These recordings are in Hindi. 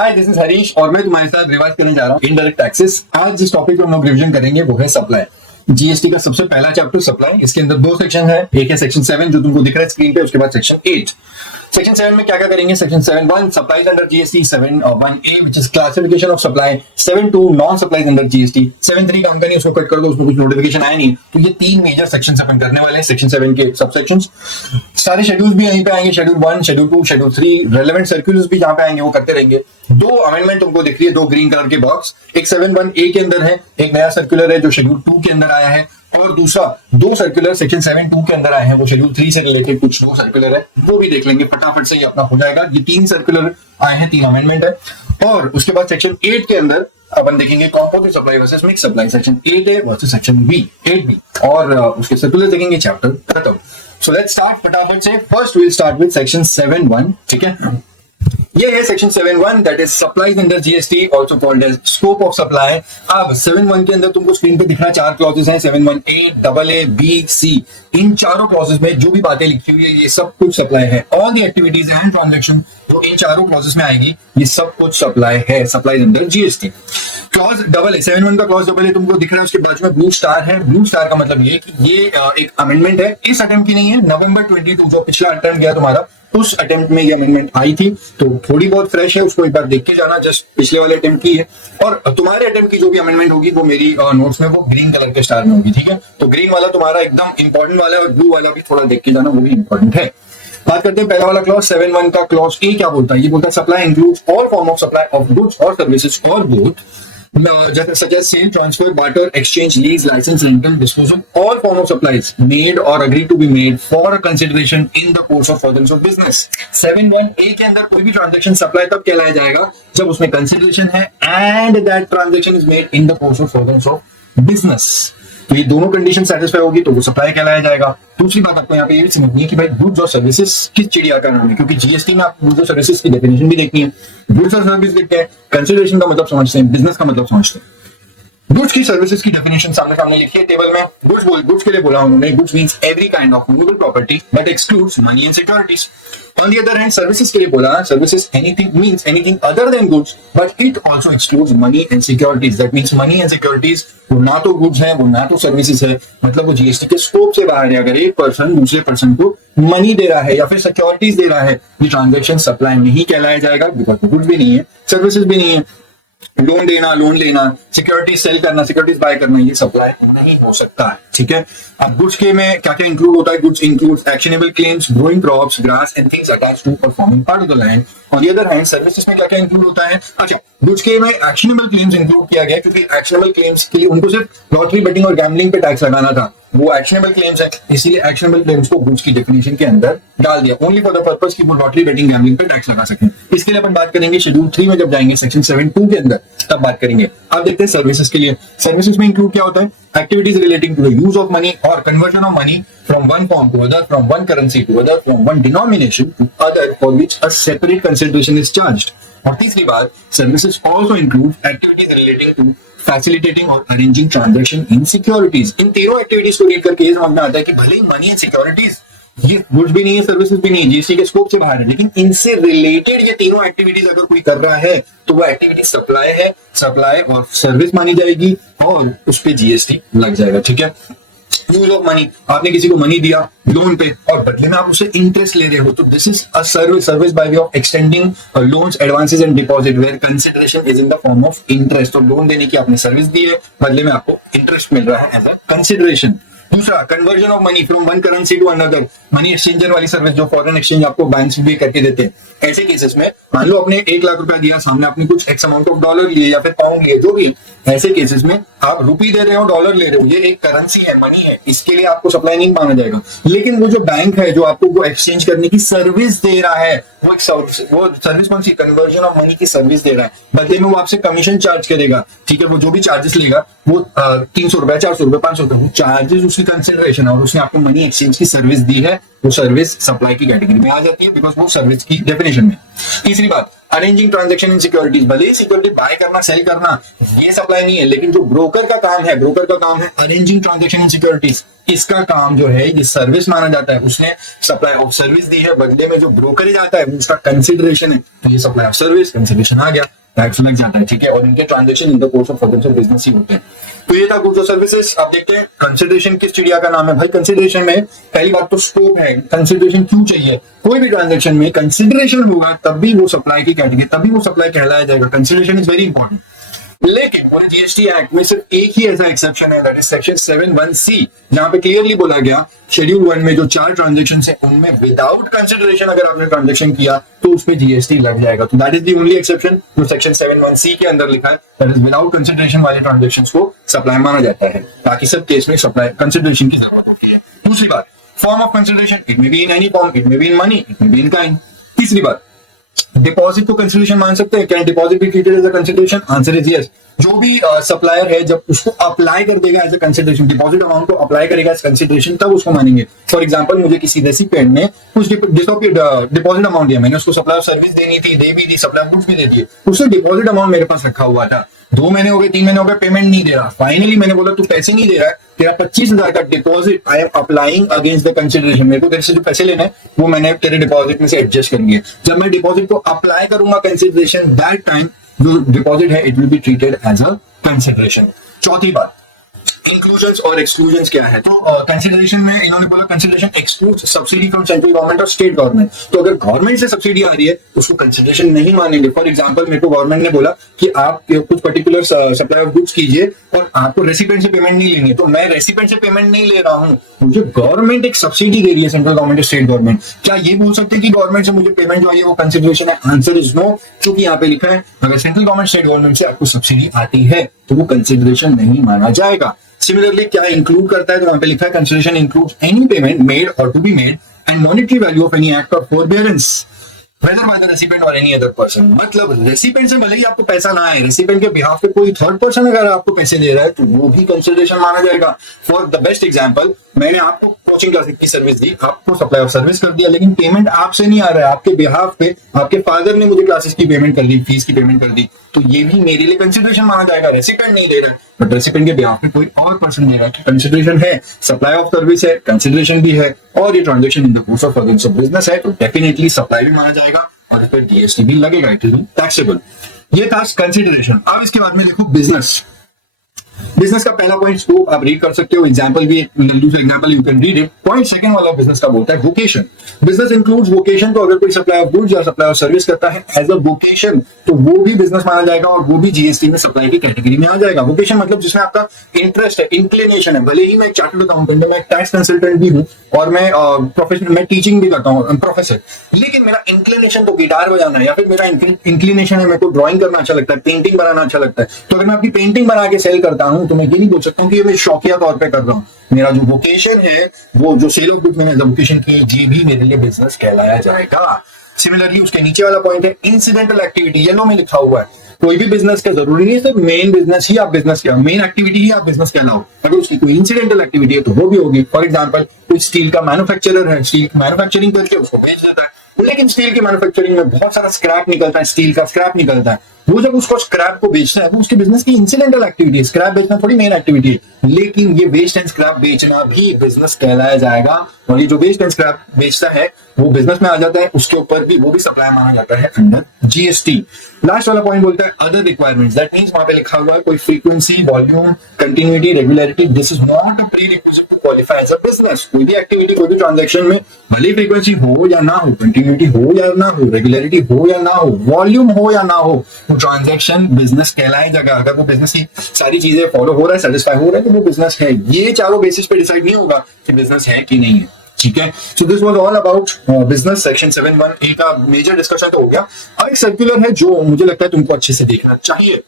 हाय, दिस इज हरीश और मैं तुम्हारे साथ रिवाइज करने जा रहा हूँ इनडायरेक्ट टैक्सेस। आज जिस टॉपिक को हम लोग रिवीजन करेंगे वो है सप्लाई। जीएसटी का सबसे पहला चैप्टर सप्लाई। इसके अंदर दो सेक्शन है, एक है सेक्शन 7 जो तुमको दिख रहा है स्क्रीन पे, उसके बाद सेक्शन 8। सेक्शन 7 में क्या क्या करेंगे? Section 7.1 supplies under GST, 7.1A which is classification of supply, 7.2 non supplies under GST, 7.3 काम करनी है, उसको कट कर दो, उसमें कुछ नोटिफिकेशन आया नहीं। तो ये तीन मेजर सेक्शन अपन करने वाले हैं सेक्शन 7 के सब सेक्शंस। सारे शेड्यूल्स भी यहीं पे आएंगे, schedule 1, schedule 2, schedule 3, relevant circulars भी जहां पे आएंगे वो करते रहेंगे। दो अमेंडमेंट तुमको दिख रही है, दो ग्रीन कलर के बॉक्स, एक 7.1A के अंदर है, एक नया सर्कुलर है जो शेड्यूल 2 के अंदर आया है, और दूसरा दो सर्कुलर सेक्शन 7.2 के अंदर आए हैं, वो शेड्यूल 3 से रिलेटेड कुछ दो सर्कुलर है, वो भी देख लेंगे। फटाफट से ये अपना हो जाएगा। ये तीन सर्कुलर आए हैं, तीन अमेंडमेंट है। और उसके बाद सेक्शन 8 के अंदर अपन देखेंगे composite supply versus mix supply, section 8A versus section 8B, और उसके सर्कुलर देखेंगे, चैप्टर खत्म। सो लेट्स स्टार्ट फटाफट से। First will start with section 7.1। ठीक है, ये है section 7.1 that is supplies under GST, also called as scope of supply. अब 7.1 के अंदर तुमको स्क्रीन पे दिख रहा है चार क्लॉजेस हैं, 7.1A, AA, B, C। इन चारों क्लॉजेस में जो भी बातें लिखी हुई है ये सब कुछ सप्लाई है। All the activities and transaction जो इन चारों क्लॉजेस में आएगी ये सब कुछ सप्लाई है, supplies under GST. Clause double है, 7.1 का क्लॉज डबल है तुमको दिख रहा है, उसके बाजू में ब्लू स्टार है। ब्लू स्टार का मतलब ये कि ये एक अमेंडमेंट है, इस अटेम्प्ट की नहीं है। नवंबर 22 जो पिछला अटेम्प्ट गया तुम्हारा, उस अटेम्प्ट में ये अमेंडमेंट आई थी, तो थोड़ी बहुत फ्रेश है, उसको एक बार देख के जाना। जस्ट पिछले वाले अटेम्प्ट की है, और तुम्हारे अटेम्प्ट की जो भी अमेंडमेंट होगी वो मेरी नोट्स में वो ग्रीन कलर के स्टार में होगी। ठीक है, तो ग्रीन वाला तुम्हारा एकदम इंपॉर्टेंट वाला है, और ब्लू वाला भी थोड़ा देख के जाना, वो भी इंपॉर्टेंट है। बात करते हैं पहला वाला क्लॉज 7.1 का। क्लॉज ए क्या बोलता है? ये बोलता है supply includes all form of supply of goods or services और both, such as sale, transfer, barter, exchange, lease, license, rental, disposal, all form of supplies made or agreed to be made for a consideration in the course of furtherance of business। 7.1A के अंदर कोई भी ट्रांजैक्शन सप्लाई तब कहलाया जाएगा जब उसमें कंसिडरेशन है and that transaction is made in the course of furtherance of business. तो ये दोनों कंडीशन सेटिस्फाई होगी तो वो सप्लाई कहलाया जाएगा। दूसरी बात आपको यहाँ पे ये भी समझनी है कि भाई गुड्स और सर्विसेज किस चिड़िया का नाम है, क्योंकि जीएसटी में आप गुड्स और सर्विसेज की डेफिनेशन भी देखनी है। गुड्स और सर्विस देखते हैं, कंसिडरेशन का मतलब समझते हैं, बिजनेस का मतलब समझते हैं। गुड्स की सर्विसेज की डेफिनेशन सामने लिखी है टेबल में। गुड्स के लिए बोला उन्होंने, goods means every kind of movable property but excludes money and securities. On the other hand services के लिए बोला, services anything means anything other than goods but it also excludes money and securities. That means money and securities वो ना तो गुड्स है, वो ना तो सर्विसेज है, मतलब वो जीएसटी के स्कोप से बाहर है। अगर एक पर्सन दूसरे पर्सन को मनी दे रहा है या फिर सिक्योरिटीज दे रहा है, ये ट्रांजैक्शन सप्लाई नहीं कहलाया जाएगा, बिकॉज गुड्स भी नहीं है, सर्विसेज भी नहीं है। लोन देना, लोन लेना, सिक्योरिटी सेल करना, सिक्योरिटीज बाय करना, ये सप्लाई नहीं हो सकता है। ठीक है, अब गुड्स के में क्या क्या इंक्लूड होता है? Goods includes actionable claims, growing crops, grass and things attached to or forming part of the land. On the other hand services में क्या क्या इंक्लूड होता है? अच्छा, गुड्स के में एक्शनेबल क्लेम्स इंक्लूड किया गया क्योंकि एक्शनेबल क्लेम्स के लिए उनको सिर्फ लॉटरी बेटिंग और गैम्बलिंग पे टैक्स लगाना था, वो एक्शनेबल क्लेम्स है, इसीलिए एक्शनेबल क्लेम्स को गुड्स की डेफिनेशन के अंदर डाल दिया, ओनली फॉर द पर्पस कि वो लॉटरी बेटिंग गैम्बलिंग पे टैक्स लगा सकें। इसके लिए अपन बात करेंगे शेड्यूल 3 में, जब जाएंगे सेक्शन 7.2 के अंदर तब बात करेंगे। अब देखते हैं सर्विसेज के लिए। सर्विसेज में इंक्लूड क्या होता है? Activities relating to the use of money or conversion of money from one form to other, from one currency to other, from one denomination to other, for which a separate consideration is charged। और तीसरी बात, services also include activities relating to facilitating or arranging transaction in securities। इन तीनों एक्टिविटीज को रीड करके ये समझ में आता है कि भले ही मनी एंड सिक्योरिटीज ये गुड्स भी नहीं है, सर्विसेज भी नहीं है, जीएसटी के स्कोप से बाहर है, लेकिन इनसे रिलेटेड ये तीनों एक्टिविटीज अगर कोई कर रहा है तो वो एक्टिविटी सप्लाई है, सप्लाई और सर्विस मानी जाएगी और उस पे जीएसटी लग जाएगा। ठीक है, यूज ऑफ मनी, आपने किसी को मनी दिया लोन पे और बदले में आप उससे इंटरेस्ट ले रहे हो, तो this is a service by way of extending loans, advances and deposit where consideration is in the form of interest. तो लोन देने की आपने सर्विस दी है, बदले में आपको इंटरेस्ट मिल रहा है एज अ कंसिडरेशन। दूसरा, conversion of money from one currency to another, money exchanger वाली सर्विस जो फॉरेन एक्सचेंज आपको बैंक भी करके देते हैं। ऐसे केसेस में मान लो आपने 1 लाख रुपया दिया, सामने आपने कुछ एक्स अमाउंट ऑफ डॉलर लिए या फिर पाउंड लिए, जो भी, ऐसे केसेस में आप रुपी दे रहे हो, डॉलर ले रहे हो, ये एक करेंसी है, मनी है, इसके लिए आपको सप्लाई नहीं माना जाएगा। लेकिन वो जो बैंक है जो आपको वो एक्सचेंज करने की सर्विस दे रहा है, वो सर्विस कौन सी? कन्वर्जन ऑफ मनी की सर्विस दे रहा है, बदले में वो आपसे कमीशन चार्ज करेगा। ठीक है, वो जो भी चार्जेस लेगा वो 300 रुपए, 400 रुपए, 500 रुपए, वो चार्जेस उसकी कंसिडरेशन है और उसने आपको मनी एक्सचेंज की सर्विस दी है, वो सर्विस सप्लाई की कैटेगरी में आ जाती है, बिकॉज वो सर्विस की डेफिनेशन में। तीसरी बात, अरेंजिंग ट्रांजेक्शन इन सिक्योरिटीज। भले ही सिक्योरिटी बाय करना सेल करना ये सप्लाई नहीं है, लेकिन जो ब्रोकर का काम है अरेंजिंग ट्रांजेक्शन इन सिक्योरिटीज, इसका काम जो है ये सर्विस माना जाता है। उसने सप्लाई ऑफ सर्विस दी है, बदले में जो ब्रोकरेज आता है उसका कंसिडरेशन है, तो ये सप्लाई ऑफ सर्विस कंसिडरेशन आ गया, टैक्स लग जाता है, ठीक है। और इनके transaction in the course of business ही होते हैं। तो ये था गुड्स और सर्विसेज। आप देखते हैं कंसिडरेशन किस चिड़िया का नाम है भाई। कंसिडरेशन में पहली बात तो स्कोप है, कंसिडरेशन क्यों चाहिए। कोई भी ट्रांजेक्शन में कंसिडरेशन होगा तब भी वो सप्लाई की कैटेगरी, तभी वो सप्लाई कहलाया जाएगा। Consideration is very important. लेकिन पूरे जीएसटी एक्ट में सिर्फ एक ही ऐसा एक्सेप्शन है, दैट इज सेक्शन 7(1)(c), जहां पे क्लियरली बोला गया शेड्यूल 1 में जो 4 ट्रांजेक्शन है उनमें विदाउट कंसिडरेशन अगर आपने ट्रांजेक्शन किया तो उसमें जीएसटी लग जाएगा। तो that is the only exception जो सेक्शन 7(1)(c) के अंदर लिखा है, दैट इज विदाउट कंसिडरेशन वाले ट्रांजेक्शन को सप्लाई माना जाता है। बाकी सब केस में सप्लाई कंसिडरेशन की जरूरत होती है। दूसरी बात, form of consideration, it may be in any form, it may be in money, it may be in kind. तीसरी बात, डिपॉजिट को कंसिडरेशन मान सकते हैं। Can deposit be treated as a consideration? Answer is yes. जो भी सप्लायर है जब उसको अप्लाई कर देगा as a consideration, deposit amount को अप्लाई करेगा एज कंसिडरेशन, तब उसको मानेंगे। फॉर एग्जांपल, मुझे किसी रेसिपिएंट ने कुछ डिपॉजिट अमाउंट दिया, मैंने उसको सप्लाई ऑफ सर्विस देनी थी, दे भी दी, सप्लाई ऑफ गुड्स भी दे दिए, उसने डिपॉजिट अमाउंट मेरे पास रखा हुआ था। 2 महीने हो गए, 3 महीने हो गए, पेमेंट नहीं दे रहा। फाइनली मैंने बोला तू पैसे नहीं दे रहा है, तेरा 25,000 का deposit I am applying against the consideration. मेरे को तेरे से जो पैसे लेने हैं वो मैंने तेरे डिपॉजिट में से एडजस्ट कर लिए। जब मैं डिपॉजिट को अप्लाई करूंगा कंसिडरेशन, दैट टाइम जो डिपॉजिट है it will be treated as a consideration. चौथी बात, इंक्लूजन्स और एक्सक्लूजन्स क्या है। तो कंसिडरेशन में इन्होंने बोला consideration excludes subsidy from central government और स्टेट गवर्नमेंट। तो अगर गवर्नमेंट से सब्सिडी आ रही है तो उसको कंसिडरेशन नहीं मानेंगे। फॉर एग्जांपल, मेरे को गवर्नमेंट ने बोला कि आप कुछ पर्टिकुलर सप्लाई ऑफ गुड्स कीजिए और आपको रेसिपिएंट से पेमेंट नहीं लेनी है, तो मैं रेसिपिएंट से पेमेंट नहीं ले रहा हूं, मुझे गवर्नमेंट एक सब्सिडी दे रही है, सेंट्रल गवर्नमेंट, स्टेट गवर्नमेंट। क्या ये बोल सकते हैं कि गवर्नमेंट से मुझे पेमेंट जो है वो कंसिडरेशन है? आंसर इज नो, क्योंकि यहाँ पे लिखा है अगर सेंट्रल गवर्नमेंट, स्टेट गवर्नमेंट से आपको सब्सिडी आती है तो वो कंसिडरेशन नहीं माना जाएगा। सिमिलरली क्या इंक्लूड करता है, तो यहाँ पे लिखा है consideration includes any payment made or to be made and monetary value of any act of forbearance whether by the recipient or any other person। मतलब रेसिपेंट से भले ही आपको पैसा ना आए, रेसिपेंट के बिहाफ पे कोई थर्ड पर्सन अगर आपको पैसे दे रहा है तो वो भी कंसिडरेशन माना जाएगा। फॉर द बेस्ट एग्जांपल, मैंने आपको कोचिंग क्लास की सर्विस दी, आपको सप्लाई ऑफ सर्विस कर दिया, लेकिन पेमेंट आपसे नहीं आ रहा है, आपके बिहाफ पे आपके फादर ने मुझे क्लासेस की पेमेंट कर दी, फीस की पेमेंट कर दी, तो ये भी मेरे लिए कंसिडरेशन माना जाएगा। रेसिपेंट नहीं दे रहा है बट रेसिपेंट के बिहाफ पे कोई और पर्सन दे रहा है, तो कंसिडरेशन है। सप्लाई ऑफ सर्विस है, कंसिडरेशन भी है, और ये transaction in the course of business है, तो डेफिनेटली सप्लाई भी माना जाएगा और इस पर जीएसटी भी लगेगा, इट इज टैक्सेबल। ये था कंसिडरेशन। अब इसके बाद में देखो बिजनेस। बिजनेस का पहला पॉइंट स्कोप आप रीड कर सकते हो, एग्जांपल भी example you can read it. Point second वाला बिजनेस का बोलता है वोकेशन। बिजनेस इंक्लूड्स वोकेशन, तो अगर कोई सप्लाई ऑफ गुड्स या सप्लाई ऑफ सर्विस करता है एज अ वोकेशन तो वो भी बिजनेस माना जाएगा और वो भी जीएसटी में सप्लाई की कैटेगरी में आ जाएगा। वोकेशन मतलब जिसमें आपका इंटरेस्ट है, इंक्लिनेशन है। भले ही मैं एक चार्टर्ड अकाउंटेंट हूं, मैं टैक्स कंसल्टेंट भी हूं और मैं प्रोफेशनल मैं टीचिंग भी करता हूं, प्रोफेसर, लेकिन मेरा इंक्लिनेशन तो गिटार बजाना है, या फिर मेरा इंक्लिनेशन है मेरे को ड्राइंग करना अच्छा लगता है, पेंटिंग बनाना अच्छा लगता है, तो अगर मैं अपनी पेंटिंग बना के सेल करता हूं तो मैं ये नहीं बोल सकता हूं कि ये मैं शौकिया तौर पे कर रहा हूं। मेरा जो वोकेशन है, वो जो सेल ऑफ गुड्स मैंने वोकेशन की, ये भी मेरे लिए बिजनेस कहलाया जाएगा। सिमिलरली उसके नीचे वाला पॉइंट है इंसिडेंटल एक्टिविटी, येलो में लिखा हुआ है। कोई भी बिजनेस का जरूरी नहीं है सिर्फ मेन बिजनेस ही आप बिजनेस क्या, मेन एक्टिविटी ही आप बिजनेस कहलाओ, अगर उसकी कोई इंसिडेंटल एक्टिविटी है तो वो भी होगी। फॉर एग्जांपल, कोई स्टील का मैन्युफैक्चरर है, स्टील मैन्युफैक्चरिंग करके उसको बेच देता है, लेकिन स्टील की मैन्युफैक्चरिंग में बहुत सारा स्क्रैप निकलता है, स्टील का स्क्रैप निकलता है, वो जब उसको स्क्रैप को बेचता है वो उसके बिजनेस की इंसिडेंटल एक्टिविटी है। स्क्रैप बेचना थोड़ी मेन एक्टिविटी है, लेकिन ये वेस्ट एंड स्क्रैप बेचना भी बिजनेस कहलाया जाएगा, और ये जो वेस्ट एंड स्क्रैप बेचता है वो बिजनेस में आ जाता है, उसके ऊपर भी वो भी सप्लाई माना जाता है अंडर जीएसटी। लास्ट वाला पॉइंट बोलता है अदर रिक्वायरमेंट्स, दैट मींस वहां पे लिखा हुआ है कोई frequency, volume, continuity, regularity, this is not a prerequisite to qualify as a business. कोई भी एक्टिविटी, कोई भी ट्रांजैक्शन में भले फ्रीक्वेंसी हो या ना हो, कंटिन्यूटी हो या ना हो, रेगुलरिटी हो या ना हो, वॉल्यूम हो या ना हो, वो ट्रांजैक्शन बिजनेस कहलाएगा। अगर वो बिजनेस की सारी चीजें फॉलो हो रहा है, सेटिस्फाई हो रहा है, तो वो बिजनेस है। ये चारों बेसिस पे डिसाइड नहीं होगा कि बिजनेस है कि नहीं है, ठीक है। सो this was all about business section 7(1)(a) का मेजर डिस्कशन तो हो गया। अब एक सर्कुलर है जो मुझे लगता है तुमको अच्छे से देखना चाहिए।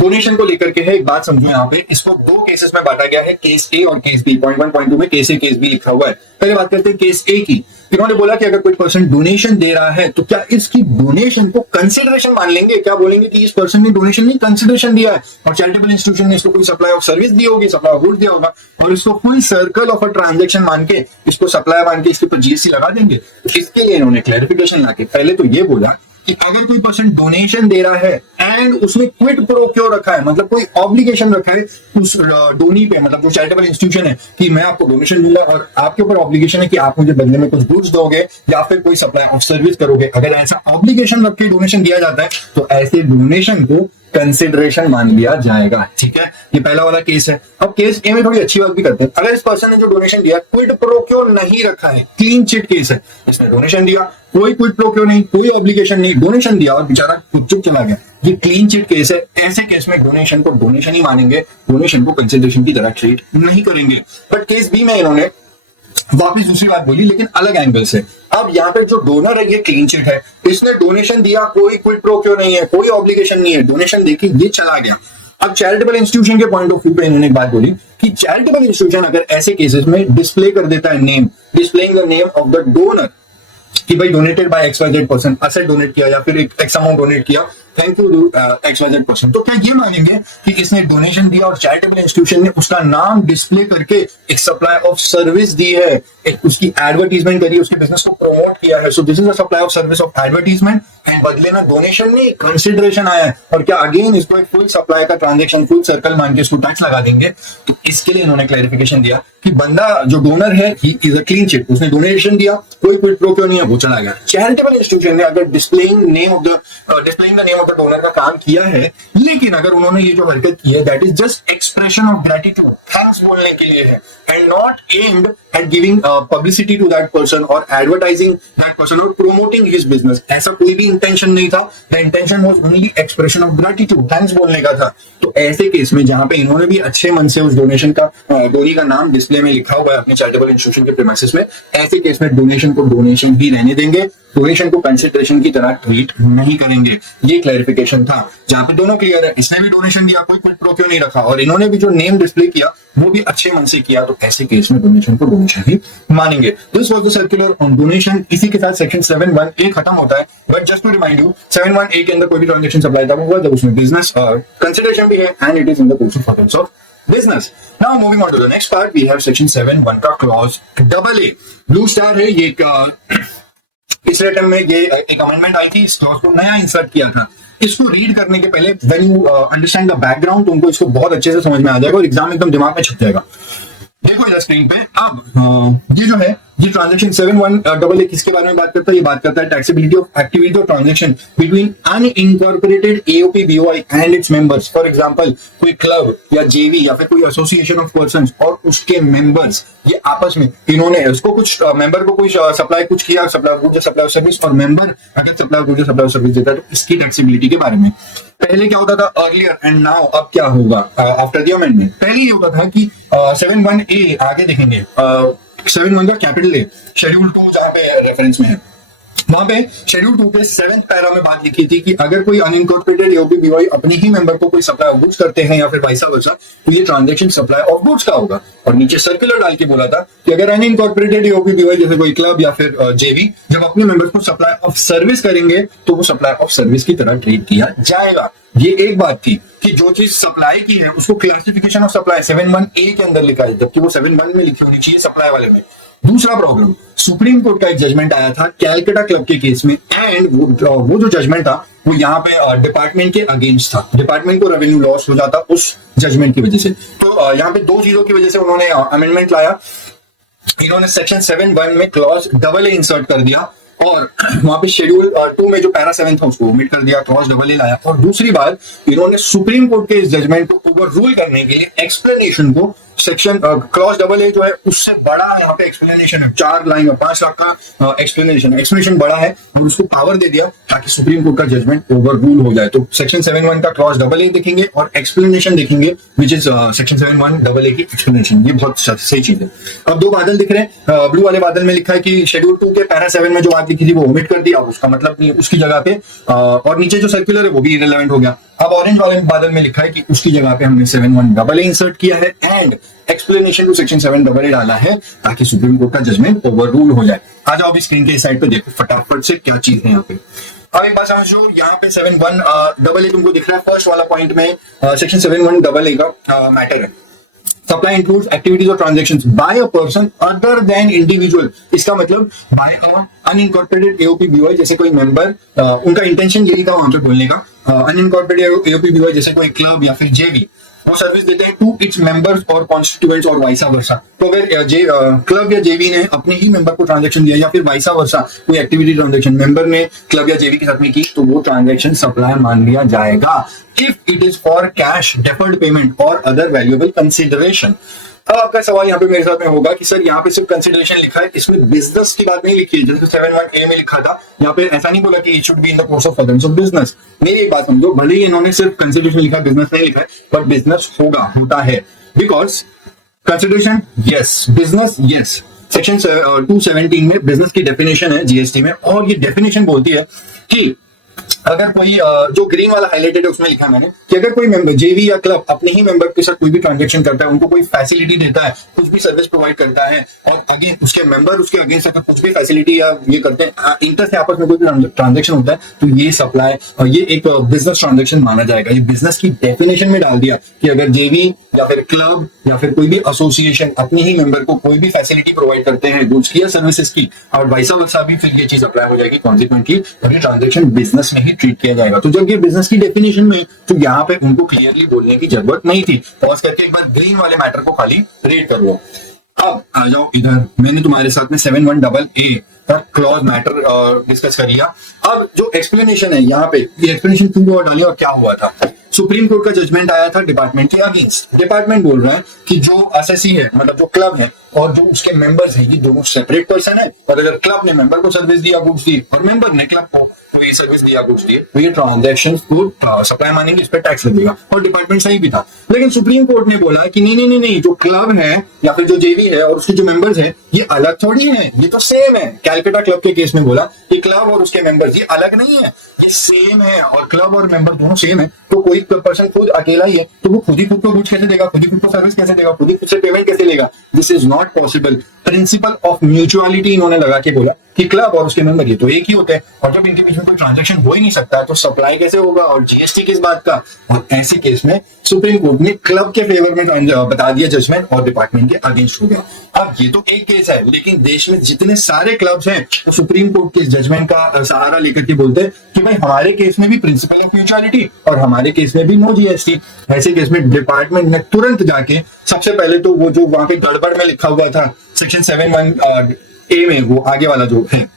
डोनेशन को लेकर के है, एक बात समझो यहाँ पे, इसको दो केसेस में बांटा गया है, केस ए और केस बी। पॉइंट 1.2 में केस ए केस बी लिखा हुआ है। पहले बात करते हैं केस ए की। इन्होंने बोला कि अगर कोई पर्सन डोनेशन दे रहा है तो क्या इसकी डोनेशन को कंसिडरेशन मान लेंगे, क्या बोलेंगे कि इस पर्सन ने डोनेशन नहीं कंसिडरेशन दिया है, और चैरिटेबल इंस्टीट्यूशन ने इसको कोई सप्लाई ऑफ सर्विस दी होगी, सप्लाई ऑफ गुड्स दिया होगा, और इसको full circle of a transaction मान के, इसको सप्लाई मान के इसके ऊपर जीएसटी लगा देंगे। इसके लिए इन्होंने क्लैरिफिकेशन लाके पहले तो ये बोला कि अगर कोई पर्सन डोनेशन दे रहा है एंड उसने क्विड प्रो क्यों रखा है, मतलब कोई ऑब्लिगेशन रखा है उस डोनी पे, मतलब जो चैरिटेबल इंस्टीट्यूशन है कि मैं आपको डोनेशन दूंगा और आपके ऊपर ऑब्लिगेशन है कि आप मुझे बदले में कुछ गुड्स दोगे या फिर कोई सप्लाई ऑफ सर्विस करोगे, अगर ऐसा ऑब्लिगेशन रख के डोनेशन दिया जाता है तो ऐसे डोनेशन को कंसिडरेशन मान लिया जाएगा। ठीक है, ये पहला वाला केस है। अब केस ए में थोड़ी अच्छी बात भी करते हैं। अगर इस पर्सन ने जो डोनेशन दिया क्विड प्रो क्यों नहीं रखा है, क्लीन चिट केस है, इसने डोनेशन दिया, कोई क्विड प्रो क्यों नहीं, कोई ऑब्लिगेशन नहीं, डोनेशन दिया और बेचारा खुद चुप चला गया, ये क्लीन चिट केस है। ऐसे केस में डोनेशन को डोनेशन ही मानेंगे, डोनेशन को कंसिडरेशन की तरह ट्रीट नहीं करेंगे। बट केस बी में इन्होंने वापिस दूसरी बात बोली, लेकिन अलग एंगल से। अब यहाँ पे जो डोनर है ये क्लीन चिट है, इसने डोनेशन दिया, कोई क्विड प्रो क्यों नहीं है, कोई ऑब्लिगेशन नहीं है, डोनेशन देखी ये चला गया। अब चैरिटेबल इंस्टीट्यूशन के पॉइंट ऑफ व्यू पे इन्होंने एक बात बोली कि चैरिटेबल इंस्टीट्यूशन अगर ऐसे केसेस में डिस्प्ले कर देता है name, displaying the name of the donor, कि भाई donated bye XYZ person, asset donate किया या फिर एक एक्स अमाउंट डोनेट किया, थैंक यू XYZ पर्सन, तो क्या ये मानेंगे कि इसने डोनेशन दिया और चैरिटेबल इंस्टीट्यूशन ने उसका नाम डिस्प्ले करके एक सप्लाई ऑफ सर्विस दी है, एक उसकी एडवर्टीजमेंट करी, उसके बिजनेस को प्रमोट किया है, सो this is a supply of service of advertisement, and बदले ना डोनेशन नहीं कंसिडरेशन आया है, और क्या अगेन इसको एक फुल सप्लाई का ट्रांजेक्शन फुल सर्कल मान के इसको टैक्स लगा देंगे। तो इसके लिए इन्होंने क्लैरिफिकेशन दिया कि बंदा जो डोनर है he is a clean chit, उसने डोनेशन दिया, कोई क्विड प्रो क्यों नहीं है, वो चला गया। चैरिटेबल इंस्टीट्यूशन ने अगर displaying the name of the donor का काम किया है, लेकिन अगर उन्होंने ये जो हरकत की है that is just expression of gratitude, thanks बोलने के लिए है, and not aimed at giving publicity to that person और एडवर्टाइजिंग दैट पर्सन और प्रोमोटिंग हिज बिजनेस, ऐसा कोई भी इंटेंशन नहीं था। The intention was only expression of gratitude, thanks बोलने का था। तो ऐसे केस में जहां पे इन्होंने भी अच्छे मन से उस डोनेशन का डोनी का नाम डिस्प्ले में लिखा हुआ है अपने चैरिटेबल इंस्टीट्यूशन के प्रीमाइसेस में, ऐसे केस में डोनेशन को डोनेशन ही रहने देंगे, डोनेशन को कंसिडरेशन की तरह ट्रीट नहीं करेंगे। ये क्लैरिफिकेशन था जहां पे दोनों क्लियर है, इसने भी डोनेशन दिया, कोई क्विड प्रो क्यों नहीं रखा, और इन्होंने भी जो नेम डिस्प्ले किया वो भी अच्छे मन से किया, तो ऐसे केस में डोनेशन को डोनेशन ही मानेंगे। This was the circular on donation. इसी के साथ सेक्शन 7(1)(a) खत्म होता है। But just to remind you, 7(1)(a) के अंदर कोई भी ट्रांजेक्शन सप्लाई तब हुआ जब उसमें बिजनेस कंसिडरेशन भी है and it is in the course of forms of business. Now moving on to the next part, we have section 7(1) का क्लॉज AA। ब्लू स्टार है ये, पिछले अटेम्प्ट में ये एक अमेंडमेंट आई थी, इस क्लॉज को नया इंसर्ट किया था। इसको रीड करने के पहले when you understand the background, तुमको इसको बहुत अच्छे से समझ में आ जाएगा और एग्जाम एकदम दिमाग में छप जाएगा। देखो इधर स्क्रीन पे, अब ये जो है ये ट्रांजेक्शन 7(1)AA किसके बारे में बात करता है, ये बात करता है टैक्सेबिलिटी ऑफ एक्टिविटी और transaction between unincorporated AOP BOI and its members. For example कोई क्लब या JV या फिर कोई एसोसिएशन ऑफ पर्संस और उसके मेंबर्स, ये आपस में इन्होंने उसको कुछ मेंबर को कोई सप्लाई कुछ किया, सप्लाई गुड्स सप्लाई सर्विस, और मेंबर अगर सप्लाई गुड्स सप्लाई सर्विस देता है तो इसकी टैक्सेबिलिटी के बारे में। पहले क्या होता था अर्लियर एंड नाउ, अब क्या होगा आफ्टर द अमेंडमेंट। पहले ये होता था कि 7(1)(a) आगे देखेंगे, 7(1) का कैपिटल A शेड्यूल 2 जहां पे रेफरेंस में है, वहां पे शेड्यूल 2 के 7th पैरा में बात लिखी थी कि अगर कोई अनइनकॉर्पोरेटेड AOP BOI अपने ही मेंबर को कोई सप्लाई ऑफ गुड्स करते हैं या फिर वाइस वर्सा, तो ये ट्रांजैक्शन सप्लाई ऑफ गुड्स का होगा। और नीचे सर्कुलर डाल के बोला था कि अगर अनइनकॉर्पोरेटेड AOP BOI जैसे कोई क्लब या फिर JV जब अपने मेंबर्स को सप्लाई ऑफ सर्विस करेंगे तो वो सप्लाई ऑफ सर्विस की तरह ट्रीट किया जाएगा। ये एक बात थी कि जो चीज सप्लाई की है उसको क्लासिफिकेशन ऑफ सप्लाई 7(1)(a) के अंदर लिखा है, जबकि वो 7(1) में लिखी होनी चाहिए सप्लाई वाले में। दूसरा प्रॉब्लम, सुप्रीम कोर्ट का एक जजमेंट आया था कैलकाटा क्लब के केस में, एंड वो जो जजमेंट था वो यहाँ पे डिपार्टमेंट के अगेंस्ट था। डिपार्टमेंट को रेवेन्यू लॉस हो जाता उस जजमेंट की वजह से। तो यहाँ पे दो चीजों की वजह से उन्होंने अमेंडमेंट लाया। इन्होंने सेक्शन 7(1) में क्लॉज AA इंसर्ट कर दिया, और वहां पे शेड्यूल 2 में जो पैरा 7 था उसको ओमिट कर दिया, क्लॉज AA लाया। और दूसरी बात, इन्होंने सुप्रीम कोर्ट के इस जजमेंट को ओवर रूल करने के लिए एक्सप्लेनेशन को सेक्शन क्लॉज डबल ए जो है उससे बड़ा यहाँ पे एक्सप्लेनेशन है, 4 लाइन और 5 लाख का एक्सप्लेनेशन बड़ा है और उसको पावर दे दिया ताकि सुप्रीम कोर्ट का जजमेंट ओवर रूल हो जाए। तो सेक्शन 7(1) का क्लॉज डबल ए देखेंगे और एक्सप्लेनेशन देखेंगे which is section 7(1) double A की एक्सप्लेनेशन। ये बहुत सही चीज है। अब 2 बादल दिख रहे हैं, ब्लू वाले बादल में लिखा है कि शेड्यूल 2 के पैरा 7 में जो बात लिखी थी वो ओमिट कर दी, अब उसका मतलब नहीं उसकी जगह पे, और नीचे जो सर्कुलर है वो भी इरेलेवेंट हो गया। अब ऑरेंज वाले बादल में लिखा है कि उसकी जगह पे हमने 7(1) डबल ए इंसर्ट किया है and explanation to section 7 double A डाला है ताकि सुप्रीम कोर्ट का जजमेंट ओवर रूल हो जाए। आ जाओ अभी स्क्रीन के इस साइड पे देखो फटाफट से क्या चीज है यहाँ पे। अब एक बात समझो, यहाँ पे 7(1) डबल ए तुमको दिख रहा है फर्स्ट वाला पॉइंट में, सेक्शन 7(1) डबल ए का मैटर है। सप्लाई इंक्लूड्स एक्टिविटीज और transactions by a person other than individual. इसका मतलब by a unincorporated AOP BY जैसे कोई मेंबर, उनका इंटेंशन यही था वहां पे बोलने का, अनइनकॉर्पोरेटेड एओपी बीवाई जैसे कोई क्लब या फिर जेवी वो सर्विस देते हैं टू इट्स मेंबर्स और कॉन्स्टिट्यूएंट्स और वाइसा वर्सा। तो अगर क्लब या जेवी ने अपने ही मेंबर को ट्रांजैक्शन दिया या फिर वाइसा वर्सा कोई एक्टिविटी ट्रांजैक्शन मेंबर ने क्लब या जेवी के साथ में की तो वो ट्रांजैक्शन सप्लाई मान लिया जाएगा if it is for cash, deferred payment और अदर वैल्यूएबल कंसिडरेशन। अब आपका सवाल यहाँ पे मेरे साथ में होगा कि सर यहाँ पे सिर्फ कंसिडरेशन लिखा है, इसमें बिजनेस की बात नहीं लिखी है जैसे 7(1) ए में लिखा था। यहाँ पे ऐसा नहीं बोला कि it should be in the course of furtherance of business. मेरी एक बात समझो, भले ही इन्होंने सिर्फ कंसिडरेशन लिखा है, बिजनेस नहीं लिखा है, बट बिजनेस होता है because consideration yes, business yes. Section 217 में बिजनेस की डेफिनेशन है जीएसटी में, और ये डेफिनेशन बोलती है कि अगर कोई जो ग्रीन वाला हाईलाइटेड है उसमें लिखा है मैंने कि अगर कोई मेंबर जेवी या क्लब अपने ही मेंबर के साथ कोई भी ट्रांजैक्शन करता है, उनको कोई फैसिलिटी देता है, कुछ भी सर्विस प्रोवाइड करता है और अगेन उसके मेंबर उसके अगेंस्ट अगर कुछ भी फैसिलिटी या ये करते हैं, इंटर से आपस में कोई भी ट्रांजैक्शन होता है तो ये सप्लाई और ये एक बिजनेस ट्रांजैक्शन माना जाएगा। ये बिजनेस की डेफिनेशन में डाल दिया कि अगर जेवी या फिर क्लब या फिर कोई भी एसोसिएशन अपने ही मेंबर को कोई भी फैसिलिटी प्रोवाइड करते हैं गुड्स की या सर्विसेज की और वाइसा वर्सा भी, फिर ये चीज अप्लाई हो जाएगी कॉन्सिक्वेंटली और ये ट्रांजैक्शन बिजनेस में ही ट्रीट किया जाएगा। तो जब ये बिजनेस की डेफिनेशन में, तो यहाँ पे उनको क्लियरली बोलने की जरूरत नहीं थी। पॉज करके एक बार ग्रीन वाले मैटर को खाली रीड कर लो। अब आ जाओ इधर, मैंने तुम्हारे साथ में 7(1) डबल ए पर क्लॉज मैटर डिस्कस कर लिया। अब जो एक्सप्लेनेशन है यहाँ पे, ये एक्सप्लेनेशन क्यों डाली और क्या हुआ था। सुप्रीम कोर्ट का जजमेंट आया था डिपार्टमेंट के अगेंस्ट। डिपार्टमेंट बोल रहा है कि जो असेसी है, मतलब जो क्लब है और जो उसके मेंबर्स हैं, ये दोनों सेपरेट पर्सन है, और अगर क्लब ने मेंबर को सर्विस दिया गुड्स दी और मेंबर ने क्लब को कोई सर्विस दिया गुड्स दी तो ये ट्रांजैक्शन को सप्लाई मानेंगे, इस पर टैक्स लगेगा। और डिपार्टमेंट सही भी था, लेकिन सुप्रीम कोर्ट ने बोला कि नहीं नहीं नहीं नहीं, जो क्लब है या फिर जो जेवी है और उसके जो मेंबर्स हैं ये अलग थोड़ी है, ये तो सेम है। कैलकाटा क्लब के केस में बोला कि क्लब और उसके मेंबर्स ये अलग नहीं है, ये सेम है, और क्लब और मेंबर दोनों सेम है। तो कोई पर्सन खुद अकेला ही है तो वो खुद ही खुद को गुड्स कैसे देगा, खुद ही खुद को सर्विस कैसे देगा, खुद ही खुद से पेमेंट कैसे लेगा। This is not possible. Principle of mutuality इन्होंने लगा के बोला कि क्लब और उसके मेंबर ये तो एक ही होते हैं, और जब इनके बीच में कोई ट्रांजैक्शन हो ही नहीं सकता तो सप्लाई कैसे होगा और जीएसटी किस बात का। और ऐसे केस में सुप्रीम कोर्ट ने क्लब के फेवर में बता दिया जजमेंट और डिपार्टमेंट के अगेंस्ट हो गया। अब ये तो एक केस है, लेकिन देश में जितने सारे क्लब्स हैं तो सुप्रीम कोर्ट के जजमेंट का सहारा लेकर के बोलते हैं कि भाई हमारे केस में भी प्रिंसिपल ऑफ म्यूचुअलिटी और हमारे केस में भी नो जीएसटी। ऐसे केस में डिपार्टमेंट ने तुरंत जाके सबसे पहले तो वो जो वहां पे गड़बड़ में लिखा हुआ था सेक्शन 7(1) ए में, वो आगे वाला जो है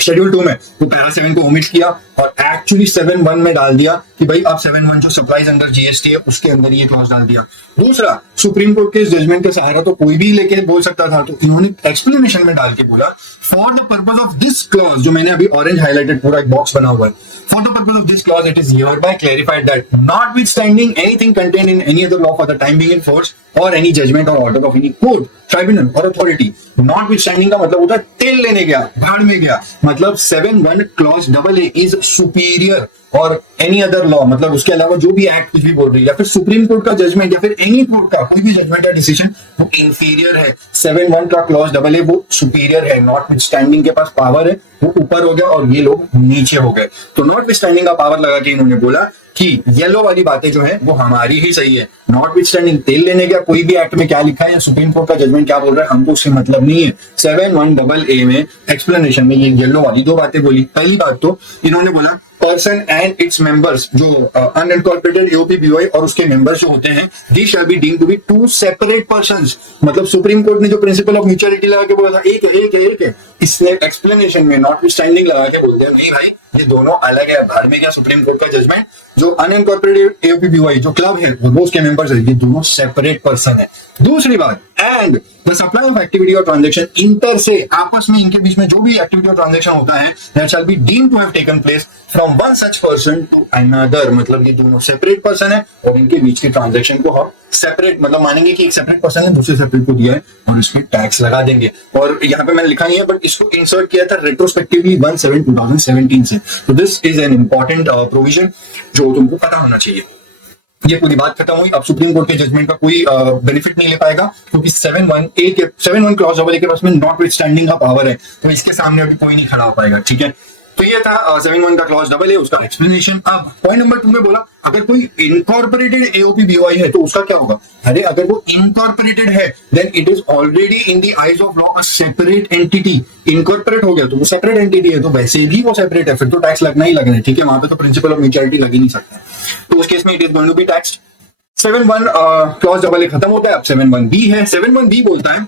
शेड्यूल 2 में, वो पैरा 7 को ओमिट किया और एक्चुअली 7(1) में डाल दिया कि भाई अब 7(1) जो सप्लाईज अंडर जीएसटी है उसके अंदर ये क्लॉज डाल दिया। दूसरा, सुप्रीम कोर्ट के इस जजमेंट का सहारा तो कोई भी लेके बोल सकता था, तो इन्होंने एक्सप्लेनेशन में डाल के बोला for the purpose of this clause, जो मैंने अभी ऑरेंज हाईलाइटेड पूरा एक बॉक्स बना हुआ है, for the purpose of this clause it is hereby clarified that notwithstanding anything contained in any other law for the time being in force or any judgment or order of any court, tribunal or authority, notwithstanding का मतलब होता है तेल लेने गया, भाड़ में गया, मतलब 7(1) clause double A is superior और एनी अदर लॉ, मतलब उसके अलावा जो भी एक्ट कुछ भी बोल रही है या फिर सुप्रीम कोर्ट का जजमेंट या फिर एनी कोर्ट का कोई भी जजमेंट या डिसीजन, वो इंफीरियर है। 7(1) का क्लॉज डबल ए वो सुपीरियर है। नॉट विथ स्टैंडिंग के पास पावर है, वो ऊपर हो गया और ये लोग नीचे हो गए। तो नॉट विथ स्टैंडिंग का पावर लगा के इन्होंने बोला कि येलो वाली बातें जो है वो हमारी ही सही है। नॉट विथ स्टैंडिंग तेल लेने गया, कोई भी एक्ट में क्या लिखा है या सुप्रीम कोर्ट का जजमेंट क्या बोल रहा है हमको उससे मतलब नहीं है। 7(1) डबल ए में एक्सप्लेनेशन में ये येलो वाली दो बातें बोली। पहली बात तो इन्होंने बोला पर्सन एंड इट्स मेंबर्स, जो अनइनकॉर्पोरेटेड एओपी बीवाई और उसके मेंबर्स जो होते हैं, the shall be deemed to be two separate persons. मतलब सुप्रीम कोर्ट ने जो प्रिंसिपल ऑफ म्यूचुअलिटी लगा के बोला था एक है एक है एक है, इसने एक्सप्लेनेशन में नॉट विथ स्टैंडिंग लगा के बोलते हैं नहीं भाई ये दोनों अलग है। भाड़ में गया सुप्रीम कोर्ट का जजमेंट। जो अनइनकॉर्पोरेटेड एओपी बीवाई जो क्लब है वो उसके मेंबर्स है, ये दोनों सेपरेट पर्सन है। दूसरी बात, and the supply of activity और ट्रांजेक्शन इंटर से आपस में इनके बीच में जो भी एक्टिविटी और ट्रांजेक्शन होता है that shall be deemed to have taken place from one such person to another, मतलब ये दोनों सेपरेट पर्सन है और इनके बीच के ट्रांजेक्शन को हम सेपरेट मतलब मानेंगे कि एक सेपरेट पर्सन है दूसरे सेपरेट को दिया है और इस पे टैक्स लगा देंगे। और यहाँ पे मैंने लिखा नहीं है बट इसको इंसर्ट किया था रेट्रोस्पेक्टिवली 1/7/2017 से। तो this is an important provision जो तुमको पता होना चाहिए। ये पूरी बात खत्म हुई। अब सुप्रीम कोर्ट के जजमेंट का कोई बेनिफिट नहीं ले पाएगा क्योंकि 7(1) क्लॉज डबल ए के पास में नॉट विथ स्टैंडिंग का पावर है, तो इसके सामने अभी कोई नहीं खड़ा हो पाएगा। ठीक है, तो ये था 7(1) का क्लॉज डबल ए, उसका एक्सप्लेनेशन। अब पॉइंट नंबर 2 में बोला अगर कोई इनकॉर्पोरेटेड एओपी बीओआई है तो उसका क्या होगा। अरे अगर वो इनकॉर्पोरेटेड है then it is already in the eyes of law a separate entity. Incorporate हो गया तो वो सेपरेट एंटिटी है, तो वैसे भी वो सेपरेट है, फिर तो टैक्स लगना ही लगना है। ठीक है, वहां पे तो प्रिंसिपल ऑफ म्यूचुअलिटी लग ही नहीं सकता, तो उस केस में it is going to be taxed. 7(1) clause double A खत्म हो गया। अब 7(1)(b है। 7(1)(b बोलता है,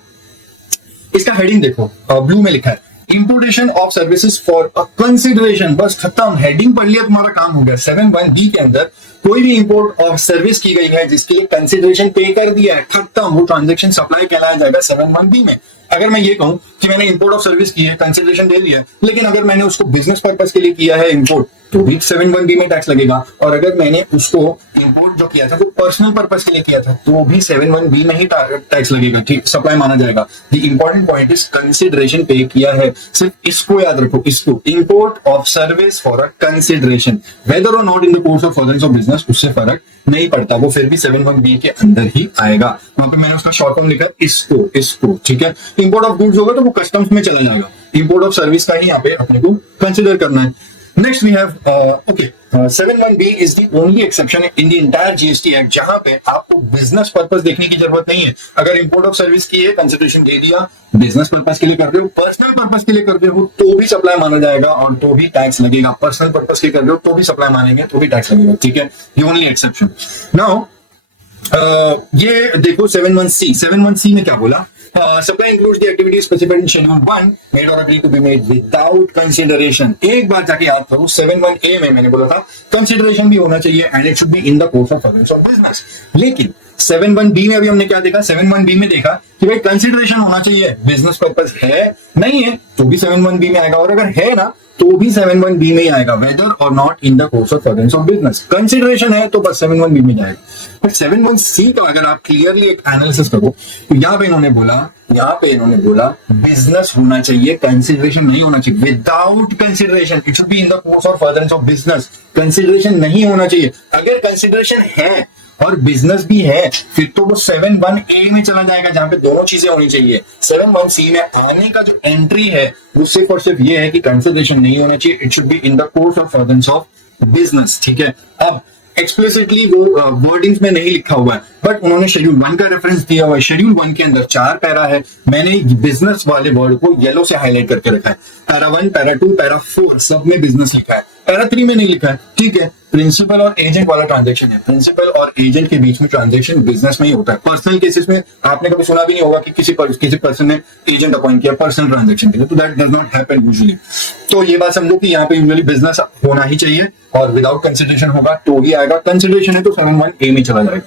इसका हेडिंग देखो ब्लू में लिखा है, importation of services for a consideration. बस खत्म, हेडिंग पढ़ लिया तुम्हारा काम हो गया। 7(1)(b के अंदर कोई भी इंपोर्ट ऑफ सर्विस की गई है जिसके लिए कंसिडरेशन पे कर दिया है, खत्म, वो ट्रांजेक्शन सप्लाई कहलाया जाएगा 7(1)(b में। अगर मैं ये कहूं कि मैंने इंपोर्ट ऑफ सर्विस की है, कंसिडरेशन दे दिया है, लेकिन अगर मैंने उसको बिजनेस पर्पस के लिए किया है इंपोर्ट तो भी 7(1)(b में टैक्स लगेगा, और अगर मैंने उसको इंपोर्ट जो किया था तो पर्सनल पर्पस के लिए किया था तो भी 7(1)(b में ही टैक्स लगेगा। ठीक, सप्लाई माना जाएगा। The important point is consideration पे किया है, सिर्फ इसको याद रखो, इसको import of service for a consideration whether or not in the course of furtherance of business, उससे फर्क नहीं पड़ता, वो फिर भी 7(1)(b के अंदर ही आएगा। वहां पे मैंने उसका शॉर्ट फॉर्म लिखा है इसको। ठीक है, इंपोर्ट ऑफ गुड्स होगा तो वो कस्टम्स में चला जाएगा, इंपोर्ट ऑफ सर्विस का ही यहाँ पे अपने को कंसिडर करना है। Next we have 7(1)(b is the only exception in the entire GST act जहां पे आपको बिजनेस पर्पस देखने की जरूरत नहीं है। अगर इंपोर्ट ऑफ सर्विस की है, कंसिडरेशन दे दिया, बिजनेस पर्पस के लिए कर रहे हो, पर्सनल पर्पस के लिए कर रहे हो तो भी सप्लाई माना जाएगा और तो भी टैक्स लगेगा। पर्सनल पर्पस के कर रहे हो तो भी सप्लाई मानेंगे तो भी टैक्स लगेगा। ठीक है, ये ओनली एक्सेप्शन। नाउ ये देखो 7(1)(c में क्या बोला, supply includes the activities specified in schedule 1 made or agreed to be made without consideration। एक बार जाके याद करो 7(1)(a में मैंने बोला था कंसिडरेशन भी होना चाहिए and it should be in the course of furtherance of business। लेकिन 7(1)(b में अभी हमने क्या देखा, 7(1)(b में देखा कि भाई कंसिडरेशन होना चाहिए, बिजनेस पर्पस है नहीं है तो भी 7(1)(b में आएगा, और अगर है ना तो भी 7(1)(b में ही आएगा, weather or not in the course of furtherance of business. Consideration है तो बस 7(1)(b में जाएगा। बट 7(1)(c का अगर आप क्लियरली एक एनालिसिस करो तो यहाँ पे इन्होंने बोला बिजनेस होना चाहिए, कंसिडरेशन नहीं होना चाहिए। Without consideration it should be in the course of furtherance of business. Consideration नहीं होना चाहिए। अगर कंसिडरेशन है और बिजनेस भी है फिर तो वो 7(1)(a में चला जाएगा जहां पे दोनों चीजें होनी चाहिए। 7(1)(c में आने का जो एंट्री है वो सिर्फ और सिर्फ ये है कि कंसिडरेशन नहीं होना चाहिए, it should be in the course of furtherance of business. ठीक है, अब एक्सप्लिसिटली वो वर्डिंग्स में नहीं लिखा हुआ है बट उन्होंने शेड्यूल 1 का रेफरेंस दिया हुआ है। शेड्यूल 1 के अंदर 4 पैरा है, मैंने बिजनेस वाले वर्ड को येलो से हाईलाइट करके रखा है। पैरा 1, पैरा 2, पैरा 4 सब में बिजनेस लिखा है, पैरा 3 में नहीं लिखा है। ठीक है, प्रिंसिपल और एजेंट वाला ट्रांजेक्शन है, प्रिंसिपल और एजेंट के बीच में ट्रांजेक्शन बिजनेस में ही होता है। पर्सनल केसेस में आपने कभी सुना भी नहीं होगा कि किसी पर्सन ने एजेंट अपॉइंट किया पर्सनल ट्रांजेक्शन के लिए, तो that does not happen usually. तो ये बात समझो कि यहाँ पे यूजुअली बिजनेस होना ही चाहिए और विदाउट कंसिडरेशन होगा तो ही आएगा। कंसिडरेशन है तो 7(1)(a में चला जाएगा।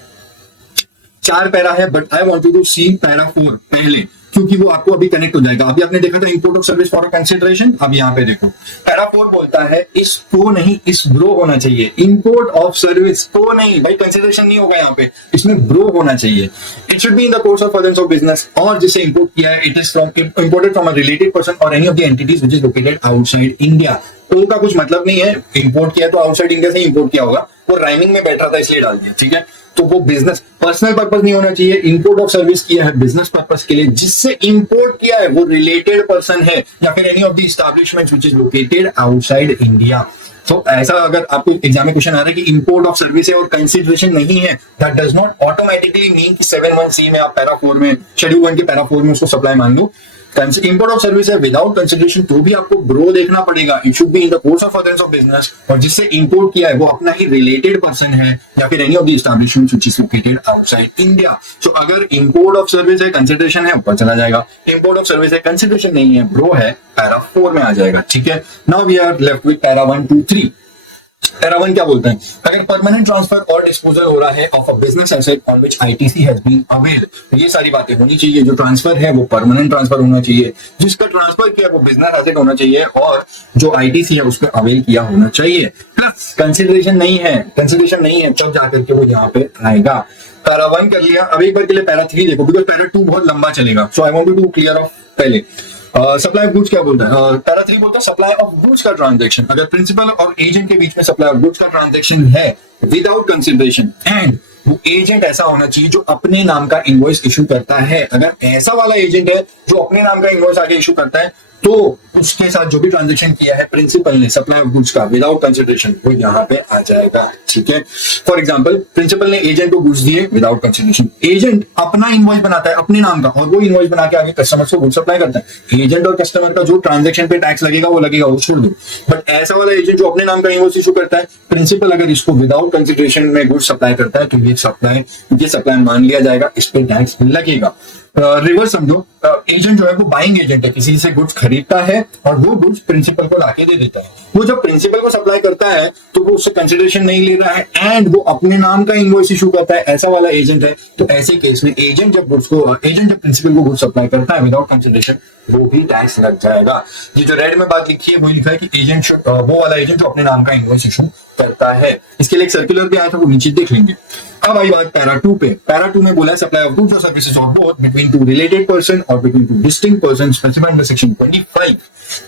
4 पैरा है but I want to see para 4 पहले क्योंकि वो आपको अभी कनेक्ट हो जाएगा। अभी आपने देखा था import of service for consideration, अब यहाँ पे देखो पैरा 4 बोलता है इसको नहीं, इस ब्रो होना चाहिए। इंपोर्ट ऑफ सर्विस को नहीं, भाई कंसिडरेशन नहीं होगा यहाँ पे, इसमें ब्रो होना चाहिए। It should be in the course of furtherance of business, और जिसे इंपोर्ट किया है it is from imported from a related person or any of the entities which is located outside India. तो का कुछ मतलब नहीं है, इंपोर्ट किया तो आउटसाइड इंडिया से इंपोर्ट किया होगा, वो राइमिंग में बैठ रहा था इसलिए डाल दिया। ठीक है, तो वो बिजनेस पर्सनल पर्पस नहीं होना चाहिए। इंपोर्ट ऑफ सर्विस किया है बिजनेस पर्पस के लिए, जिससे इंपोर्ट किया है वो रिलेटेड पर्सन है या फिर any of the establishments which is located outside India. तो ऐसा अगर आपको एग्जाम में क्वेश्चन आ रहा है कि इंपोर्ट ऑफ सर्विस है और कंसिडरेशन नहीं है, that does not automatically mean कि 7(1)(c में आप पैरा 4 में शेड्यूल 1 के पैरा 4 में उसको सप्लाई मान लो। इंपोर्ट ऑफ सर्विस है विदाउट कंसिडरेशन तो भी आपको ब्रो देखना पड़ेगा, it should be in the course of furtherance of business, और जिससे इंपोर्ट किया है वो अपना ही रिलेटेड पर्सन है या फिर any of the establishments which is located outside India. So अगर इंपोर्ट ऑफ सर्विस है कंसिडरेशन है ऊपर चला जाएगा, इंपोर्ट ऑफ सर्विस है कंसिडरेशन नहीं है ब्रो है पैरा 4 में आ जाएगा। ठीक है, now we are left with para 1, 2, 3। Para 1 क्या बोलते हैं, अगर परमानेंट ट्रांसफर और डिस्पोजल हो रहा है of a business asset on which ITC has been availed, तो ये सारी बातें होनी चाहिए। जो ट्रांसफर है वो परमानेंट ट्रांसफर होना चाहिए, जिसका ट्रांसफर किया वो बिजनेस एसेट होना चाहिए, और जो आईटीसी है उसको अवेल किया होना चाहिए। कंसिडरेशन नहीं है, कंसिडरेशन नहीं है, तब जाकर के वो यहाँ पे आएगा। पैरा 1 कर लिया, अब एक बार के लिए पैरा 3 देखो, बिकॉज पैरा 2 बहुत लंबा चलेगा, so I want to clear of पहले। सप्लाई ऑफ गुड्स क्या बोलता है, पैरा 3 बोलता है सप्लाई ऑफ गुड्स का ट्रांजैक्शन, अगर प्रिंसिपल और एजेंट के बीच में सप्लाई ऑफ गुड्स का ट्रांजैक्शन है विदाउट कंसिडरेशन, एंड वो एजेंट ऐसा होना चाहिए जो अपने नाम का इनवॉइस इशू करता है। अगर ऐसा वाला एजेंट है जो अपने नाम का इनवॉइस आगे इशू करता है, तो उसके साथ जो भी ट्रांजैक्शन किया है प्रिंसिपल ने सप्लाई ऑफ गुड्स का विदाउट कंसिडरेशन, वो यहाँ पे आ जाएगा। ठीक है, फॉर एग्जांपल प्रिंसिपल ने एजेंट को गुड्स दिए विदाउट कंसिडरेशन, एजेंट अपना इनवॉइस बनाता है अपने नाम का, और वो इनवॉइस बना के आगे कस्टमर को गुड्स सप्लाई करता है। एजेंट और कस्टमर का जो ट्रांजैक्शन पे टैक्स लगेगा वो लगेगा, वो छोड़ दो। बट ऐसा वाला एजेंट जो अपने नाम का इनवॉइस इशू करता है, प्रिंसिपल अगर इसको विदाउट कंसिडरेशन में गुड्स सप्लाई करता है, तो ये सप्लाई मान लिया जाएगा, इस पे टैक्स लगेगा। रिवर्स समझो, एजेंट जो है वो बाइंग एजेंट है, किसी से गुड्स खरीदता है और वो गुड्स प्रिंसिपल को लाके दे देता है। वो जब प्रिंसिपल को सप्लाई करता है तो वो उससे कंसिडरेशन नहीं ले रहा है, एंड वो अपने नाम का इनवॉइस इशू करता है, ऐसा वाला एजेंट है। तो ऐसे केस में एजेंट जब प्रिंसिपल को गुड्स सप्लाई करता है विदाउट कंसिडरेशन, वो भी टैक्स लग जाएगा। ये जो रेड में बात लिखी है वही लिखा है कि एजेंट वो वाला एजेंट जो अपने नाम का इनवॉइस इशू करता है। इसके लिए एक सर्कुलर भी आया था, वो नीचे देख लेंगे। अब आई बात पैरा 2 पे। पैरा 2 में बोला है supply of goods or services of both between two related person or between two distinct person specified in section 25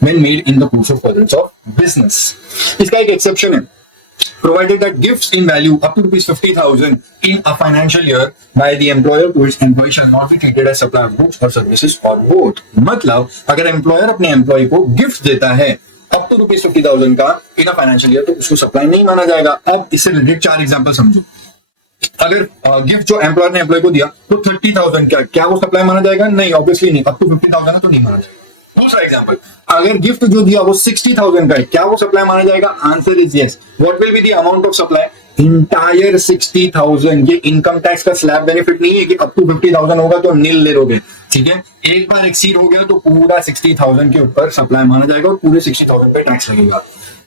when made in the course of furtherance of business. इसका एक एक्सेप्शन है, provided that gifts in value up to rupees 50,000 in a financial year by the employer to its employee shall not be treated as supply of goods or services or both। मतलब अगर एम्प्लॉयर अपने एम्प्लॉय को गिफ्ट देता है अप टू रुपीज 50,000 का इन अ फाइनेंशियल ईयर, तो उसको सप्लाई नहीं माना जाएगा। अब इससे रिलेटेड 4 एग्जांपल समझो। अगर गिफ्ट जो एम्प्लॉयर ने एम्प्लॉय को दिया तो 30,000 का, क्या वो सप्लाई माना जाएगा? नहीं, ऑब्वियसली नहीं। अप टू 50,000 है तो नहीं माना जाएगा। दूसरा एग्जांपल, अगर गिफ्ट जो दिया वो 60,000 का है, क्या वो सप्लाई माना जाएगा? Answer is yes. What will be the amount of supply? Entire 60,000। ये इनकम टैक्स का स्लैब बेनिफिट नहीं है कि अप टू 50,000 होगा तो नील ले लोगे। ठीक है, एक बार एक्सीड हो गया तो पूरा 60,000 के ऊपर सप्लाई माना जाएगा और पूरे 60,000 पे टैक्स लगेगा।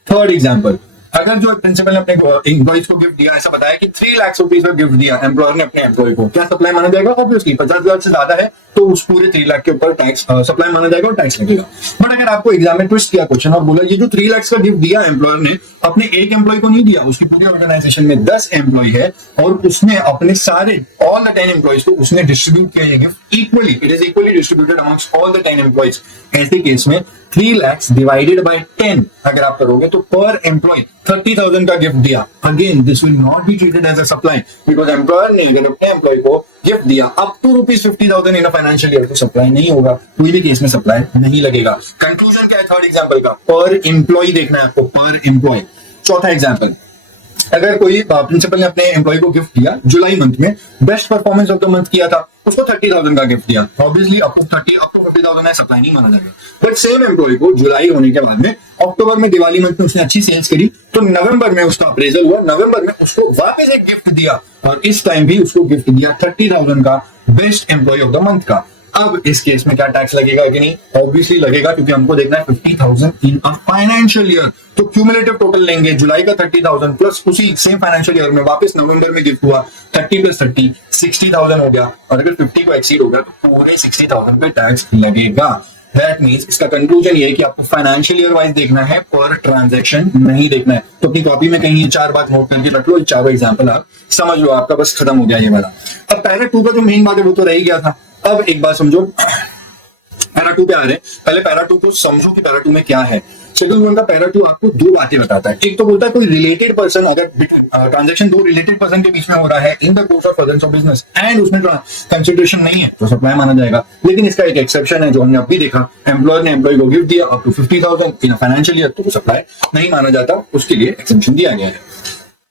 थर्ड एग्जांपल, अगर जो प्रिंसिपल ने अपने एम्प्लॉइज को गिफ्ट दिया, ऐसा बताया कि 3 लाख रुपीज का गिफ्ट दिया एम्प्लॉयर ने अपने एम्प्लॉय को, क्या सप्लाई माना जाएगा? ऑब्वियसली 50,000 से ज्यादा है तो उस पूरे 3 लाख के ऊपर टैक्स सप्लाई माना जाएगा और टैक्स लगेगा। बट अगर आपको एग्जाम में ट्विस्ट किया क्वेश्चन और बोला ये जो 3 लाख का गिफ्ट दिया एम्प्लॉयर ने, अपने एक एम्प्लॉय को नहीं दिया, उसकी पूरी ऑर्गेनाइजेशन में 10 एम्प्लॉय है और उसने अपने सारे ऑल द 10 एम्प्लॉइज को उसने डिस्ट्रीब्यूट किया ये gift equally, it is equally distributed amongst all the 10 employees. ऐसे केस में 3 lakhs डिवाइडेड बाय 10 अगर आप करोगे तो पर एम्प्लॉय 30,000 का गिफ्ट दिया। Again this will not be treated as a supply, because employer ने अगर अपने एम्प्लॉय को गिफ्ट दिया up to rupees 50,000 in a financial year, तो सप्लाई नहीं होगा, कोई भी केस में सप्लाई नहीं लगेगा। कंक्लूजन क्या है थर्ड एग्जांपल का? पर एम्प्लॉय देखना है आपको, पर एम्प्लॉय। चौथा एग्जांपल, अगर कोई प्रिंसिपल ने अपने एम्प्लॉय को गिफ्ट दिया जुलाई मंथ में, best performance of the month किया था, उसको 30,000 का गिफ्ट दिया, ऑब्वियसली अप टू 50,000 है, सप्लाई नहीं माना जाएगा। बट सेम एम्प्लॉय को जुलाई होने के बाद में अक्टूबर में दिवाली मंथ में उसने अच्छी सेल्स करी, तो नवंबर में उसका अप्रेजल हुआ, नवंबर में उसको वापस एक गिफ्ट दिया और इस टाइम भी उसको गिफ्ट दिया 30,000 का, best employee of the month का। अब इस केस में क्या टैक्स लगेगा कि नहीं? ऑब्वियसली लगेगा, क्योंकि हमको देखना है 50,000 इन अ फाइनेंशियल ईयर। तो क्यूमुलेटिव टोटल लेंगे, जुलाई का 30,000 प्लस उसी सेम फाइनेंशियल ईयर में वापस नवंबर में गिफ्ट हुआ 30 प्लस 30 60,000 हो गया, और अगर 50 को एक्सीड हो गया तो पूरे 60,000 पे टैक्स लगेगा। दैट मींस इसका कंक्लूजन ये है कि आपको फाइनेंशियल ईयर वाइज देखना है, पर ट्रांजैक्शन नहीं देखना है। तो अपनी कॉपी में कहीं ये 4 बात नोट करके रख लो, ये चारों एग्जांपल आप समझ लो, आपका बस खत्म हो गया ये वाला। अब पैरा 2 का जो मेन बात है वो तो रह ही गया था। अब एक बात समझो, पैरा 2 पे आ रहे हैं, पहले पैरा 2 को समझो कि पैरा 2 में क्या है। शेड्यूल 1 का पैरा 2 आपको 2 बातें बताता है। एक तो बोलता है कोई रिलेटेड पर्सन, अगर ट्रांजैक्शन 2 रिलेटेड पर्सन के बीच में हो रहा है इन the course of furtherance of business and उसमें कंसिडरेशन नहीं है तो सप्लाई माना जाएगा। लेकिन इसका एक एक्सेप्शन है जो हमने अभी देखा, एम्प्लॉयर ने एम्प्लॉय को गिफ्ट दिया up to 50,000 in financial year, तो सप्लाई नहीं माना जाता, उसके लिए एक्सेप्शन दिया गया है।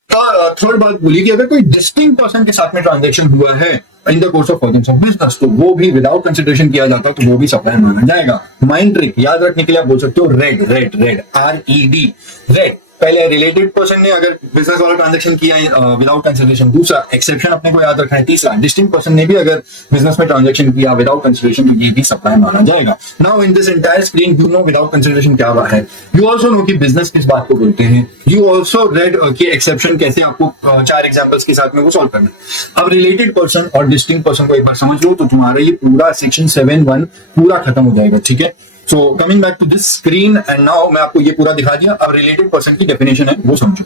और थर्ड बात बोली कि अगर कोई डिस्टिंक्ट पर्सन के साथ में ट्रांजैक्शन हुआ है इन the course of furtherance of business, तो वो भी विदाउट कंसिडरेशन किया जाता, तो वो भी सप्लाई माना जाएगा। माइंड ट्रिक याद रखने के लिए आप बोल सकते हो red, red, red, RED, red. पहले रिलेटेड पर्सन ने अगर बिजनेस वाला ट्रांजेक्शन किया विदाउट कंसिडरेशन, दूसरा एक्सेप्शन अपने को याद रखना है, तीसरा डिस्टिंक्ट पर्सन ने भी अगर बिजनेस में ट्रांजेक्शन किया विदाउट कंसिडरेशन तो ये भी सप्लाई माना जाएगा। Now in this entire screen you know without consideration क्या बात है, यू ऑल्सो नो कि बिजनेस किस बात को बोलते हैं, यू ऑल्सो रेड कि एक्सेप्शन कैसे आपको 4 एग्जांपल्स के साथ में वो सॉल्व करना है। अब रिलेटेड पर्सन और डिस्टिंक्ट पर्सन को एक बार समझ लो तो तुम्हारा ये पूरा सेक्शन 7(1) पूरा खत्म हो जाएगा, ठीक है। So coming back to this screen and now मैं आपको ये पूरा दिखा दिया। अब रिलेटेड पर्सन की डेफिनेशन है वो समझो।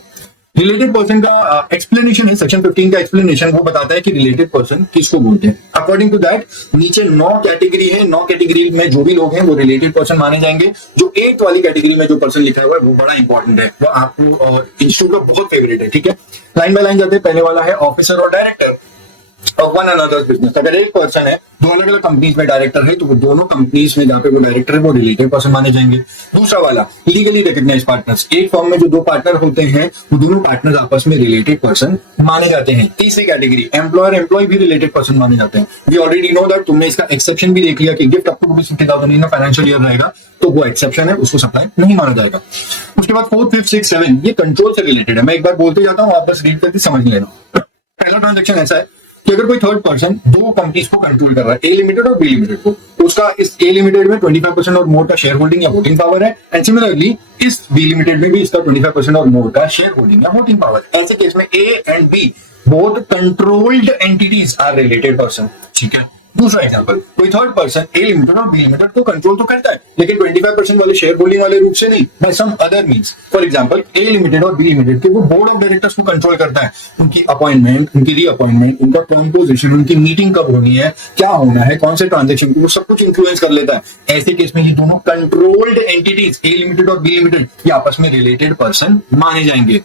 रिलेटेड पर्सन का एक्सप्लेनेशन है सेक्शन 15 का एक्सप्लेनेशन, वो बताता है कि रिलेटेड पर्सन किसको बोलते हैं। अकॉर्डिंग टू दैट नीचे 9 कैटेगरी है, 9 कैटेगरी में जो भी लोग हैं वो रिलेटेड पर्सन माने जाएंगे। जो 8 वाली कैटेगरी में जो पर्सन लिखा हुआ है वो बड़ा इंपॉर्टेंट है, वो आपको इंस्टीट्यूट का बहुत फेवरेट है, ठीक है। लाइन बाय लाइन जाते हैं। पहले वाला है ऑफिसर और director of one another business. अगर एक पर्सन है, दो अलग अलग कंपनीज में डायरेक्टर है, तो वो दोनों कंपनीज में जहाँ पे वो डायरेक्टर है वो रिलेटेड पर्सन माने जाएंगे। दूसरा वाला लीगली रिकॉग्नाइज्ड पार्टनर्स, एक फॉर्म में जो 2 पार्टनर होते हैं वो दोनों पार्टनर्स आपस में रिलेटेड पर्सन माने जाते हैं। तीसरी कैटेगरी एम्प्लॉयर एम्प्लॉय भी रिलेटेड पर्सन माने जाते हैं। वी ऑलरेडी नो दैट, तुमने इसका एक्सेप्शन भी देख लिया कि gift up to ₹50,000 in financial year रहेगा तो वो एक्सेप्शन है, उसको सप्लाई नहीं माना जाएगा। उसके बाद 4, 5, 6, 7 ये कंट्रोल से रिलेटेड है। मैं एक बार बोलते जाता हूँ, आप बस रीड करके समझ लेना। पहला ट्रांजेक्शन ऐसा है कि अगर कोई थर्ड पर्सन 2 कंपनीज को कंट्रोल कर रहा है, ए लिमिटेड और बी लिमिटेड को, तो उसका इस ए लिमिटेड में 25% और मोर का शेयर होल्डिंग या वोटिंग पावर है, एंड सिमिलरली इस बी लिमिटेड में भी इसका 25% और मोर का शेयर होल्डिंग या वोटिंग पावर। ऐसे केस में A and B both controlled entities are related person, ठीक है। दूसरा एग्जांपल, कोई थर्ड पर्सन ए लिमिटेड और बी लिमिटेड को कंट्रोल तो करता है लेकिन 25% वाले शेयर होल्डिंग वाले रूप से नहीं, by some other means. For example A limited और बी लिमिटेड के वो बोर्ड ऑफ डायरेक्टर्स को कंट्रोल करता है, उनकी अपॉइंटमेंट, उनकी रीअपॉइंटमेंट, उनका कंपोजिशन, उनकी मीटिंग कब होनी है, क्या होना है, कौन से ट्रांजेक्शन को, वो सब कुछ इंफ्लुएंस कर लेता है। ऐसे केस में ये दोनों कंट्रोल्ड एंटिटीज ए लिमिटेड और बी लिमिटेड ये आपस में रिलेटेड पर्सन माने जाएंगे।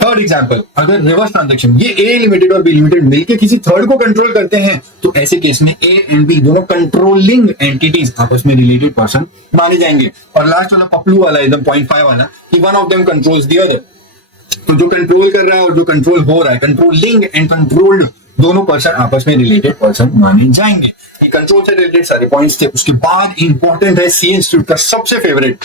थर्ड एग्जांपल, अगर रिवर्स ट्रांजैक्शन ये ए लिमिटेड और बी लिमिटेड मिलकर किसी थर्ड को कंट्रोल करते हैं तो ऐसे केस में ए एंड बी दोनों कंट्रोलिंग एंटिटीज आपस में रिलेटेड पर्सन माने जाएंगे। और लास्ट वाला पपलू वाला एकदम 0.5 वाला कि one of them controls the other, तो जो कंट्रोल कर रहा है और जो कंट्रोल हो रहा है, कंट्रोलिंग एंड कंट्रोल्ड दोनों पर्सन आपस में रिलेटेड पर्सन माने जाएंगे। ये कंट्रोल से रिलेटेड सारे पॉइंट्स थे। उसके बाद इंपॉर्टेंट है सी इंस्टीट्यूट का सबसे favourite,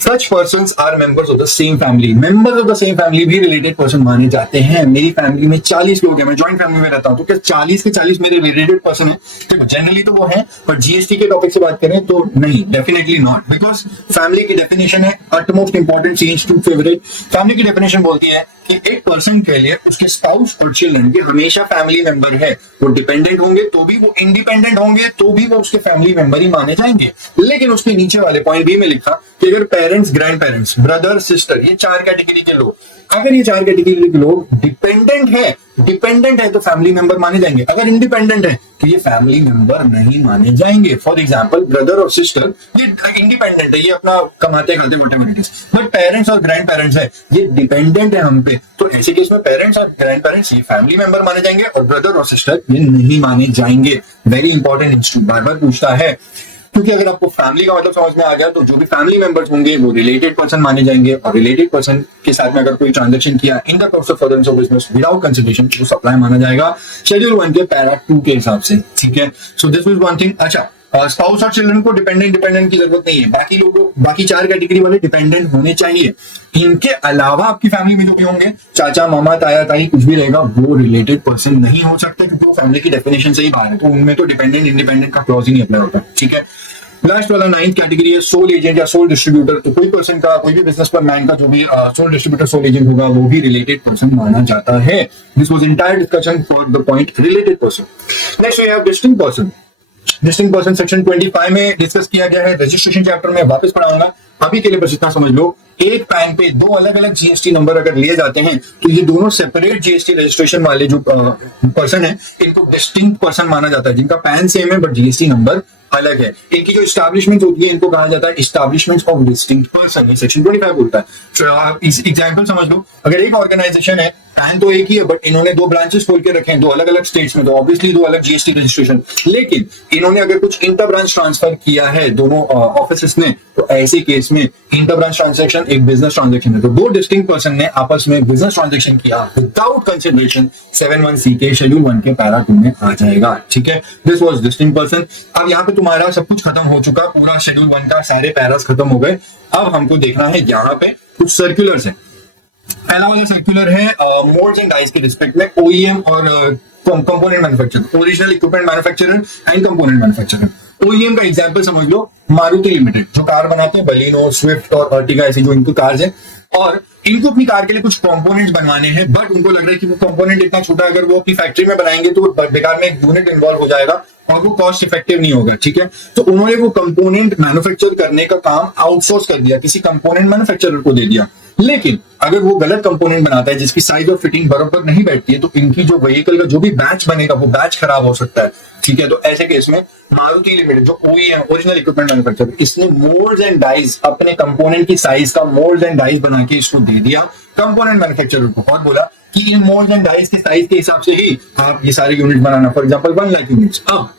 Such persons are members of the same family. Members of the same family भी related person माने जाते हैं। मेरी फैमिली में 40 लोग हैं, मैं जॉइंट फैमिली में रहता हूँ, तो क्या 40 के 40 मेरे रिलेटेड पर्सन है? तो जनरली तो वो है, पर जीएसटी के टॉपिक से बात करें तो नहीं, डेफिनेटली नॉट, बिकॉज फैमिली की डेफिनेशन है utmost important change to favourite. Family की डेफिनेशन बोलती है कि एक पर्सन के लिए उसके स्पाउस और चिल्ड्रन के हमेशा फैमिली मेंबर है। वो डिपेंडेंट होंगे तो भी, वो इंडिपेंडेंट होंगे तो भी वो उसके फैमिली मेंबर ही माने जाएंगे। लेकिन उसके नीचे वाले पॉइंट बी में लिखा कि अगर parents, grand parents, brother, sister, ये 4 कैटेगरी के लोग, अगर ये 4 कैटेगरी के लोग डिपेंडेंट है तो फैमिली मेंबर माने जाएंगे। अगर इंडिपेंडेंट है तो ये फैमिली मेंबर नहीं माने जाएंगे। फॉर एग्जांपल ब्रदर और सिस्टर ये इंडिपेंडेंट है, ये अपना कमाते खाते whatever it is, but parents और ग्रैंड पेरेंट्स है, ये डिपेंडेंट है हम पे, तो ऐसे केस में पेरेंट्स और ग्रैंड पेरेंट्स ये फैमिली मेंबर माने जाएंगे और ब्रदर और सिस्टर ये नहीं माने जाएंगे। वेरी इंपॉर्टेंट इंस्टीट्यूट बार बार पूछता है, क्योंकि अगर आपको फैमिली का मतलब समझ में आ गया तो जो भी फैमिली मेंबर्स होंगे वो रिलेटेड पर्सन माने जाएंगे, और रिलेटेड पर्सन के साथ में अगर कोई ट्रांजैक्शन किया इन the course of furtherance of business without consideration तो सप्लाई माना जाएगा शेड्यूल 1 के पैरा 2 के हिसाब से, ठीक है। सो दिस वाज वन थिंग। अच्छा, स्पाउस और चिल्ड्रन को डिपेंडेंट की जरूरत नहीं है, बाकी लोगों, बाकी 4 कैटेगरी वाले डिपेंडेंट होने चाहिए। इनके अलावा आपकी फैमिली में जो भी होंगे, चाचा, मामा, ताया, ताई, कुछ भी रहेगा, वो रिलेटेड पर्सन नहीं हो सकता क्योंकि वो फैमिली की डेफिनेशन से ही बाहर है, तो उनमें तो डिपेंडेंट इंडिपेंडेंट का क्लॉज ही नहीं अप्लाई होता, ठीक है। लास्ट वाला 9th कैटेगरी है सोल एजेंट या सोल डिस्ट्रीब्यूटर। तो कोई पर्सन का, कोई भी बिजनेस पर मैन का जो भी सोल डिस्ट्रीब्यूटर, सोल एजेंट होगा वो भी रिलेटेड पर्सन माना जाता है। This was entire discussion for the point related person. Next we have distinct person. Distinct person section 25 में डिस्कस किया गया है, रजिस्ट्रेशन चैप्टर में वापस पढ़ाऊंगा। अभी के लिए बस इतना समझ लो, एक पैन पे 2 अलग अलग जीएसटी नंबर अगर लिए जाते हैं तो ये दोनों सेपरेट जीएसटी रजिस्ट्रेशन वाले जो पर्सन है इनको डिस्टिंक्ट पर्सन माना जाता है, जिनका पैन सेम है बट जीएसटी नंबर अलग है। इनकी जो एस्टैब्लिशमेंट होती है इनको कहा जाता है एस्टैब्लिशमेंट ऑफ डिस्टिंक्ट पर्सन, ये सेक्शन 25 बोलता है। तो आप इस एग्जांपल समझ लो, अगर एक ऑर्गेनाइजेशन है, पैन तो एक ही है बट इन्होंने 2 ब्रांचेस खोल के रखे हैं 2 अलग अलग स्टेट्स में, तो ऑब्वियसली 2 अलग जीएसटी रजिस्ट्रेशन, लेकिन इन्होंने अगर कुछ इंटर ब्रांच ट्रांसफर किया है दोनों ऑफिसेस ने, तो ऐसे केस में इंटर ब्रांच ट्रांजैक्शन एक बिजनेस ट्रांजैक्शन है। तो 2 डिस्टिंक्ट पर्सन ने आपस में बिजनेस ट्रांजैक्शन किया विदाउट कंसिडरेशन 7(1) के शेड्यूल 1 के पैरा 2 में आ जाएगा, ठीक है। This was distinct person. अब यहाँ पे तुम्हारा सब कुछ खत्म हो चुका, पूरा शेड्यूल 1 का सारे पैरास खत्म हो गए। अब हमको देखना है यहाँ पे कुछ सर्कुलर्स है। पहला वाला सर्कुलर है मोल्ड्स एंड डाइज के रिस्पेक्ट में ओईएम और component manufacturer, original equipment manufacturer and component manufacturer. OEM का एग्जांपल समझ लो मारुति लिमिटेड, जो कार बनाते हैं, बलिनो, स्विफ्ट और अर्टिगा, ऐसी जो इनकी कार्स हैं, और इनको अपनी कार के लिए कुछ कंपोनेंट्स बनवाने हैं, बट उनको लग रहा है कि वो कंपोनेंट इतना छोटा, अगर वो अपनी फैक्ट्री में बनाएंगे तो बेकार में एक यूनिट इन्वॉल्व हो जाएगा और वो कॉस्ट इफेक्टिव नहीं होगा, ठीक है। तो उन्होंने वो कंपोनेंट मैन्युफैक्चर करने का काम आउटसोर्स कर दिया, किसी कंपोनेंट मैन्युफैक्चरर को दे दिया। लेकिन अगर वो गलत कंपोनेंट बनाता है जिसकी साइज और फिटिंग बराबर नहीं बैठती है, तो इनकी जो व्हीकल का जो भी बैच बनेगा वो बैच खराब हो सकता है, ठीक है। तो ऐसे केस में मारुति लिमिटेड जो ओईएम, ओरिजिनल इक्विपमेंट मैन्युफैक्चरर, इसने मोल्ड्स एंड डाइज अपने कंपोनेंट की साइज का मोल्ड्स एंड डाइज बना के इसको दे दिया कंपोनेंट मैन्युफैक्चरर को, और बोला कि इन मोल्ड्स एंड डाइज के साइज के हिसाब से ही आप ये सारे unit banana, for example 1 lakh units. अब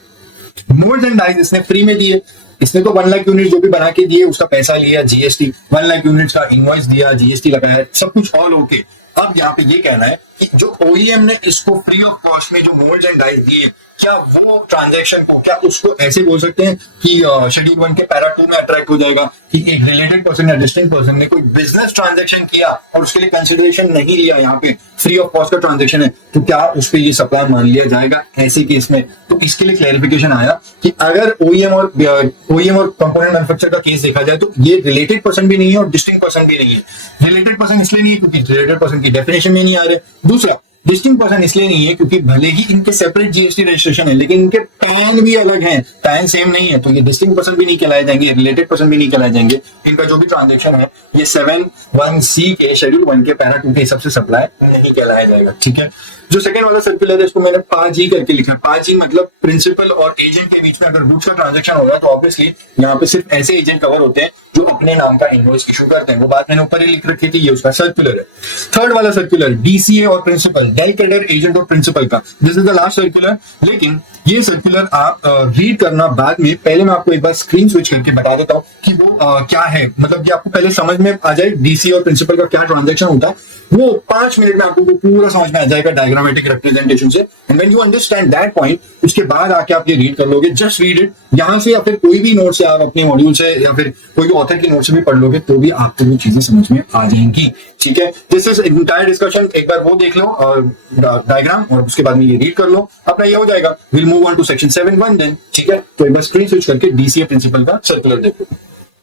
मोल्ड्स एंड डाइज इसने फ्री में दिए, इसने तो 1 लाख यूनिट जो भी बना के दिए उसका पैसा लिया, जीएसटी 1 लाख यूनिट्स का इनवॉइस दिया, जीएसटी लगाया, सब कुछ ऑल ओके। अब यहाँ पे ये कहना है कि जो ओईएम ने इसको फ्री ऑफ कॉस्ट में जो मोल्ड्स एंड डाइज दिए, क्या वो ट्रांजैक्शन को, क्या उसको ऐसे बोल सकते हैं कि शेड्यूल 1 के पैरा 2 में अट्रैक्ट हो जाएगा कि एक रिलेटेड पर्सन या डिस्टिंक्ट पर्सन ने कोई बिजनेस ट्रांजैक्शन किया और उसके लिए कंसिडरेशन नहीं लिया, यहाँ पे फ्री ऑफ कॉस्ट का ट्रांजैक्शन है, तो क्या उस पर ये सप्लाई मान लिया जाएगा ऐसे केस में? तो इसके लिए क्लैरिफिकेशन आया कि अगर ओईएम और कंपोनेंट मैन्युफैक्चरर का केस देखा जाए तो ये रिलेटेड पर्सन भी नहीं है और डिस्टिंक्ट पर्सन भी नहीं है। रिलेटेड पर्सन इसलिए नहीं है क्योंकि रिलेटेड पर्सन की डेफिनेशन में नहीं आ रहे, दूसरा डिस्टिंक्ट पर्सन इसलिए नहीं है क्योंकि भले ही इनके सेपरेट जीएसटी रजिस्ट्रेशन है लेकिन इनके पैन भी अलग हैं, पैन सेम नहीं है, तो ये डिस्टिंक्ट पर्सन भी नहीं कहलाए जाएंगे, रिलेटेड पर्सन भी नहीं कहलाए जाएंगे। इनका जो भी ट्रांजैक्शन है ये 7(1)(c) के शेड्यूल 1 के पैरा 2 के हिसाब से सप्लाई नहीं कहलाया जाएगा, ठीक है। जो सेकंड वाला सर्कुलर है इसको मैंने 5G करके लिखा है। 5G मतलब प्रिंसिपल और एजेंट के बीच में अगर गुड्स का ट्रांजैक्शन हो रहा है तो ऑब्वियसली यहाँ पे सिर्फ ऐसे एजेंट कवर होते हैं जो अपने नाम का इनवॉइस इशू करते हैं, वो बात मैंने ऊपर ही लिख रखी थी, ये उसका सर्कुलर है। थर्ड वाला सर्कुलर डीसीए और प्रिंसिपल, डेल कैडर एजेंट और प्रिंसिपल का, this is the last circular. लेकिन ये सर्कुलर आप रीड करना बाद में, पहले मैं आपको एक बार स्क्रीन स्विच करके बता देता हूँ कि वो क्या है, मतलब ये आपको पहले समझ में आ जाए डीसी और प्रिंसिपल का क्या ट्रांजैक्शन होता है, वो 5 मिनट में आपको पूरा समझ में आ जाएगा डायग्रामेटिक रिप्रेजेंटेशन से। And when you understand that point, उसके बाद आके आप ये रीड कर लोगे, जस्ट रीड इट यहां से या फिर कोई भी नोट से, आप अपने मॉड्यूल से या फिर कोई भी ऑथर की नोट से भी पढ़ लोगे तो भी आपको वो चीजें समझ में आ जाएंगी, ठीक है। दिस इज एंटायर डिस्कशन, एक बार वो देख लो और डायग्राम, और उसके बाद में ये रीड कर लो, अपना ये हो जाएगा। Will move on to section 7(1) then, ठीक है। तो एक बार स्क्रीन स्विच करके डीसीए प्रिंसिपल का सर्कुलर देखो।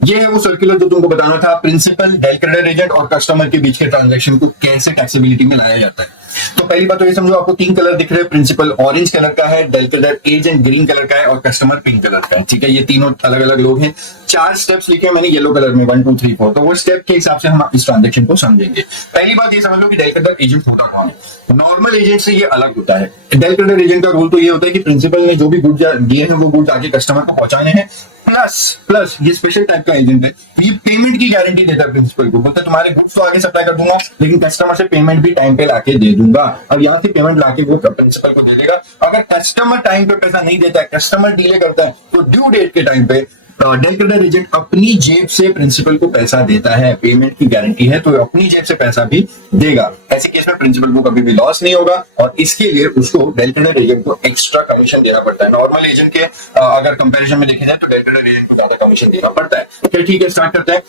ये है वो सर्कुलर जो तुमको बताना था, प्रिंसिपल, डेल कैडर एजेंट और कस्टमर के बीच के ट्रांजैक्शन को कैसे टैक्सेबिलिटी में लाया जाता है। तो पहली बात तो ये समझो, आपको 3 कलर दिख रहे हैं, प्रिंसिपल ऑरेंज कलर का है, del credere agent green colour का है और कस्टमर पिंक कलर का है, ठीक है। ये तीनों अलग अलग लोग हैं। 4 स्टेप्स लिखे हैं मैंने येलो कलर में, 1 2 3 4, तो वो स्टेप के हिसाब से हम इस ट्रांजैक्शन को समझेंगे। पहली बात ये समझ लो कि डेल कैडर एजेंट होता कौन है। नॉर्मल एजेंट से ये अलग होता है। डेल कैडर एजेंट का रूल तो ये होता है कि प्रिंसिपल ने जो भी गुड्स दिए हैं वो गुड्स आगे कस्टमर को पहुंचाने हैं, प्लस ये स्पेशल टाइप का एजेंट है, ये पेमेंट की गारंटी देता है प्रिंसिपल को, बोलता है तुम्हारे गुड्स तो आगे सप्लाई कर दूंगा लेकिन कस्टमर से पेमेंट भी टाइम पे लाके दे दूंगा। अब यहाँ से पेमेंट लाके वो प्रिंसिपल को दे देगा। अगर कस्टमर टाइम पे पैसा नहीं देता है, कस्टमर डिले करता है, तो ड्यू डेट के टाइम पे डेल कैडर एजेंट अपनी जेब से प्रिंसिपल को पैसा देता है, पेमेंट की गारंटी है तो अपनी जेब से पैसा भी देगा। ऐसे केस में प्रिंसिपल को कभी भी लॉस नहीं होगा और इसके लिए उसको डेल कैडर एजेंट को एक्स्ट्रा कमीशन देना पड़ता है। नॉर्मल एजेंट के अगर कंपैरिजन में देखे जाए तो डेल कैडर एजेंट को ज्यादा कमीशन देना पड़ता है। तो ठीक है, स्टार्ट करते हैं।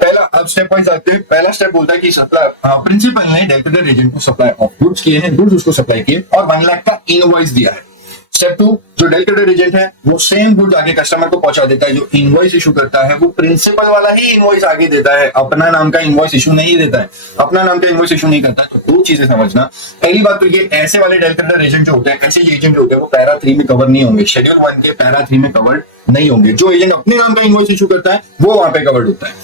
पहला, अब स्टेप वाइज आते हैं। पहला स्टेप बोलता है कि सप्लाई, प्रिंसिपल ने डेल कैडर एजेंट को सप्लाई ऑफ गुड्स किए हैं, गुड्स उसको सप्लाई किए और 1 लाख का इनवॉइस दिया है। स्टेप 2, जो डेल कैडर एजेंट है वो सेम गुड्स आगे कस्टमर को पहुंचा देता है। जो इनवॉइस इशू करता है वो प्रिंसिपल वाला ही इनवॉइस आगे देता है, अपना नाम का इनवॉइस इशू नहीं देता है, अपना नाम का इनवॉइस इशू नहीं करता है। तो 2 चीजें समझना। पहली बात तो ये, ऐसे वाले डेल कैडर एजेंट जो होते हैं, ऐसे एजेंट जो होते हैं वो पैरा 3 में कवर नहीं होंगे, शेड्यूल 1 के पैरा 3 में कवर नहीं होंगे। जो एजेंट अपने नाम का इनवॉइस इशू करता है वो वहां पे कवर्ड होता है।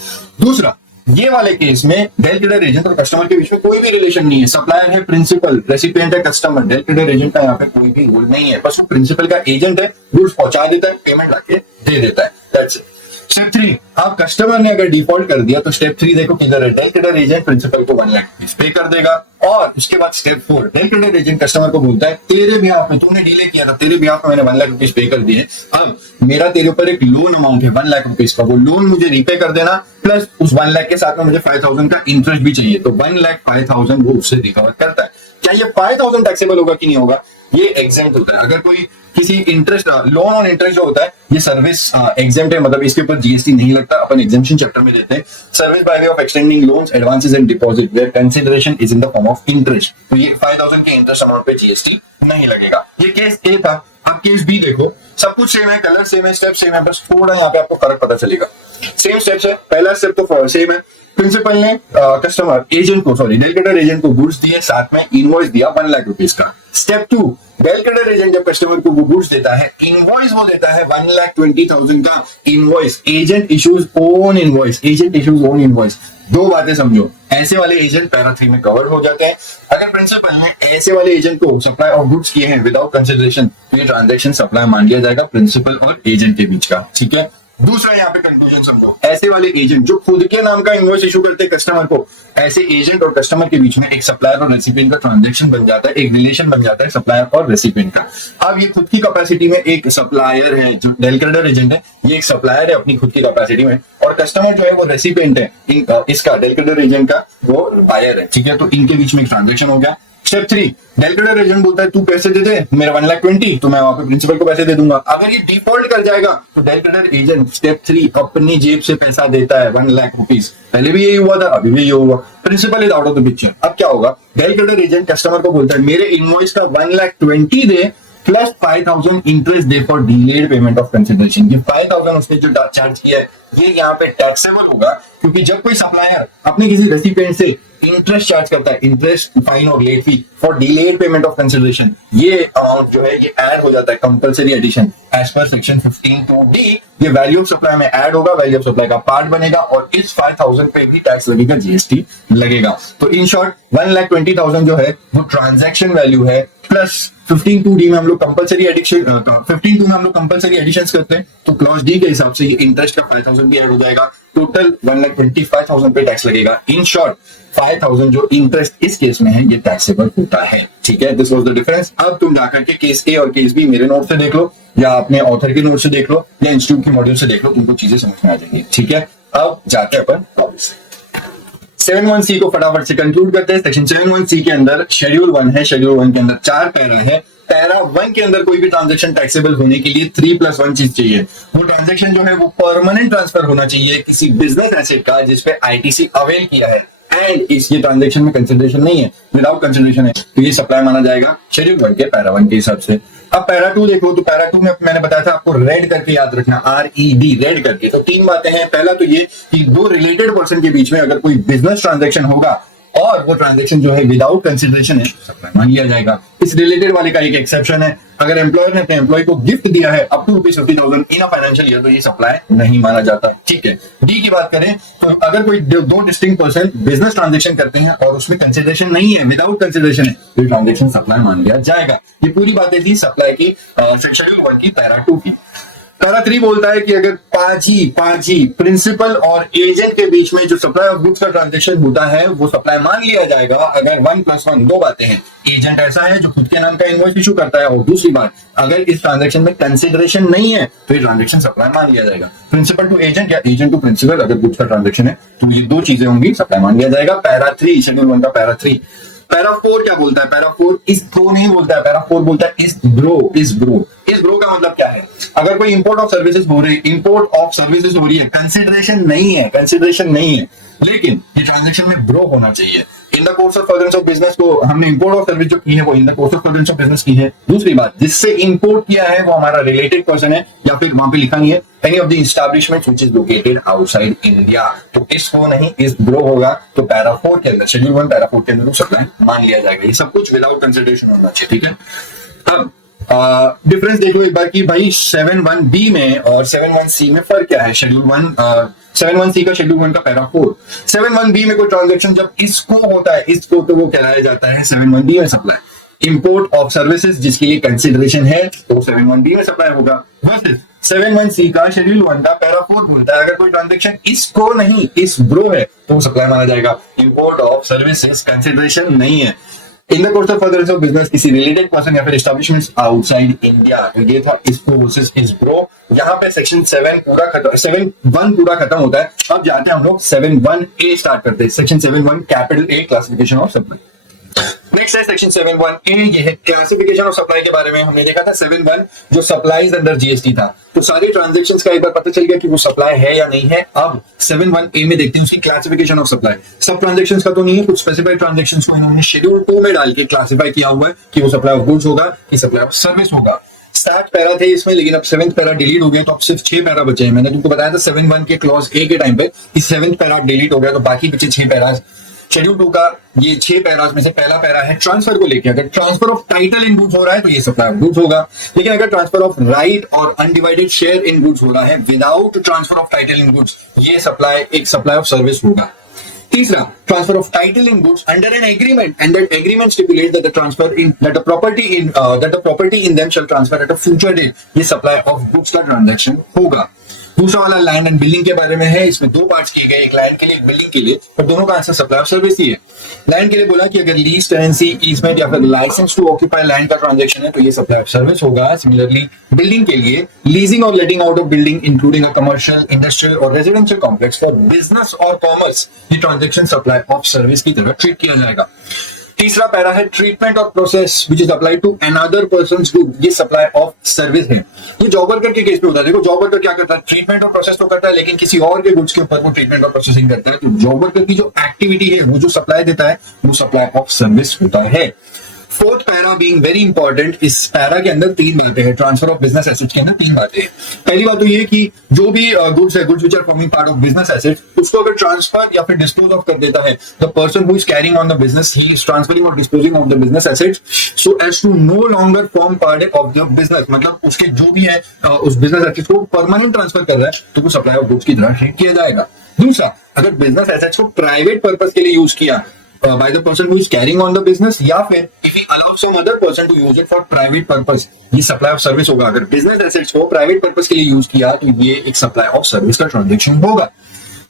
दूसरा, ये वाले केस में डेल कैडर एजेंट और कस्टमर के बीच में कोई भी रिलेशन नहीं है। सप्लायर है प्रिंसिपल, रेसिपिएंट है कस्टमर, डेल कैडर एजेंट का यहाँ पे कोई भी रोल नहीं है, बस वो प्रिंसिपल का एजेंट है, गुड्स पहुंचा देता है, पेमेंट लाके दे देता है, दैट्स इट। स्टेप 3, आप कस्टमर ने अगर डिफॉल्ट कर दिया तो स्टेप 3 देखो किधर है, डेल कैडर एजेंट प्रिंसिपल को 1 लाख पे कर देगा। और उसके बाद step 4, del credere agent customer को बोलता है तेरे बिहाफ में, तूने डिले किया था, तेरे बिहाफ में मैंने 1 लाख रुपीज पे कर दिए, अब मेरा तेरे ऊपर एक लोन अमाउंट है 1 लाख रुपीज का, वो लोन मुझे रीपे कर देना, प्लस उस 1 लाख के साथ में मुझे 5,000 का इंटरेस्ट भी चाहिए। तो 1,05,000 वो उससे रिकवर करता है। क्या ये 5,000 टैक्सेबल होगा कि नहीं होगा? ये एग्जेम्प्ट होता है। अगर कोई किसी इंटरेस्ट लोन ऑन इंटरेस्ट जो होता है ये सर्विस एग्जेम्प्ट है, मतलब इसके ऊपर जीएसटी नहीं लगता। अपन एग्जेम्पशन चैप्टर में देते हैं service by way of extending loans advances and deposit where consideration is in the form of interest. तो ये 5000 के इंटरेस्ट अमाउंट पे जीएसटी नहीं लगेगा। ये केस ए था। अब केस बी देखो, सब कुछ सेम है, कलर सेम है, स्टेप सेम है, बस थोड़ा यहाँ पे आपको फर्क पता चलेगा। सेम स्टेप्स है। पहला स्टेप तो सेम है। प्रिंसिपल ने कस्टमर एजेंट को डेलीगेटेड एजेंट को गुड्स दिए, साथ में इनवॉइस दिया 1 लाख रुपीज का। स्टेप 2, डेलीगेटेड एजेंट जब कस्टमर को वो गुड्स देता है, इनवॉइस वो देता है 1,20,000 का invoice. Agent issues own invoice, agent issues own invoice. दो बातें समझो, ऐसे वाले एजेंट पैरा 3 में कवर हो जाते हैं। अगर प्रिंसिपल ने ऐसे वाले एजेंट को सप्लाई ऑफ गुड्स किए हैं विदाउट कंसिडरेशन, तो ये ट्रांजैक्शन सप्लाई मान लिया जाएगा प्रिंसिपल और एजेंट के बीच का। ठीक है। दूसरा यहाँ पे कंक्लूजन समझो, ऐसे वाले एजेंट जो खुद के नाम का इनवॉइस इशू करते हैं कस्टमर को, ऐसे एजेंट और कस्टमर के बीच में एक सप्लायर और रेसिपिएंट का ट्रांजैक्शन बन जाता है, एक रिलेशन बन जाता है सप्लायर और रेसिपिएंट का। अब ये खुद की कैपेसिटी में एक सप्लायर है, जो डेलीगेटेड एजेंट है ये एक सप्लायर है अपनी खुद की कैपेसिटी में, और कस्टमर जो है वो रेसिपिएंट है इसका डेलीगेटेड एजेंट का, वो बायर है। ठीक है। तो इनके बीच में एक ट्रांजैक्शन हो गया। स्टेप 3, डेलीगेटेड एजेंट बोलता है तू पैसे दे दे मेरा 1,20,000, तो मैं वहां पे प्रिंसिपल को पैसे दे दूंगा। अगर ये डिफॉल्ट कर जाएगा तो डेलीगेटेड एजेंट स्टेप 3 अपनी जेब से पैसा देता है 1 लाख रुपीज। पहले भी यही हुआ था, अभी भी यही हुआ। Principal is out of the picture. अब क्या होगा, डेलीगेटेड एजेंट कस्टमर को बोलता है मेरे इनवॉइस का 1,20,000 दे प्लस 5,000 इंटरेस्ट दे for delayed payment of consideration. ये 5,000 उसने जो चार्ज किया है ये यहाँ पे टैक्सेबल होगा, क्योंकि जब कोई सप्लायर अपने किसी रेसिपिएंट से इंटरेस्ट चार्ज करता है, इंटरेस्ट फाइन और late fee for delayed payment of consideration, ये अमाउंट जो है ये ऐड हो जाता है compulsory addition as per section 15(2)D। ये वैल्यू ऑफ सप्लाई में ऐड होगा, वैल्यू ऑफ सप्लाई का पार्ट बनेगा और इस 5,000 पे भी टैक्स लगेगा, जीएसटी लगेगा। तो इन शॉर्ट 1,20,000 जो है वो ट्रांजैक्शन वैल्यू है, प्लस 15(2)D में हम लोग कंपलसरी एडिशन 15(2) में हम लोग कंपलसरी एडिशंस करते हैं, तो क्लॉज डी के हिसाब से ये इंटरेस्ट का 5,000 भी ऐड हो जाएगा। टोटल 1,25,000 पे टैक्स लगेगा। इन शॉर्ट 5,000 जो इंटरेस्ट इस केस में है ये टैक्सेबल होता है। ठीक है। This was the difference. अब तुम जाकर के केस ए और केस बी मेरे नोट से देख लो, या अपने ऑथर के नोट से देख लो, या इंस्टीट्यूट के मॉड्यूल से देख लो, तुमको चीजें समझ में आ जाएंगी। ठीक है। अब जाते हैं अपन टॉपिक से। 7(1)C को फटाफट से कंक्लूड करते हैं। सेक्शन 7(1)C के अंदर शेड्यूल 1 है। शेड्यूल 1 के अंदर 4 पैरा है। पैरा 1 के अंदर कोई भी ट्रांजैक्शन टैक्सेबल होने के लिए 3+1 चीज चाहिए। वो ट्रांजैक्शन जो है वो परमानेंट ट्रांसफर होना चाहिए किसी बिजनेस एसेट का जिसपे आईटीसी अवेल किया है, एंड इस ये ट्रांजैक्शन में कंसिडरेशन नहीं है, विदाउट कंसिडरेशन है, तो ये सप्लाई माना जाएगा शेड्यूल 1 के पैरा 1 के हिसाब से। अब पैरा 2 देखो, तो पैरा 2 में मैंने बताया था आपको रेड करके याद रखना, RED, रेड करके। तो 3 बातें हैं। पहला तो ये कि दो रिलेटेड पर्सन के बीच में अगर कोई बिजनेस ट्रांजैक्शन होगा और वो ट्रांजैक्शन जो है विदाउट कंसिडरेशन है, सप्लाई मान लिया जाएगा। इस रिलेटेड वाले का एक एक्सेप्शन है, अगर एम्प्लॉयर ने अपने एम्प्लॉय को गिफ्ट दिया है up to ₹50,000 in a financial year, तो ये सप्लाई नहीं माना जाता। ठीक है। डी की बात करें तो अगर कोई दो डिस्टिंक्ट पर्सन बिजनेस ट्रांजैक्शन करते हैं और उसमें कंसिडरेशन नहीं है, विदाउट कंसिडरेशन है, तो ये ट्रांजैक्शन सप्लाई मान लिया जाएगा। ये पूरी बातें थी सप्लाई की, शेड्यूल 1 की, पैरा 2 की। पैरा 3 बोलता है कि अगर पाजी प्रिंसिपल और एजेंट के बीच में जो सप्लाई ऑफ गुड्स का ट्रांजैक्शन होता है वो सप्लाई मान लिया जाएगा अगर 1+1 दो बातें हैं। एजेंट ऐसा है जो खुद के नाम का इनवॉइस इशू करता है, और दूसरी बात अगर इस ट्रांजैक्शन में कंसिडरेशन नहीं है तो ये ट्रांजैक्शन सप्लाई मान लिया जाएगा। प्रिंसिपल टू एजेंट या एजेंट टू प्रिंसिपल अगर गुड्स का ट्रांजैक्शन है तो ये दो चीजें होंगी, सप्लाई मान लिया जाएगा। पैरा 3 शेड्यूल 1 का पैरा 3। पैरा 4 क्या बोलता है? पैरा 4 इस ब्रो नहीं बोलता है, पैरा 4 बोलता है इस ब्रो का मतलब क्या है? अगर कोई इंपोर्ट ऑफ सर्विसेज हो रही है, कंसिडरेशन नहीं है, लेकिन ये ट्रांजैक्शन में ब्रो होना चाहिए। इन the course of furtherance of business को हमने इंपोर्ट ऑफ सर्विस जो की है वो इन the course of furtherance of business की है। दूसरी बात, जिससे इंपोर्ट किया है वो हमारा रिलेटेड पर्सन है, या फिर वहां पे लिखा नहीं है any of the establishments which is located outside India, तो इसको नहीं, इस ब्रो होगा। तो पैरा 4 के अंदर, शेड्यूल 1 पैरा 4 के अंदर सप्लाई मान लिया जाएगा। ये सब कुछ विदाउट कंसिडरेशन होना चाहिए। ठीक है। अब डिफरेंस देखो एक बार कि भाई 7(1)B में और 7(1)C में फर्क क्या है। शेड्यूल 7(1)C का शेड्यूल 1 का पैरा 4। 7(1)B में कोई ट्रांजैक्शन जब इसको होता है, इसको, तो वो कहलाया जाता है 7(1)B में सप्लाई। इंपोर्ट ऑफ सर्विसेज जिसके लिए कंसिडरेशन है तो 7(1)B में सप्लाई होगा। वर्सेस 7(1)C का शेड्यूल 1 का पैरा 4 बोलता है अगर कोई ट्रांजैक्शन इसको नहीं, इस ब्रो है, तो सप्लाई माना जाएगा। इंपोर्ट ऑफ सर्विसेज कंसिडरेशन नहीं है। इन the course of furtherance of business किसी रिलेटेड पर्सन या फिर एस्टैब्लिशमेंट्स आउटसाइड इंडिया, ये था इसको वर्सेस इस ब्रो। यहाँ पे सेक्शन 7 पूरा खत्म, 7(1) पूरा खत्म होता है। अब जाते हैं हम लोग 7(1)A स्टार्ट करते हैं। Section 7(1) capital A classification of supply. Next है सेक्शन 7(1)(a). ये है क्लासिफिकेशन ऑफ सप्लाई के बारे में। हमने देखा था 7(1) जो सप्लाईज अंडर जीएसटी था, तो सारी ट्रांजैक्शंस का एक बार पता चल गया कि वो सप्लाई है या नहीं है। अब 7(1)(a) में देखते हैं उसकी क्लासिफिकेशन ऑफ सप्लाई। सब ट्रांजैक्शंस का तो नहीं है, कुछ स्पेसिफाइड ट्रांजैक्शंस को इन्होंने शेड्यूल 2 में डाल के क्लासिफाई किया हुआ है कि वो सप्लाई ऑफ गुड्स होगा कि सप्लाई ऑफ सर्विस होगा। 7 पैरा थे इसमें, लेकिन अब 7th पैरा डिलीट हो गया, तो अब सिर्फ 6 पैरा बचे हैं। मैंने तुमको बताया था 7(1) के क्लॉज ए के टाइम पे कि 7th पैरा डिलीट हो गया, तो बाकी बचे 6 पैरा। शेड्यूल 2 का ये 6 पैरास में से पहला पैरा है ट्रांसफर को लेके। अगर transfer of title in goods हो रहा है तो ये सप्लाई ऑफ गुड्स होगा, लेकिन अगर transfer of right or undivided share in goods हो रहा है without transfer of title in goods, ये सप्लाई ऑफ सर्विस होगा। तीसरा, transfer of title in goods under an agreement and that agreement stipulates that the property in them shall transfer at a future date, ये सप्लाई ऑफ गुड्स का ट्रांजैक्शन होगा। दूसरा वाला लैंड एंड बिल्डिंग के बारे में है। इसमें 2 पार्ट्स किए गए, एक लैंड के लिए, एक बिल्डिंग के लिए, पर दोनों का आंसर सप्लाई ऑफ सर्विस ही है। लैंड के लिए बोला कि अगर लीज, टेनेंसी, ईजमेंट या फिर लाइसेंस टू ऑक्यूपाई लैंड का ट्रांजैक्शन है तो ये सप्लाई ऑफ सर्विस होगा। सिमिलरली बिल्डिंग के लिए लीजिंग और letting out of building including a commercial, industrial और रेजिडेंशियल कॉम्प्लेक्स फॉर बिजनेस और कॉमर्स, ये ट्रांजैक्शन सप्लाई ऑफ सर्विस की तरह ट्रीट किया जाएगा। तीसरा पैरा है treatment of process which is apply to another persons good, ये सप्लाई ऑफ सर्विस है। ये जॉब वर्कर के केस में होता है। देखो जॉब वर्कर क्या करता है, ट्रीटमेंट ऑफ प्रोसेस तो करता है, लेकिन किसी और के गुड्स के ऊपर वो ट्रीटमेंट ऑफ प्रोसेसिंग करता है। तो जॉब वर्कर की जो एक्टिविटी है, वो जो सप्लाई देता है, वो सप्लाई ऑफ सर्विस होता है। 4th para being very important, इस पैरा के अंदर 3 बातें हैं। ट्रांसफर ऑफ बिजनेस एसेट्स के अंदर 3 बातें हैं। पहली बात तो ये कि जो भी गुड्स है, goods which are forming part of business assets, उसको अगर ट्रांसफर या फिर डिस्पोज ऑफ कर देता है, the person who is carrying on the business, he is transferring or disposing of the business assets so as to no longer form part of the business, मतलब उसके जो भी है उस बिजनेस एसेट्स को परमानेंट ट्रांसफर कर रहा है, तो वो सप्लाई ऑफ गुड्स की तरह ट्रीट किया जाएगा। दूसरा, अगर बिजनेस एसेट्स को प्राइवेट पर्पस के लिए यूज किया by the person who is carrying on the business, या फिर if he allows some other person to use it for private purpose, ये सप्लाई ऑफ सर्विस होगा। अगर बिजनेस एसेट्स को प्राइवेट पर्पस के लिए यूज किया तो ये एक सप्लाई ऑफ सर्विस का ट्रांजैक्शन होगा।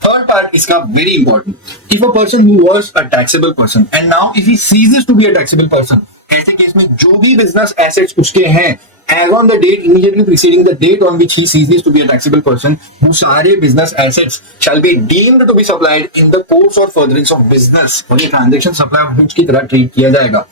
थर्ड पार्ट इसका very important, if a person who was a taxable person and now if he ceases to be a taxable person, ऐसे केस में जो भी बिजनेस एसेट्स उसके हैं as on the date immediately preceding the date on which he ceases to be a taxable person, वो सारे business assets shall be deemed to be supplied in the course or furtherance of business, और ये ट्रांजैक्शन सप्लाई ऑफ गुड्स की तरह ट्रीट किया जाएगा।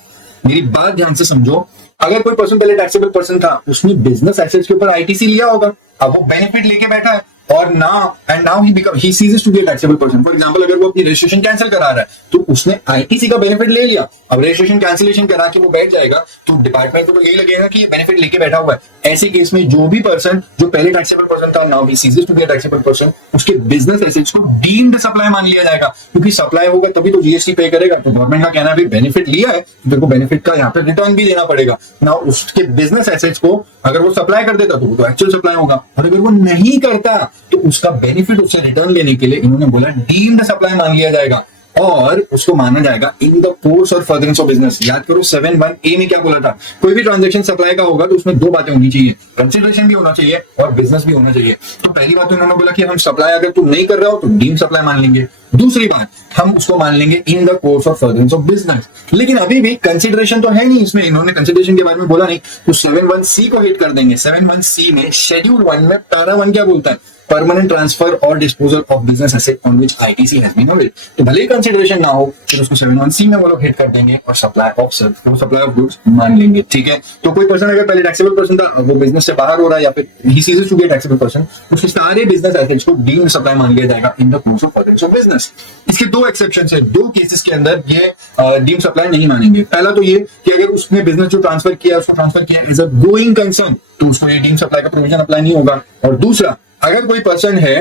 मेरी बात ध्यान से समझो, अगर कोई पर्सन पहले टैक्सेबल पर्सन था, उसने बिजनेस एसेट्स के ऊपर आईटीसी लिया होगा, अब वो बेनिफिट लेके बैठा है और now he ceases to be a taxable person. For example, अगर वो अपनी रजिस्ट्रेशन कैंसिल करा रहा है तो उसने आईटीसी का बेनिफिट ले लिया, अब रजिस्ट्रेशन कैंसिलेशन करा के वो बैठ जाएगा तो डिपार्टमेंट को यही लगेगा कि ये बेनिफिट लेके बैठा हुआ है। ऐसे केस में जो भी पर्सन जो पहले टैक्सेबल पर्सन था, now he ceases to be a taxable person, उसके बिजनेस एसेट्स को डीम्ड सप्लाई मान लिया जाएगा, क्योंकि सप्लाई होगा तभी तो जीएसटी पे करेगा। तो गवर्नमेंट का कहना है बेनिफिट लिया है तो तेरे को बेनिफिट का यहाँ पे रिटर्न भी देना पड़ेगा ना। उसके बिजनेस एसेट्स को अगर वो सप्लाई कर देता तो वो तो एक्चुअल सप्लाई होगा, और अगर वो नहीं करता तो उसका बेनिफिट उससे रिटर्न लेने के लिए इन्होंने बोला डीम्ड सप्लाई मान लिया जाएगा और उसको माना जाएगा इन द कोर्स और फर्दरेंस ऑफ बिजनेस। याद करो 7(1)(a) में क्या बोला था, कोई भी ट्रांजैक्शन सप्लाई का होगा तो उसमें 2 बातें होनी चाहिए, कंसिडरेशन भी होना चाहिए और बिजनेस भी होना चाहिए। तो पहली बात तो इन्होंने बोला कि हम सप्लाई अगर तुम नहीं कर रहे हो तो डीम सप्लाई मान लेंगे। दूसरी बात, हम उसको मान लेंगे इन the course of furtherance of business. लेकिन अभी भी कंसिडरेशन तो है नहीं इसमें, इन्होंने कंसिडरेशन के बारे में बोला नहीं, तो 7(1)(c) को हिट कर देंगे। 7(1)(c) में शेड्यूल 1 में पैरा 1 क्या बोलता है, परमानेंट ट्रांसफर और disposal of business asset on which ITC has been hold. तो भले ही कंसिडरेशन ना हो फिर उसको 7(1)(c) में वो लोग हिट कर देंगे और सप्लाई ऑफ गुड्स मान लेंगे। ठीक है, तो कोई पर्सन अगर पहले टैक्सेबल पर्सन था, वो बिजनेस से बाहर हो रहा है या फिर he ceases to be a taxable person, उसके सारे बिजनेस एसेट्स को डीम्ड सप्लाई मान लिया जाएगा in the course of furtherance of business. इसके 2 एक्सेप्शंस है, 2 केसेस के अंदर ये डीम्ड सप्लाई नहीं मानेंगे। पहला तो ये कि अगर उसने बिजनेस जो ट्रांसफर किया उसको ट्रांसफर किया एज अ गोइंग कंसर्न, तो उसको ये डीम्ड सप्लाई का प्रोविजन अप्लाई नहीं होगा। और दूसरा, अगर कोई पर्सन है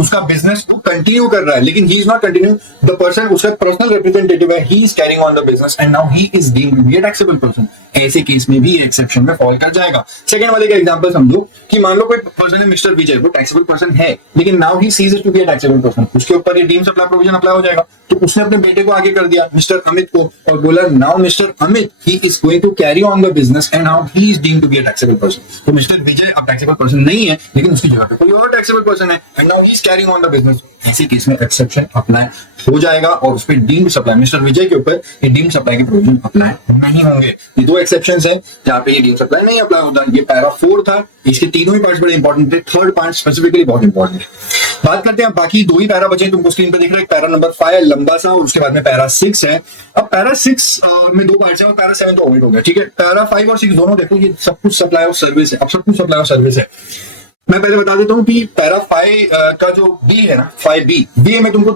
उसका बिजनेस को कंटिन्यू कर रहा है लेकिन he is not continue, the person उसका पर्सनल रिप्रेजेंटेटिव है, he is carrying on the business and now he is deemed to be a taxable person, ऐसे केस में भी एक्सेप्शन में फॉल कर जाएगा। सेकंड वाले का एग्जांपल समझो कि मान लो कोई पर्सन है मिस्टर विजय, वो टैक्सेबल पर्सन है लेकिन now he ceases to be a taxable person, उसके ऊपर ये डीम्ड सप्लाई प्रोविजन अप्लाई हो जाएगा। तो उसने अपने बेटे को आगे कर दिया मिस्टर अमित को और बोला now mister Amit he is going to carry on the business and now he is deemed to be a taxable person. तो मिस्टर विजय अब टैक्सेबल पर्सन नहीं है लेकिन उसकी जगह पे कोई और टैक्सेबल पर्सन है and now he is carrying on the business, ऐसे केस में एक्सेप्शन अप्लाई हो जाएगा और उस पर डीम्ड सप्लाई, मिस्टर विजय के ऊपर ये डीम्ड सप्लाई के प्रोविजन अप्लाई नहीं होंगे। ये दो एक्सेप्शंस हैं जहां पे ये डीम्ड सप्लाई नहीं अप्लाई होता। ये पैरा 4 था, इसके तीनों ही पार्ट्स बड़े इंपॉर्टेंट थे, थर्ड पार्ट स्पेसिफिकली बहुत इंपॉर्टेंट है। बात करते हैं बाकी दो ही पैरा बचे, तुमको स्क्रीन पर दिख रहा है। पैरा नंबर 5 लंबा सा और उसके बाद में पैरा 6 है। अब पैरा 6 में दो पार्ट्स है और पैरा 7 तो ओमिट हो गया, ठीक है। पैरा 5 और 6 दोनों देखो, ये सब कुछ सप्लाई ऑफ सर्विस है। अब सब कुछ सप्लाई ऑफ सर्विस है। मैं पहले बता देता हूँ कि पैरा 5 का जो बी है ना, 5B मैं तुमको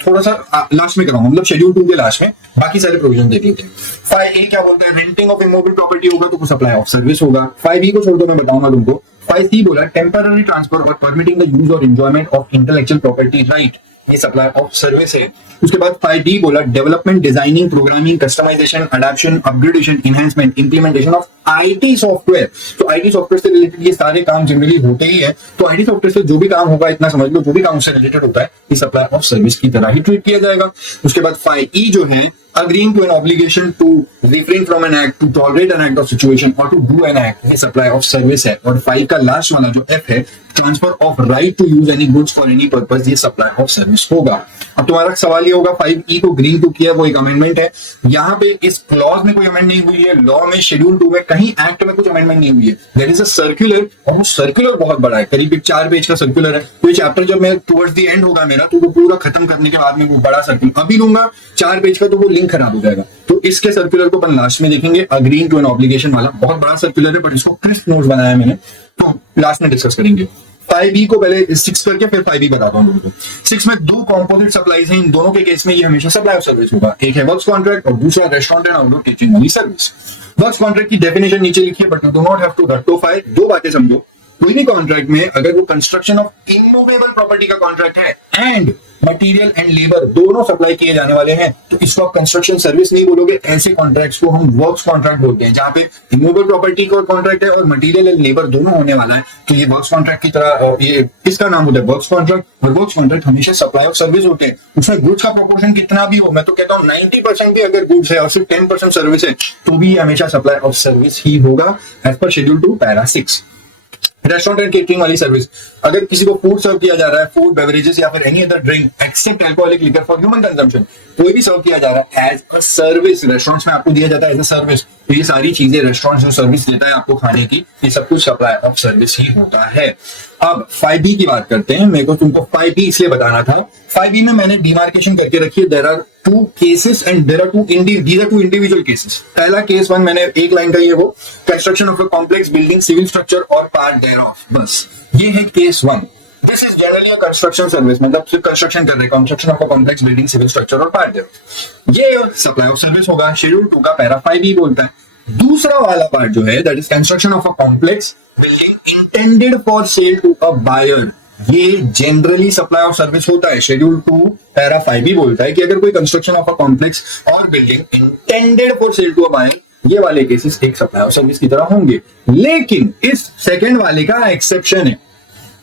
थोड़ा सा लास्ट में कराऊंगा, मतलब शेड्यूल 2 के लास्ट में बाकी सारे प्रोविजन देख लेते हैं। 5A क्या बोलता है, रेंटिंग ऑफ इमोबल प्रॉपर्टी होगा तो सप्लाई ऑफ सर्विस होगा। 5B को छोड़ दो, मैं बताऊंगा तुमको। 5C बोला temporary transfer or permitting the use और enjoyment of intellectual property right, ये सप्लाई ऑफ सर्विस है। उसके बाद 5D बोला development, designing, programming, customisation, adaptation, upgradation, enhancement, implementation of IT software. तो आईटी सॉफ्टवेयर से रिलेटेड ये सारे काम जनरली होते ही है, तो आईटी सॉफ्टवेयर से जो भी काम होगा, इतना समझ लो, जो भी काम उससे रिलेटेड होता है ये सप्लाई ऑफ सर्विस की तरह ही ट्रीट किया जाएगा। उसके बाद 5E जो है agreeing to an obligation to refrain from an act, to tolerate an act of situation or to do an act, ये सप्लाई ऑफ सर्विस है। और 5 का लास्ट वाला जो F है, transfer of right to use any goods for any purpose, ये सप्लाई ऑफ सर्विस होगा। अब तुम्हारा सवाल ये होगा 5E को ग्रीन टू किया, वो एक अमेंडमेंट है। यहाँ पे इस क्लॉज में कोई अमेंड नहीं हुई है, लॉ में, शेड्यूल 2 में, कहीं एक्ट में कुछ अमेंडमेंट नहीं हुई है। देयर इज अ सर्कुलर, और वो सर्कुलर बहुत बड़ा है, करीब 4 पेज का सर्कुलर है। तो ये चैप्टर जब मैं टुवर्ड्स द एंड होगा मेरा, तो वो पूरा खत्म करने के बाद में वो बड़ा सर्कुलर अभी लूंगा 4 पेज का, तो वो लिंक खराब हो जाएगा। तो इसके सर्कुलर को अपन लास्ट में देखेंगे। अग्रीइंग टू एन ऑब्लिगेशन वाला बहुत बड़ा सर्कुलर है, बट इसको क्रिस्प नोट्स बनाया मैंने, तो लास्ट में डिस्कस करेंगे। 5B को पहले 6 करके फिर 5B बताता हूँ तुमको। 6 में दो कॉम्पोजिट सप्लाईज हैं, इन दोनों के केस में ये हमेशा सप्लाई ऑफ सर्विस होगा। एक है वर्क्स कॉन्ट्रैक्ट और दूसरा रेस्टोरेंट एंड आउटडोर कैटरिंग वाली सर्विस। वर्क्स कॉन्ट्रैक्ट की डेफिनेशन नीचे लिखी है, but you do not have to रट्टोफाई। दो बातें समझो, कोई भी कॉन्ट्रैक्ट में अगर वो कंस्ट्रक्शन ऑफ इमूवेबल प्रॉपर्टी का कॉन्ट्रैक्ट है एंड मटेरियल एंड लेबर दोनों सप्लाई किए जाने वाले हैं, तो इसको आप कंस्ट्रक्शन सर्विस नहीं बोलोगे। ऐसे कॉन्ट्रैक्ट्स को हम वर्क्स कॉन्ट्रैक्ट बोलते हैं, जहां पे इमूवेबल प्रॉपर्टी का कॉन्ट्रैक्ट है और मटेरियल एंड लेबर दोनों होने वाला है, तो ये वर्क्स कॉन्ट्रैक्ट की तरह ये इसका नाम होता है वर्क्स कॉन्ट्रैक्ट। और वर्क्स कॉन्ट्रैक्ट हमेशा सप्लाई ऑफ सर्विस होते हैं। उसमें गुड्स का प्रोपोर्शन कितना भी हो, मैं तो कहता हूँ 90% भी अगर गुड्स है और सिर्फ 10% सर्विस है, तो भी हमेशा सप्लाई ऑफ सर्विस ही होगा as per schedule 2 para 6। Restaurant and catering वाली सर्विस, अगर किसी को फूड सर्व किया जा रहा है, फूड बेवरेजेस या फिर any other drink except alcoholic liquor for human consumption, कोई भी सर्व किया जा रहा है एज अ सर्विस, रेस्टोरेंट्स में आपको दिया जाता है एज अ सर्विस, तो ये सारी चीजें रेस्टोरेंट जो सर्विस देता है आपको खाने की, ये सब कुछ सप्लाई ऑफ सर्विस ही होता है। अब 5B की बात करते हैं। मेरे को तुमको 5B इसलिए बताना था, 5B में मैंने डिमार्केशन करके रखी है। There are 2 cases and there are 2 individual cases. पहला केस 1 मैंने एक लाइन का, ये वो construction of a complex building, civil structure और पार्ट देयर ऑफ, बस ये है case 1। This is generally a construction service, मतलब सिर्फ कंस्ट्रक्शन कर रहे हैं, construction of a complex building, civil structure और पार्ट देयर ऑफ, ये सप्लाई ऑफ सर्विस होगा। शेड्यूल 2 का पैरा 5B बोलता है। दूसरा वाला पार्ट जो है, that is construction of a complex building intended for sale to a buyer, ये जनरली सप्लाई ऑफ सर्विस होता है। शेड्यूल 2 पैरा 5B बोलता है कि अगर कोई कंस्ट्रक्शन ऑफ अ कॉम्प्लेक्स और building intended for sale to a buyer, ये वाले केसेस एक सप्लाई ऑफ सर्विस की तरह होंगे। लेकिन इस सेकंड वाले का एक्सेप्शन है।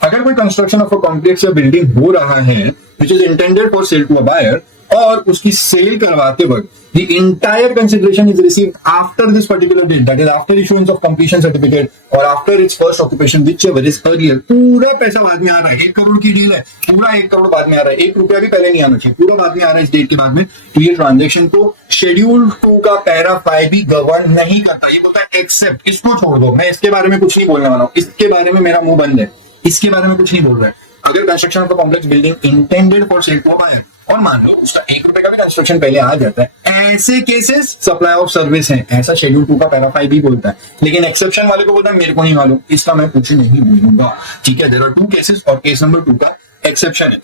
अगर कोई कंस्ट्रक्शन ऑफ अ कॉम्प्लेक्स या बिल्डिंग हो रहा है which is intended for sale to a buyer, और उसकी सेल करवाते वक्त the entire consideration is received after this particular date, that is after issuance of completion certificate or after its first occupation, whichever is earlier, पूरा पैसा बाद में आ रहा है। 1 करोड़ की डील है, पूरा 1 करोड़ बाद में आ रहा है, 1 रुपया भी पहले नहीं आना चाहिए, पूरा बाद में आ रहा है इस डेट के बाद में, तो ये ट्रांजेक्शन को शेड्यूल 2 का पैरा 5B गवर्न नहीं करता। ये बोलता है एक्सेप्ट, इसको छोड़ दो, मैं इसके बारे में कुछ नहीं बोलने वाला हूँ, इसके बारे में मेरा मुंह बंद है, इसके बारे में कुछ नहीं बोल रहा है। अगर construction of a complex building intended for sale to a buyer और मान लो उसका 1 रुपए का भी कंस्ट्रक्शन पहले आ जाता है, ऐसे केसेस सप्लाई ऑफ सर्विस है, ऐसा शेड्यूल 2 का पैरा 5B बोलता है। लेकिन एक्सेप्शन वाले को बोलता है मेरे को नहीं मालूम, इसका मैं कुछ नहीं बोलूंगा, ठीक है। देयर आर 2 केसेस और केस नंबर 2 का एक्सेप्शन है।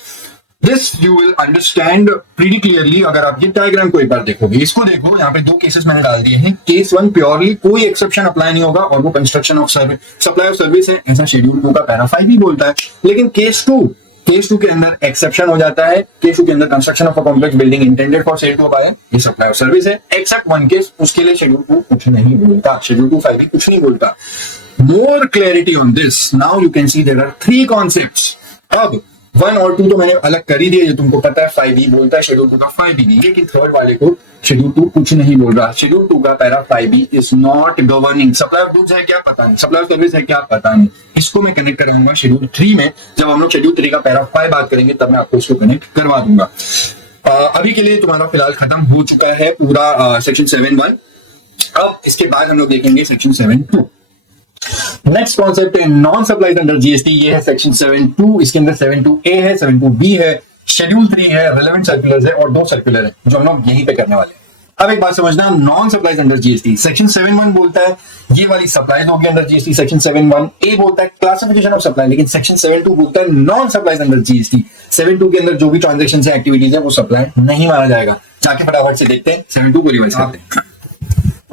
This you will understand pretty clearly अगर आप ये डायग्राम को एक बार देखोगे। इसको देखो, यहाँ पे 2 केसेस मैंने डाल दिए हैं। केस 1 प्योरली कोई एक्सेप्शन अप्लाई नहीं होगा और वो construction of service, supply of service है, ऐसा शेड्यूल 2 का पैरा 5B बोलता है। लेकिन केस 2 के अंदर एक्सेप्शन हो जाता है। केस 2 के अंदर construction of a complex building intended for sale to a buyer, ये सप्लाई ऑफ सर्विस है, एक्सेप्ट 1 केस, उसके लिए शेड्यूल 2 कुछ नहीं बोलता, शेड्यूल 2 5B कुछ नहीं बोलता। More clarity on this, now you can see there are 3 concepts. अब 1 और 2 तो मैंने अलग कर ही दिया, जो तुमको पता है 5B बोलता है शेड्यूल 2 का 5B नहीं, लेकिन थर्ड वाले को शेड्यूल 2 कुछ नहीं बोल रहा। शेड्यूल 2 का para 5B is not governing. Supply of goods है क्या पता नहीं, सप्लाई ऑफ सर्विस है क्या पता नहीं। इसको मैं कनेक्ट कराऊंगा शेड्यूल 3 में। जब हम लोग शेड्यूल 3 का पैरा 5 बात करेंगे तब मैं आपको इसको कनेक्ट करवा दूंगा। अभी के लिए तुम्हारा फिलहाल खत्म हो चुका है पूरा सेक्शन 7.1। अब इसके बाद हम लोग देखेंगे सेक्शन 7.2। नेक्स्ट कॉन्सेप्ट है नॉन सप्लाईज अंडर जीएसटी। ये है सेक्शन 7.2। इसके अंदर 7.2A है, 7.2B है, शेड्यूल 3 है, रिलेवेंट सर्कुलर्स है और 2 सर्कुलर है जो हम लोग यहीं पे करने वाले हैं। अब एक बात समझना, non supplies under GST section 7.1 बोलता है ये वाली सप्लाईज होगी अंडर जीएसटी। सेक्शन 7.1A बोलता है क्लासिफिकेशन ऑफ सप्लाई, लेकिन सेक्शन 7.2 बोलता है नॉन सप्लाईज अंडर जीएसटी। 7.2 के अंदर जो भी ट्रांजेक्शन है, एक्टिविटीज है, वो सप्लाई नहीं माना जाएगा। जाके फटाफट से देखते हैं 7.2 को रिवाइज करते हैं।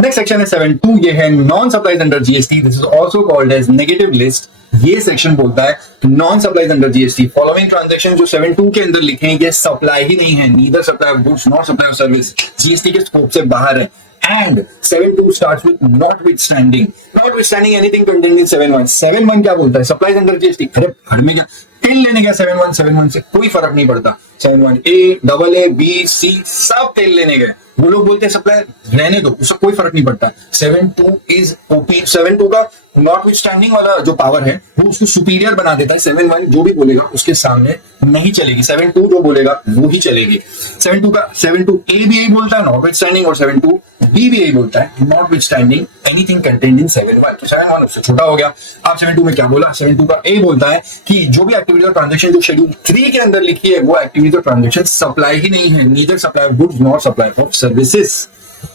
नेक्स्ट सेक्शन है 7.2, ये है non supplies under GST. This is also called as negative list. ये सेक्शन बोलता है non supplies under GST following transaction जो 7.2 के अंदर लिखे हैं ये सप्लाई ही नहीं है, neither supply of goods not supply of service, GST के स्कोप से बाहर है। And 7.2 starts with notwithstanding anything contained in 7.1। 7.1 क्या बोलता है, सप्लाईज अंडर जीएसटी। अरे घर में क्या टेल लेने का 7.1 से कोई फर्क नहीं पड़ता। 7.1A, AA, B, C सब टेल लेने गए। वो लोग बोलते हैं सप्लाई रहने दो, उससे कोई फर्क नहीं पड़ता। 7.2 इज ओपी। 7.2 का नॉटविथस्टैंडिंग वाला जो पावर है वो उसको सुपीरियर बना देता है। 7.1 जो भी बोलेगा उसके सामने नहीं चलेगी, 7.2 जो बोलेगा वो ही चलेगी। 7.2A भी यही बोलता है नॉटविथस्टैंडिंग, और 7.2B भी यही बोलता है नॉटविथस्टैंडिंग एनीथिंग कंटेन्ड इन 7.1। तो 7.1 उससे छोटा हो गया। अब 7.2 में क्या बोला, 7.2 का A बोलता है कि जो भी एक्टिविटी और ट्रांजेक्शन जो शेड्यूल 3 के अंदर लिखी है वो एक्टिविटी और ट्रांजेक्शन सप्लाई ही नहीं है, neither supply of goods not supply of services.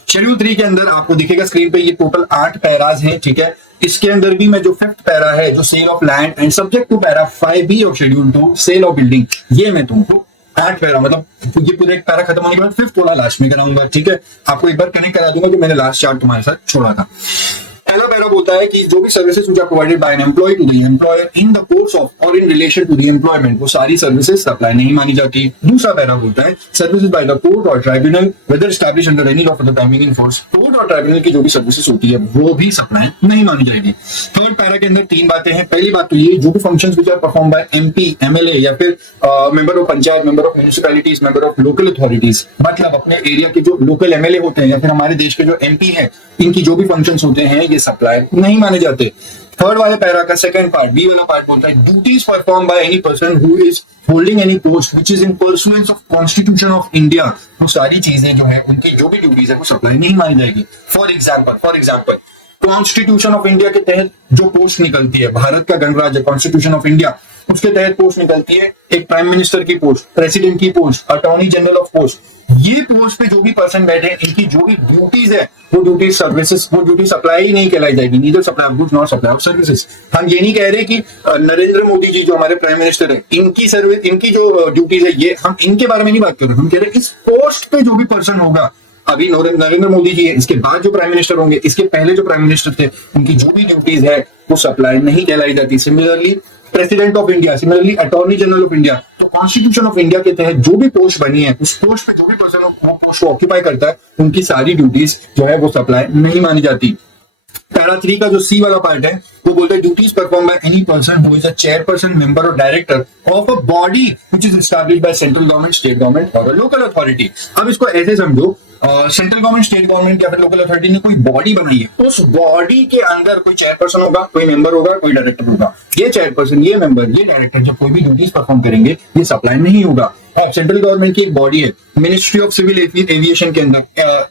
Schedule 3 के अंदर आपको दिखेगा स्क्रीन पे ये टोटल 8 पैराज हैं, ठीक है। इसके अंदर भी मैं जो 5th पैरा है जो sale of land and subject to para 5B ऑफ शेड्यूल 2 सेल ऑफ बिल्डिंग, ये मैं तुमको 8 पैरा मतलब ये पूरा एक पैरा खत्म होने के बाद 5th वाला लास्ट में कराऊंगा, ठीक है। आपको एक बार कनेक्ट करा दूंगा जो मैंने लास्ट चार्ट तुम्हारे साथ छोड़ा था। पहला पैरा बोलता है कि जो भी services which are provided by an employee to the employer in the course of और in relation to the employment, वो सारी सर्विसेज सप्लाई नहीं मानी जाती। दूसरा पैरा बोलता है सर्विसेज बाय द कोर्ट और tribunal whether established under any law for the timing in force, court और ट्राइब्यूनल की जो भी सर्विसेज होती है वो भी सप्लाई नहीं मानी जाएगी। थर्ड पैरा के अंदर 3 बातें हैं। पहली बात तो ये जो भी functions which are perform by MP, MLA या फिर member of panchayat, member of municipalities, member of local authorities, मतलब अपने एरिया के जो लोकल एमएलए होते हैं या फिर हमारे देश के जो एमपी है, इनकी जो भी फंक्शंस होते हैं ये सप्लाई नहीं माने जाते। थर्ड वाले पैरा का सेकंड पार्ट, बी वाला पार्ट बोलता है duties perform by any person who is holding any post which is in pursuance of constitution of India, वो सारी चीजें जो है उनकी जो भी ड्यूटीज है वो सप्लाई नहीं मानी जाएगी। For example constitution of India के तहत जो पोस्ट निकलती है, भारत का गणराज्य कॉन्स्टिट्यूशन ऑफ इंडिया, उसके तहत पोस्ट निकलती है एक प्राइम मिनिस्टर की पोस्ट, प्रेसिडेंट की post, attorney general of post. ये पोस्ट पे जो भी पर्सन बैठे इनकी जो भी ड्यूटीज है वो ड्यूटी सर्विसेज वो ड्यूटी सप्लाई ही नहीं कहलाई जाएगी, neither supply of goods not supply of services. हम ये नहीं कह रहे कि नरेंद्र मोदी जी जो हमारे प्राइम मिनिस्टर है इनकी सर्विस इनकी जो ड्यूटीज है ये हम इनके बारे में नहीं बात कर रहे, हम कह रहे हैं इस पोस्ट पे जो भी पर्सन होगा, अभी नरेंद्र मोदी जी है, इसके बाद जो प्राइम मिनिस्टर होंगे, इसके पहले जो प्राइम मिनिस्टर थे, उनकी जो भी ड्यूटीज है वो सप्लाई नहीं कहलाई जाती। Similarly president of India, similarly attorney general of India, तो कॉन्स्टिट्यूशन ऑफ इंडिया के तहत जो भी पोस्ट बनी है उस पोस्ट पे जो भी पर्सन वो पोस्ट को ऑक्यूपाई करता है उनकी सारी ड्यूटीज जो है वो सप्लाई नहीं मानी जाती। पैरा 3 का जो सी वाला पार्ट है वो बोलता है duties perform by any person who is a chairperson, member or director of a body which is established by central government, state government or a local authority. अब इसको ऐसे समझो, सेंट्रल गवर्नमेंट, स्टेट गवर्नमेंट या फिर लोकल अथॉरिटी ने कोई बॉडी बनाई है, उस बॉडी के अंदर कोई चेयरपर्सन होगा, कोई मेंबर होगा, कोई डायरेक्टर होगा। ये चेयरपर्सन, ये मेंबर, ये डायरेक्टर जब कोई भी ड्यूटीज परफॉर्म करेंगे ये सप्लाई नहीं होगा। सेंट्रल गवर्नमेंट की एक बॉडी है मिनिस्ट्री ऑफ सिविल एविएशन के अंदर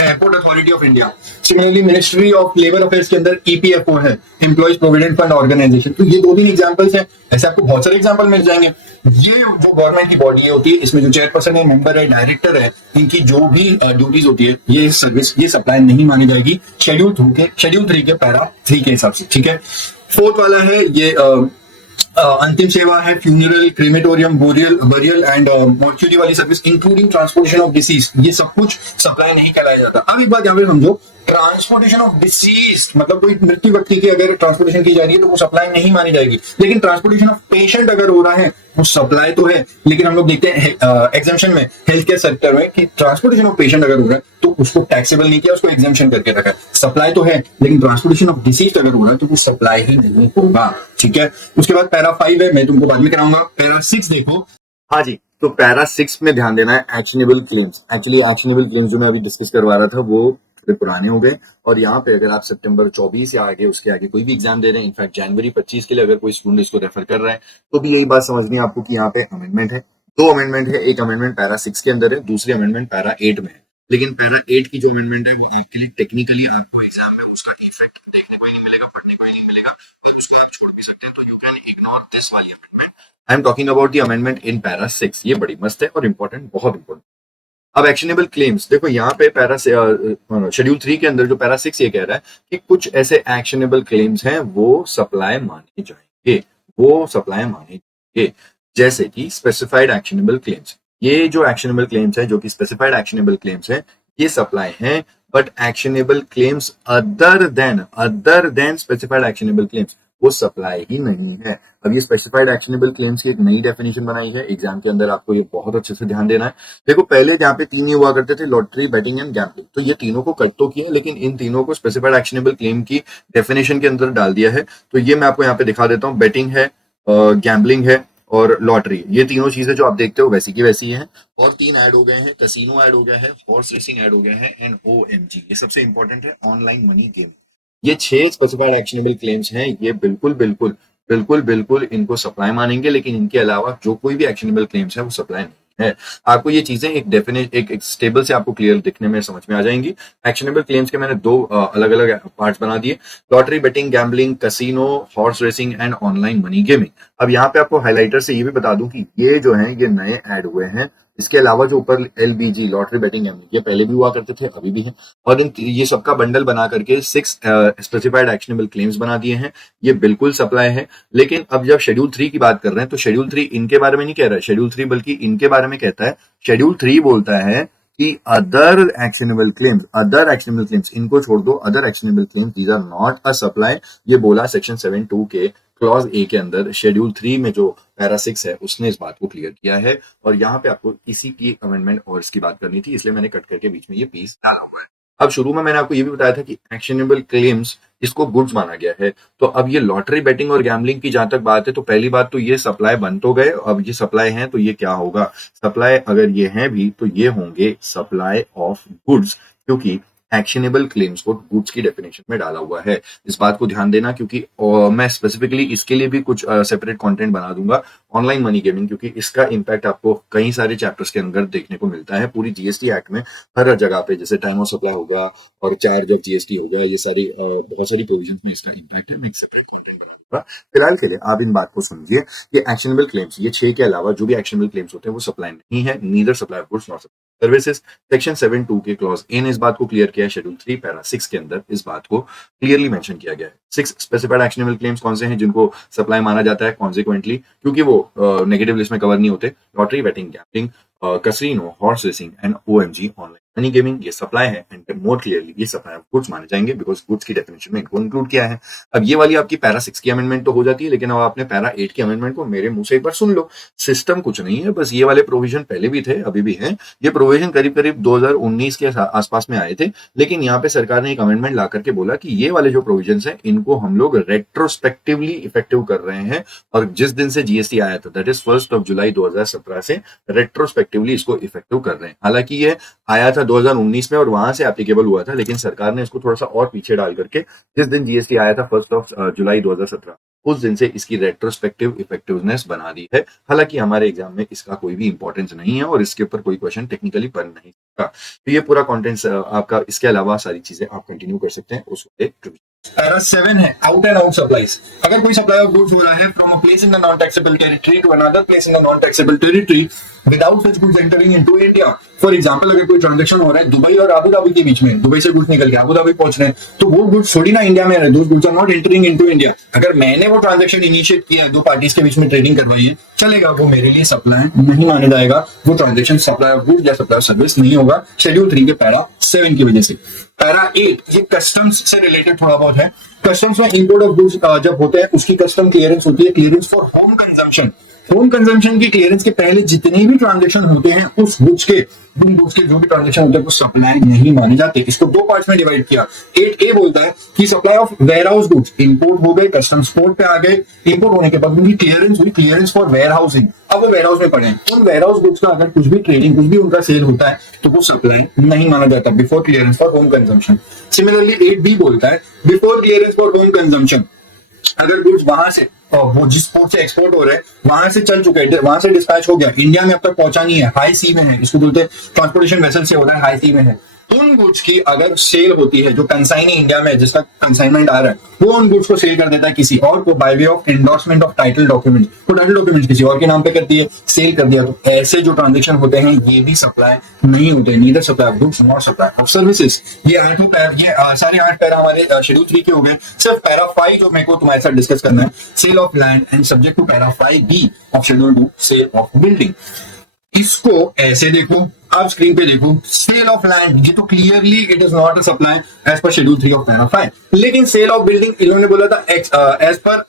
airport authority of India, similarly ministry of labour affairs के अंदर ईपीएफओ है, एम्प्लॉइज प्रोविडेंट फंड ऑर्गेनाइजेशन। तो ये 2-3 एग्जांपल्स हैं, ऐसे आपको बहुत सारे एग्जांपल मिल जाएंगे। ये जो गवर्नमेंट की बॉडी होती है इसमें जो चेयरपर्सन है, मेंबर है, डायरेक्टर है, इनकी जो भी ड्यूटीज होती है ये सर्विस ये सप्लाई नहीं मानी जाएगी शेड्यूल 3 के पैरा 3 के हिसाब से, ठीक है। फोर्थ वाला है ये अंतिम सेवा है, funeral, crematorium, burial and mortuary वाली service including transportation of deceased, ये सब कुछ सप्लाई नहीं कराया जाता। अब एक बात यहाँ पे समझो, ट्रांसपोर्टेशन ऑफ डिसीज, मतलब कोई मृत्यु व्यक्ति की अगर ट्रांसपोर्टेशन की जा रही है तो वो सप्लाई नहीं मानी जाएगी। लेकिन ट्रांसपोर्टेशन ऑफ पेशेंट अगर हो रहा है वो सप्लाई तो है। लेकिन हम लोग देखते हैं एग्जाम्पशन में हेल्थ केयर सेक्टर में कि ट्रांसपोर्टेशन ऑफ पेशेंट अगर हो रहा है तो उसको टैक्सेबल नहीं किया, उसको एग्जाम्पशन करके रखा है। सप्लाई तो है लेकिन ट्रांसपोर्टेशन ऑफ डिसीज अगर हो रहा है तो वो सप्लाई ही नहीं होगा। ठीक है, उसके बाद पैरा 5 है, मैं तुमको बाद में कराऊंगा। पैरा 6 देखो। हाँ जी, तो पैरा 6 में ध्यान देना है actionable claims. Actually actionable claims जो मैं अभी डिस्कस करवा रहा था वो थोड़े पुराने हो गए, और यहाँ पे अगर आप सितंबर 24 या आगे उसके आगे कोई भी एग्जाम दे रहे हैं, इनफैक्ट जनवरी 25 के लिए अगर कोई स्टूडेंट इसको रेफर कर रहा है, तो भी यही बात समझनी है आपको कि यहाँ पे अमेंडमेंट है। दो अमेंडमेंट है, एक अमेंडमेंट पैरा 6 के अंदर है, दूसरी अमेंडमेंट पैरा 8 में है। लेकिन पैरा 8 की जो अमेंडमेंट है वो आपके लिए टेक्निकली आपको एग्जाम में उसका इफेक्ट देखने को ही नहीं मिलेगा, पढ़ने को ही नहीं मिलेगा, और उसका आप छोड़ भी सकते हैं। तो यू कैन इग्नोर दिस वाली amendment. I am talking about the amendment in para 6। ये बड़ी मस्त है और इंपॉर्टेंट, बहुत इंपॉर्टेंट। अब एक्शनेबल क्लेम्स देखो, यहाँ पे पैरा शेड्यूल 3 के अंदर जो पैरा 6 ये कह रहा है कि कुछ ऐसे एक्शनेबल क्लेम्स हैं वो सप्लाई माने जाएंगे, वो सप्लाई माने जाएंगे, जैसे कि स्पेसिफाइड एक्शनेबल क्लेम्स। ये जो एक्शनेबल क्लेम्स है, जो कि स्पेसिफाइड एक्शनेबल क्लेम्स है, ये सप्लाई हैं। But actionable claims other than specified actionable claims वो सप्लाई ही नहीं है। अब ये स्पेसिफाइड एक्शनेबल क्लेम्स की एक नई डेफिनेशन बनाई है एग्जाम के अंदर, आपको ये बहुत अच्छे से ध्यान देना है। देखो, पहले यहाँ पे तीन ही हुआ करते थे, लॉटरी, बैटिंग एंड गैम्बलिंग। तो ये तीनों को कट तो किया, लेकिन इन तीनों को स्पेसिफाइड एक्शनेबल क्लेम की डेफिनेशन के अंदर डाल दिया है। तो ये मैं आपको यहाँ पे दिखा देता हूँ। बैटिंग है, गैम्बलिंग है और लॉटरी, ये तीनों चीजें जो आप देखते हो वैसी की वैसी हैं। और तीन ऐड हो गए हैं, कसिनो ऐड हो गया है, हॉर्स रेसिंग ऐड हो गया है, एंड OMG ये सबसे इंपॉर्टेंट है, ऑनलाइन मनी गेम। ये 6 स्पेसिफाइड एक्शनेबल क्लेम्स हैं। ये बिल्कुल बिल्कुल बिल्कुल बिल्कुल इनको सप्लाई मानेंगे, लेकिन इनके अलावा जो कोई भी एक्शनेबल क्लेम्स है वो सप्लाई नहीं है। आपको ये चीजें एक डेफिनेट एक स्टेबल से आपको क्लियर दिखने में समझ में आ जाएंगी। एक्शनेबल क्लेम्स के मैंने दो अलग अलग पार्ट्स बना दिए, lottery, betting, gambling, casino, horse racing and online money gaming. अब यहाँ पे आपको हाईलाइटर से ये भी बता दूं कि ये जो है ये नए ऐड हुए हैं। इसके अलावा जो ऊपर LBG, लॉटरी, बेटिंग, गैम्बलिंग, ये पहले भी हुआ करते थे, अभी भी हैं। और इन ये सबका बंडल बना करके 6 स्पेसिफाइड एक्शनेबल क्लेम्स बना दिए हैं। ये बिल्कुल सप्लाई है। लेकिन अब जब शेड्यूल 3 की बात कर रहे हैं तो शेड्यूल 3 इनके बारे में नहीं कह रहा है शेड्यूल 3, बल्कि इनके बारे में कहता है। शेड्यूल 3 बोलता है कि अदर एक्शनेबल क्लेम्स इनको छोड़ दो, other actionable claims these are not a supply. ये बोला सेक्शन 7(2) के क्लॉज A के अंदर। शेड्यूल 3 में जो पैरा 6 है उसने इस बात को क्लियर किया है, और यहाँ पे आपको इसी की अमेंडमेंट और इसकी बात करनी थी, इसलिए मैंने कट करके बीच में ये पीस डाला हुआ है। अब शुरू में मैंने आपको ये भी बताया था कि एक्शनेबल क्लेम्स इसको गुड्स माना गया है। तो अब ये लॉटरी, बेटिंग और गैम्बलिंग की जहां तक बात है, तो पहली बात तो ये सप्लाई बन तो गए, अब ये सप्लाई है तो ये क्या होगा, सप्लाई अगर ये है भी तो ये होंगे सप्लाई ऑफ गुड्स, क्योंकि एक्शनेबल क्लेम्स को गुड्स की डेफिनेशन में डाला हुआ है। इस बात को ध्यान देना, क्योंकि मैं स्पेसिफिकली इसके लिए भी कुछ सेपरेट कंटेंट बना दूंगा, ऑनलाइन मनी गेमिंग, क्योंकि इसका इंपैक्ट आपको कई सारे चैप्टर्स के अंदर देखने को मिलता है। पूरी GST एक्ट में हर जगह पे, जैसे टाइम ऑफ सप्लाई होगा और चार्ज ऑफ GST होगा, ये सारी बहुत सारी प्रोविजन में इसका इंपैक्ट है। मैं एक सेपरेट कंटेंट बना दूंगा। फिलहाल के लिए आप इन बात को समझिए, ये एक्शनेबल क्लेम्स, ये 6 के अलावा जो भी एक्शनेबल क्लेम्स होते हैं वो सप्लाई नहीं है, neither supply of goods not services. Section 7(2) के क्लॉज A ने इस बात को क्लियर किया है। शेड्यूल 3 पैरा 6 के अंदर इस बात को क्लियरली मेंशन किया गया है। 6 स्पेसिफाइड एक्शनेबल क्लेम्स कौन से हैं जिनको सप्लाई माना जाता है कॉन्सिक्वेंटली, क्योंकि वो नेगेटिव लिस्ट में कवर नहीं होते, lottery, betting, gambling, casino, horse racing and OMG, online money gaming, ये सप्लाई है। एंड मोर क्लियरली ये सप्लाई ऑफ गुड्स माने जाएंगे, बिकॉज गुड्स की डेफिनेशन में इनको इंक्लूड किया है। अब ये वाली आपकी पैरा 6 की अमेंडमेंट तो हो जाती है, लेकिन अब आपने पैरा 8 की अमेंडमेंट को मेरे मुंह से एक बार सुन लो। सिस्टम कुछ नहीं है, बस ये वाले प्रोविजन पहले भी थे, अभी भी हैं। ये प्रोविजन करीब करीब 2019 के आसपास में आए थे, लेकिन यहाँ पे सरकार ने एक अमेंडमेंट ला करके बोला कि ये वाले जो प्रोविजन हैं इनको हम लोग रेट्रोस्पेक्टिवली इफेक्टिव कर रहे हैं, और जिस दिन से GST आया था, दैट इज 1 जुलाई 2017 से रेट्रोस्पेक्टिवली इसको इफेक्टिव कर रहे हैं। हालांकि ये आया था 2019 में और वहां से एप्लीकेबल हुआ था, लेकिन सरकार ने इसको थोड़ा सा और पीछे डाल करके जिस दिन GST आया था 1 जुलाई 2017, उस दिन से इसकी रेट्रोस्पेक्टिव इफेक्टिवनेस बना दी है। हालांकि हमारे एग्जाम में इसका कोई भी इंपॉर्टेंस नहीं है और इसके ऊपर कोई क्वेश्चन टेक्निकली बन नहीं सकता। तो ये पूरा कंटेंट आपका, इसके अलावा सारी चीजें आप कंटिन्यू कर सकते हैं उसको। पैरा 7 है आउट एंड आउट सप्लाईज। अगर कोई सप्लाई ऑफ गुड्स हो रहा है from a place in the non taxable territory to another place in the non taxable territory, without such goods entering into India. For example अगर कोई ट्रांजैक्शन हो रहा है दुबई और अबू धाबी के बीच में, दुबई से गुड्स निकल के अबू धाबी पहुंच रहे हैं, तो वो गुड्स थोड़ी ना इंडिया में आ रहे, those goods are not entering into India. अगर मैंने वो ट्रांजैक्शन इनिशिएट किया है, दो पार्टीज के बीच में ट्रेडिंग करवाई है, चलेगा, वो मेरे लिए सप्लाई नहीं माना जाएगा, वो ट्रांजैक्शन सप्लाई ऑफ गुड्स या सप्लाई ऑफ सर्विस नहीं होगा शेड्यूल 3 के पैरा 7 की वजह से। पैरा 8 ये कस्टम्स से रिलेटेड थोड़ा बहुत है। कस्टम्स में इंपोर्ट ऑफ गुड्स जब होते हैं उसकी कस्टम क्लियरेंस होती है, clearance for home consumption. Home consumption की क्लियरेंस के पहले जितने भी ट्रांजैक्शन होते हैं उस गुड्स के, उन गुड्स के जो भी ट्रांजैक्शन होते हैं वो सप्लाई नहीं माने जाते। इसको दो पार्ट्स में डिवाइड किया। 8A बोलता है कि supply of warehouse goods, import हो गए, कस्टम्स पोर्ट पे आ गए, इंपोर्ट होने के बाद उनकी क्लियरेंस हुई, क्लियरेंस फॉर वेयर हाउसिंग, अब वो वेयर हाउस में पड़े। उन वेयर हाउस गुड्स का अगर कुछ भी ट्रेडिंग, कुछ भी उनका सेल होता है तो वो सप्लाई नहीं माना जाता before clearance for home consumption. Similarly 8B बोलता है before clearance for home consumption, अगर गुड्स वहां से वो जिस पोर्ट से एक्सपोर्ट हो रहे हैं वहां से चल चुके हैं, वहां से डिस्पैच हो गया, इंडिया में अब तक पहुंचा नहीं है, हाई सी में है, इसको बोलते हैं ट्रांसपोर्टेशन वेसल से होता है, हाई सी में है, उन गुड्स की अगर सेल होती है, जो कंसाइनी इंडिया में जिसका कंसाइनमेंट आ रहा है वो उन गुड्स को सेल कर देता है किसी और को bye way of endorsement of title document, वो टाइटल डॉक्यूमेंट किसी और के नाम पे करती है, सेल कर दिया। तो ऐसे जो ट्रांजेक्शन होते हैं ये भी सप्लाई नहीं होते, neither supply of goods not supply of services. ये आठों पैरा, ये सारे 8 पैरा हमारे शेड्यूल 3 के हो गए। सिर्फ पैरा 5 जो मेरे को तुम्हारे साथ डिस्कस करना है, sale of land and subject to para 5B ऑफ शेड्यूल 2 सेल ऑफ बिल्डिंग। इसको ऐसे देखो, आप स्क्रीन पे देखो, सेल ऑफ लैंड ये तो clearly it is not a supply as per schedule 3 of para 5, लेकिन सेल ऑफ बिल्डिंग इन्होंने बोला था as per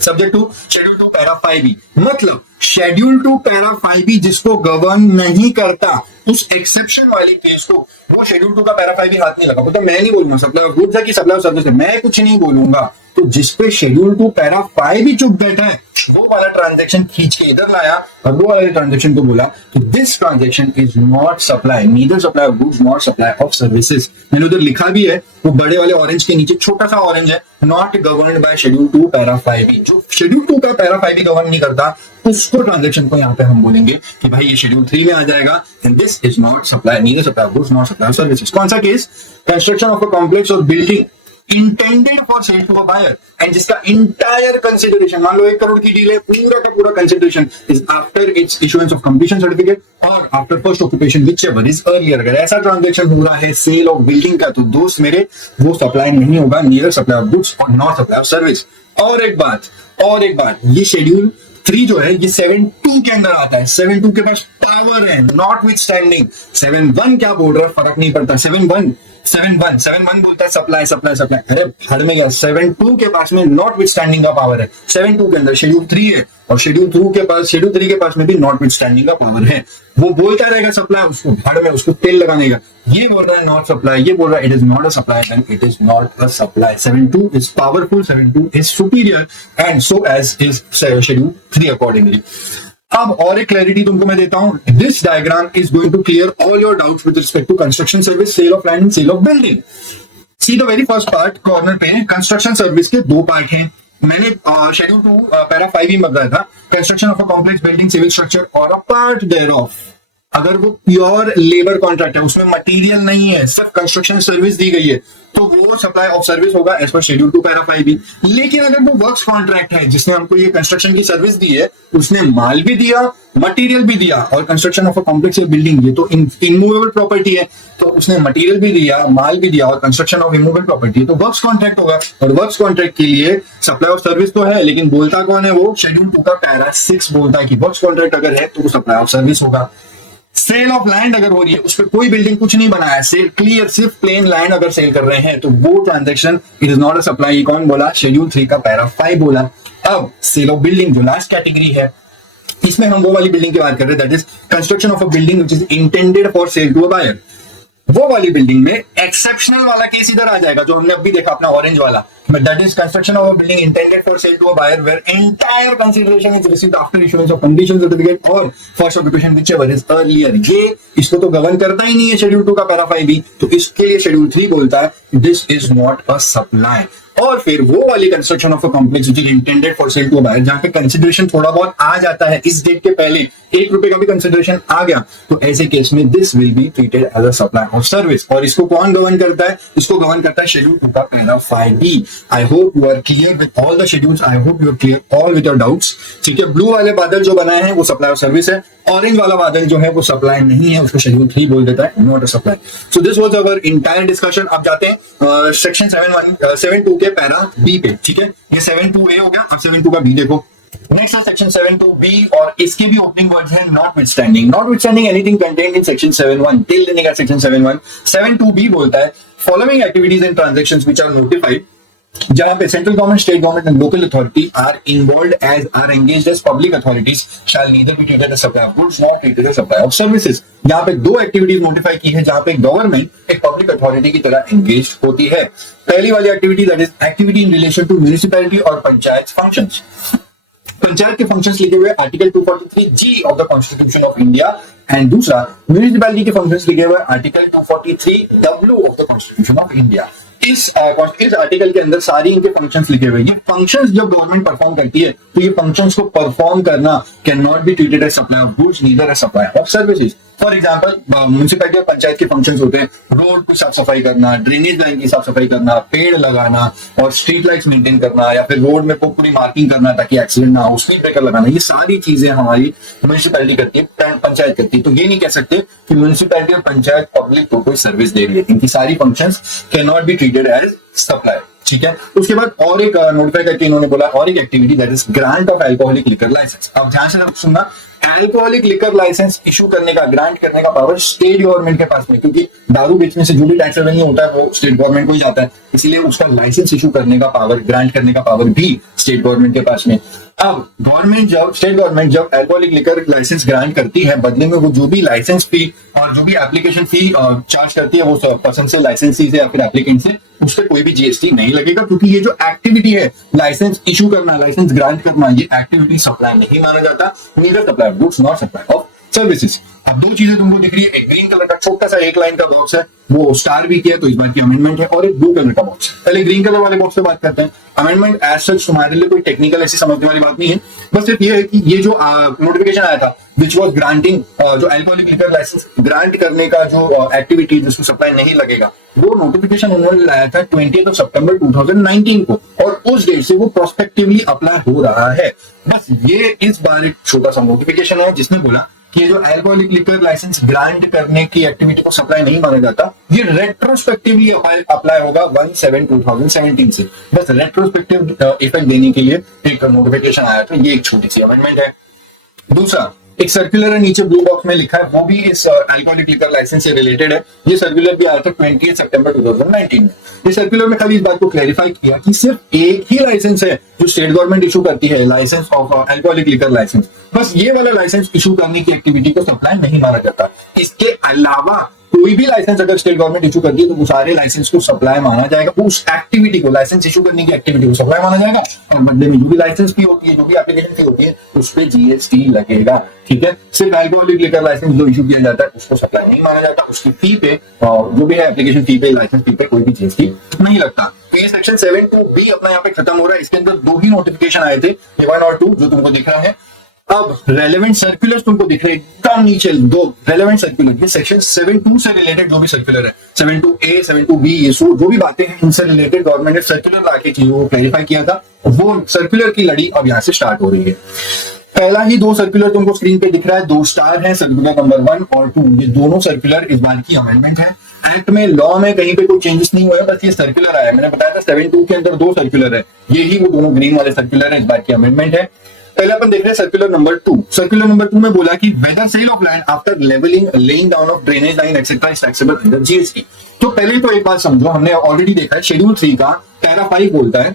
subject to schedule 2 para 5B, मतलब शेड्यूल 2 पैरा 5B जिसको गवर्न नहीं करता उस एक्सेप्शन वाले केस को वो शेड्यूल 2 का पैरा 5B हाथ नहीं लगा। तो मैं नहीं बोलूंगा सप्लाई ऑफ गुड्स है कि सप्लाई ऑफ सर्विस है, मैं कुछ नहीं बोलूंगा। तो जिसपे शेड्यूल 2 पैरा 5B चुप बैठा है वो वाला ट्रांजैक्शन खींच के इधर लाया और वो वाले ट्रांजैक्शन को बोला कि this transaction is not supply, neither supply of goods not supply of services. मैंने उधर लिखा भी है, वो बड़े वाले ऑरेंज के नीचे छोटा सा ऑरेंज है, not governed bye schedule 2 para 5B। जो शेड्यूल 2 का पैरा 5B गवर्न नहीं करता उसको ट्रांजैक्शन को यहाँ पे हम बोलेंगे कि भाई ये शेड्यूल 3 में आ जाएगा, and this is not supply, neither supply of goods not supply of services. कौन सा case? Construction of a complex और building intended for sale to a buyer and जिसका इंटायर कंसिडरेशन, मान लो 1 करोड़ की डील है, पूरा का पूरा consideration is after its issuance of completion certificate or after first occupation whichever is earlier. अगर ऐसा ट्रांजैक्शन हो रहा है सेल ऑफ बिल्डिंग का तो दोस्त मेरे वो सप्लाई नहीं होगा, नीदर सप्लाई ऑफ गुड्स और नॉट सप्लाई ऑफ सर्विस। और एक बात, ये शेड्यूल 3 जो है ये 7.2 के अंदर आता है। 7.2 के पास पावर है, नॉट विथ स्टैंडिंग। 7.1 क्या बोल रहा है फर्क नहीं पड़ता। 7.1 बोलता है सप्लाई। अरे हर में गया, 7.2 के पास में नॉट विथ स्टैंडिंग का पावर है। 7.2 के अंदर शेड्यूल 3 है और शेड्यूल 3 के पास में भी नॉट विथ स्टैंडिंग का पावर है। वो बोलता रहेगा सप्लाई, उसको हर में उसको तेल लगाने का। ये बोल रहा है नॉट सप्लाई, ये बोल रहा है it is not a supply, and it is not a supply. 7.2 is powerful, 7.2 is superior and so as is schedule 3 accordingly. अब और एक क्लैरिटी तुमको मैं देता हूं, this diagram is going to clear all your doubts with respect to construction service, sale of land, sale of building. See the very first part corner पे कंस्ट्रक्शन सर्विस के 2 पार्ट हैं। मैंने शेड्यूल 2 पैरा 5B में बताया था, construction of a complex building, civil structure और अ पार्ट देयरऑफ। अगर वो प्योर लेबर कॉन्ट्रैक्ट है, उसमें मटेरियल नहीं है, सिर्फ कंस्ट्रक्शन सर्विस दी गई है, तो वो सप्लाई ऑफ सर्विस होगा as per schedule 2 para 5B। लेकिन अगर वो वर्क्स कॉन्ट्रैक्ट है जिसने हमको ये कंस्ट्रक्शन की सर्विस दी है, उसने माल भी दिया, मटेरियल भी दिया, और construction of a complex building ये तो इमूवेबल प्रॉपर्टी है, तो उसने मटेरियल भी दिया, माल भी दिया और कंस्ट्रक्शन ऑफ इमूवेबल प्रॉपर्टी है, तो वर्क्स कॉन्ट्रैक्ट होगा। और वर्क्स कॉन्ट्रैक्ट के लिए सप्लाई ऑफ सर्विस तो है, लेकिन बोलता कौन है? वो शेड्यूल 2 का पैरा 6 बोलता है कि वर्क्स कॉन्ट्रैक्ट अगर है तो वो सप्लाई ऑफ सर्विस होगा। सेल ऑफ लैंड अगर हो रही है, उस पर कोई बिल्डिंग कुछ नहीं बनाया, सेल क्लियर, सिर्फ प्लेन लैंड अगर सेल कर रहे हैं तो वो transaction it is not a supply. कौन बोला? शेड्यूल 3 का पैरा 5 बोला। अब सेल ऑफ बिल्डिंग जो लास्ट कैटेगरी है, इसमें हम वो वाली बिल्डिंग की बात कर रहे हैं, that is construction of a building which is intended for sale to a buyer. वो वाली बिल्डिंग में एक्सेप्शनल वाला केस इधर आ जाएगा जो हमने अभी देखा, अपना ऑरेंज वाला, that is construction of a building intended for sale to a buyer where entire consideration is received after issuance of condition certificate or first occupation whichever is earlier. ये इसको तो गवर्न करता ही नहीं है शेड्यूल 2 का पैरा 5B, तो इसके लिए शेड्यूल 3 बोलता है this is not a supply. और फिर वो वाली construction of a complex which is intended for sale to a buyer, जहां पे कंसीडरेशन थोड़ा बहुत आ जाता है, इस डेट के पहले 1 रुपए का भी कंसीडरेशन आ गया, तो ऐसे केस में this will be treated as a supply of service. और इसको कौन गवर्न करता है? इसको गवर्न करता है शेड्यूल 2 का para 5B। I hope you are clear with all the schedules, I hope you are clear all with your doubts. ठीक है, ब्लू वाले बादल जो बनाए हैं वो सप्लाई और सर्विस है, ऑरेंज वाला बादल जो है वो सप्लाई नहीं है, उसको शेड्यूल 3 बोल देता है, not a supply. So this was our entire discussion. अब जाते हैं सेक्शन 7.2 के पैरा बी पे। ठीक है, ये 7.2 ए हो गया, अब 7.2 का बी देखो। नेक्स्ट है सेक्शन 7.2b और इसके भी ओपनिंग वर्ड्स हैं notwithstanding anything contained in section 7.1 till देने का सेक्शन 7.1। 7.2b बोलता है following activities and transactions which are notified, जहां पे central government, state government and local authority are involved or engaged as public authorities shall neither be treated as supply of goods not treated as supply of services. यहाँ पे दो एक्टिविटीज नोटिफाई की है जहां पे गवर्नमेंट एक पब्लिक अथॉरिटी की तरह एंगेज होती है। पहली वाली activity that is activity in relation to municipality और पंचायत फंक्शंस। पंचायत के फंक्शंस लिखे हुए article 243G of the constitution of India, and दूसरा म्यूनिसिपैलिटी के फंक्शंस लिखे हुए article 243W of the constitution of India. इस आर्टिकल के अंदर सारी इनके फंक्शंस लिखे हुए। ये फंक्शंस जब गवर्नमेंट परफॉर्म करती है तो ये फंक्शंस को परफॉर्म करना can not be treated as supply of goods neither as supply of services. For example municipality और पंचायत के फंक्शंस होते हैं रोड की साफ सफाई करना, ड्रेनेज लाइन की साफ सफाई करना, पेड़ लगाना और स्ट्रीट लाइट्स मेंटेन करना, या फिर रोड में पूरी मार्किंग करना ताकि एक्सीडेंट ना हो, स्पीड ब्रेकर लगाना। ये सारी चीजें हमारी म्युनिसिपैलिटी करती है, पंचायत करती है। तो ये नहीं कह सकते कि म्युनिसिपैलिटी और पंचायत पब्लिक को कोई सर्विस दे रही है। इनकी सारी functions can not be treated as supply. ठीक है, उसके बाद और एक नोटिफाई करके इन्होंने बोला और एक activity that is grant of alcoholic liquor licence. अब ध्यान से सुनना, अल्कोहलिक लिकर लाइसेंस इशू करने का, ग्रांट करने का पावर स्टेट गवर्नमेंट के पास में, क्योंकि दारू बेचने से जो भी टैक्स रेवेन्यू होता है वो स्टेट गवर्नमेंट को ही जाता है, इसलिए उसका लाइसेंस इशू करने का पावर, ग्रांट करने का पावर भी स्टेट गवर्नमेंट के पास में। अब स्टेट गवर्नमेंट जब अल्कोहलिक लिकर लाइसेंस ग्रांट करती है, बदले में वो जो भी लाइसेंस फी और जो भी एप्लीकेशन फी चार्ज करती है वो पर्सन से, लाइसेंसी से या फिर एप्लीकेंट से, उस पर कोई भी जीएसटी नहीं लगेगा, क्योंकि ये जो एक्टिविटी है लाइसेंस इशू करना, लाइसेंस ग्रांट करना, ये एक्टिविटी सप्लाई नहीं माना जाता, neither supply of goods not supply of services. अब दो चीजें तुमको दिख रही है, एक ग्रीन कलर का छोटा सा एक लाइन का बॉक्स है, वो स्टार भी किया तो इस बात की अमेंडमेंट है, और एक ब्लू कलर का बॉक्स। पहले ग्रीन कलर वाले बॉक्स पे बात करते हैं। अमेंडमेंट एज सच तुम्हारे लिए कोई टेक्निकल ऐसी समझने वाली बात नहीं है, बस सिर्फ ये है कि ये जो नोटिफिकेशन आया था विच वॉज ग्रांटिंग, जो अल्कोहलिक लिकर लाइसेंस ग्रांट करने का जो एक्टिविटी जिसको सप्लाई नहीं लगेगा, वो नोटिफिकेशन उन्होंने लाया था 20 सितंबर 2019 को, और उस डेट से वो प्रोस्पेक्टिवली अप्लाई हो रहा है। बस ये इस बार एक छोटा सा नोटिफिकेशन है जिसने बोला कि ये जो अल्कोहलिक लिकर लाइसेंस ग्रांट करने की एक्टिविटी को सप्लाई नहीं माना जाता, ये रेट्रोस्पेक्टिवली अप्लाई होगा 1/7/2017 से। बस रेट्रोस्पेक्टिव इफेक्ट देने के लिए एक नोटिफिकेशन आया था, ये एक छोटी सी अमेंडमेंट है। दूसरा एक सर्कुलर है, नीचे ब्लू बॉक्स में लिखा है, वो भी इस अल्कोहलिक लिकर लाइसेंस से रिलेटेड है। ये सर्कुलर भी आया था 20 सितंबर 2019 में। इस सर्कुलर में खाली इस बात को क्लैरिफाई किया कि सिर्फ एक ही लाइसेंस है जो स्टेट गवर्नमेंट इशू करती है, licence of alcoholic liquor licence. बस ये वाला लाइसेंस इशू करने की एक्टिविटी को सप्लाई नहीं माना जाता। इसके अलावा कोई भी लाइसेंस अगर स्टेट गवर्नमेंट इशू करती है तो वो सारे लाइसेंस को सप्लाई माना जाएगा, उस एक्टिविटी को, लाइसेंस इशू करने की एक्टिविटी को सप्लाई माना जाएगा, और बदले में जो भी लाइसेंस फी होती है, जो भी एप्लीकेशन फी होती है, उस पर जीएसटी लगेगा। ठीक है, सिर्फ अल्कोहलिक लिकर लाइसेंस जो इशू किया जाता है उसको सप्लाई नहीं माना जाता, उसकी फी पे और जो भी है एप्लीकेशन फी पे, लाइसेंस फी पे कोई भी जीएसटी नहीं लगता। तो ये सेक्शन 7.2b अपना यहाँ पे खत्म हो रहा है। इसके अंदर दो ही नोटिफिकेशन आए थे, 1 और 2 जो तुमको दिख रहा है। अब रेलेवेंट सर्कुलर तुमको दिख रहे हैं एकदम नीचे, दो रेलेवेंट सर्कुलर, ये सेक्शन 7.2 से रिलेटेड जो भी सर्कुलर है, 7.2a 7.2b, ये जो भी बातें हैं इनसे रिलेटेड गवर्नमेंट ने सर्कुलर लाके चीजों को क्लैरिफाई किया था, वो सर्कुलर की लड़ी अब यहाँ से स्टार्ट हो रही है। पहला ही दो सर्कुलर तुमको स्क्रीन पे दिख रहा है, 2 स्टार है, सर्कुलर नंबर 1 और 2। ये दोनों सर्कुलर इस बार की अमेंडमेंट है। एक्ट में, लॉ में कहीं पे कोई चेंजेस नहीं हुए, बस ये सर्कुलर आया। मैंने बताया था 7.2 के अंदर 2 सर्कुलर है, ये ही वो दोनों ग्रीन वाले सर्कुलर है, इस बार की अमेंडमेंट है। पहले अपन देख रहे हैं सर्कुलर नंबर 2। सर्कुलर नंबर 2 में बोला कि whether sale of land after levelling, laying down of drainage line etcetera is taxable under GST. तो पहले तो एक बात समझो, हमने ऑलरेडी देखा है शेड्यूल 3 का पैरा 5 बोलता है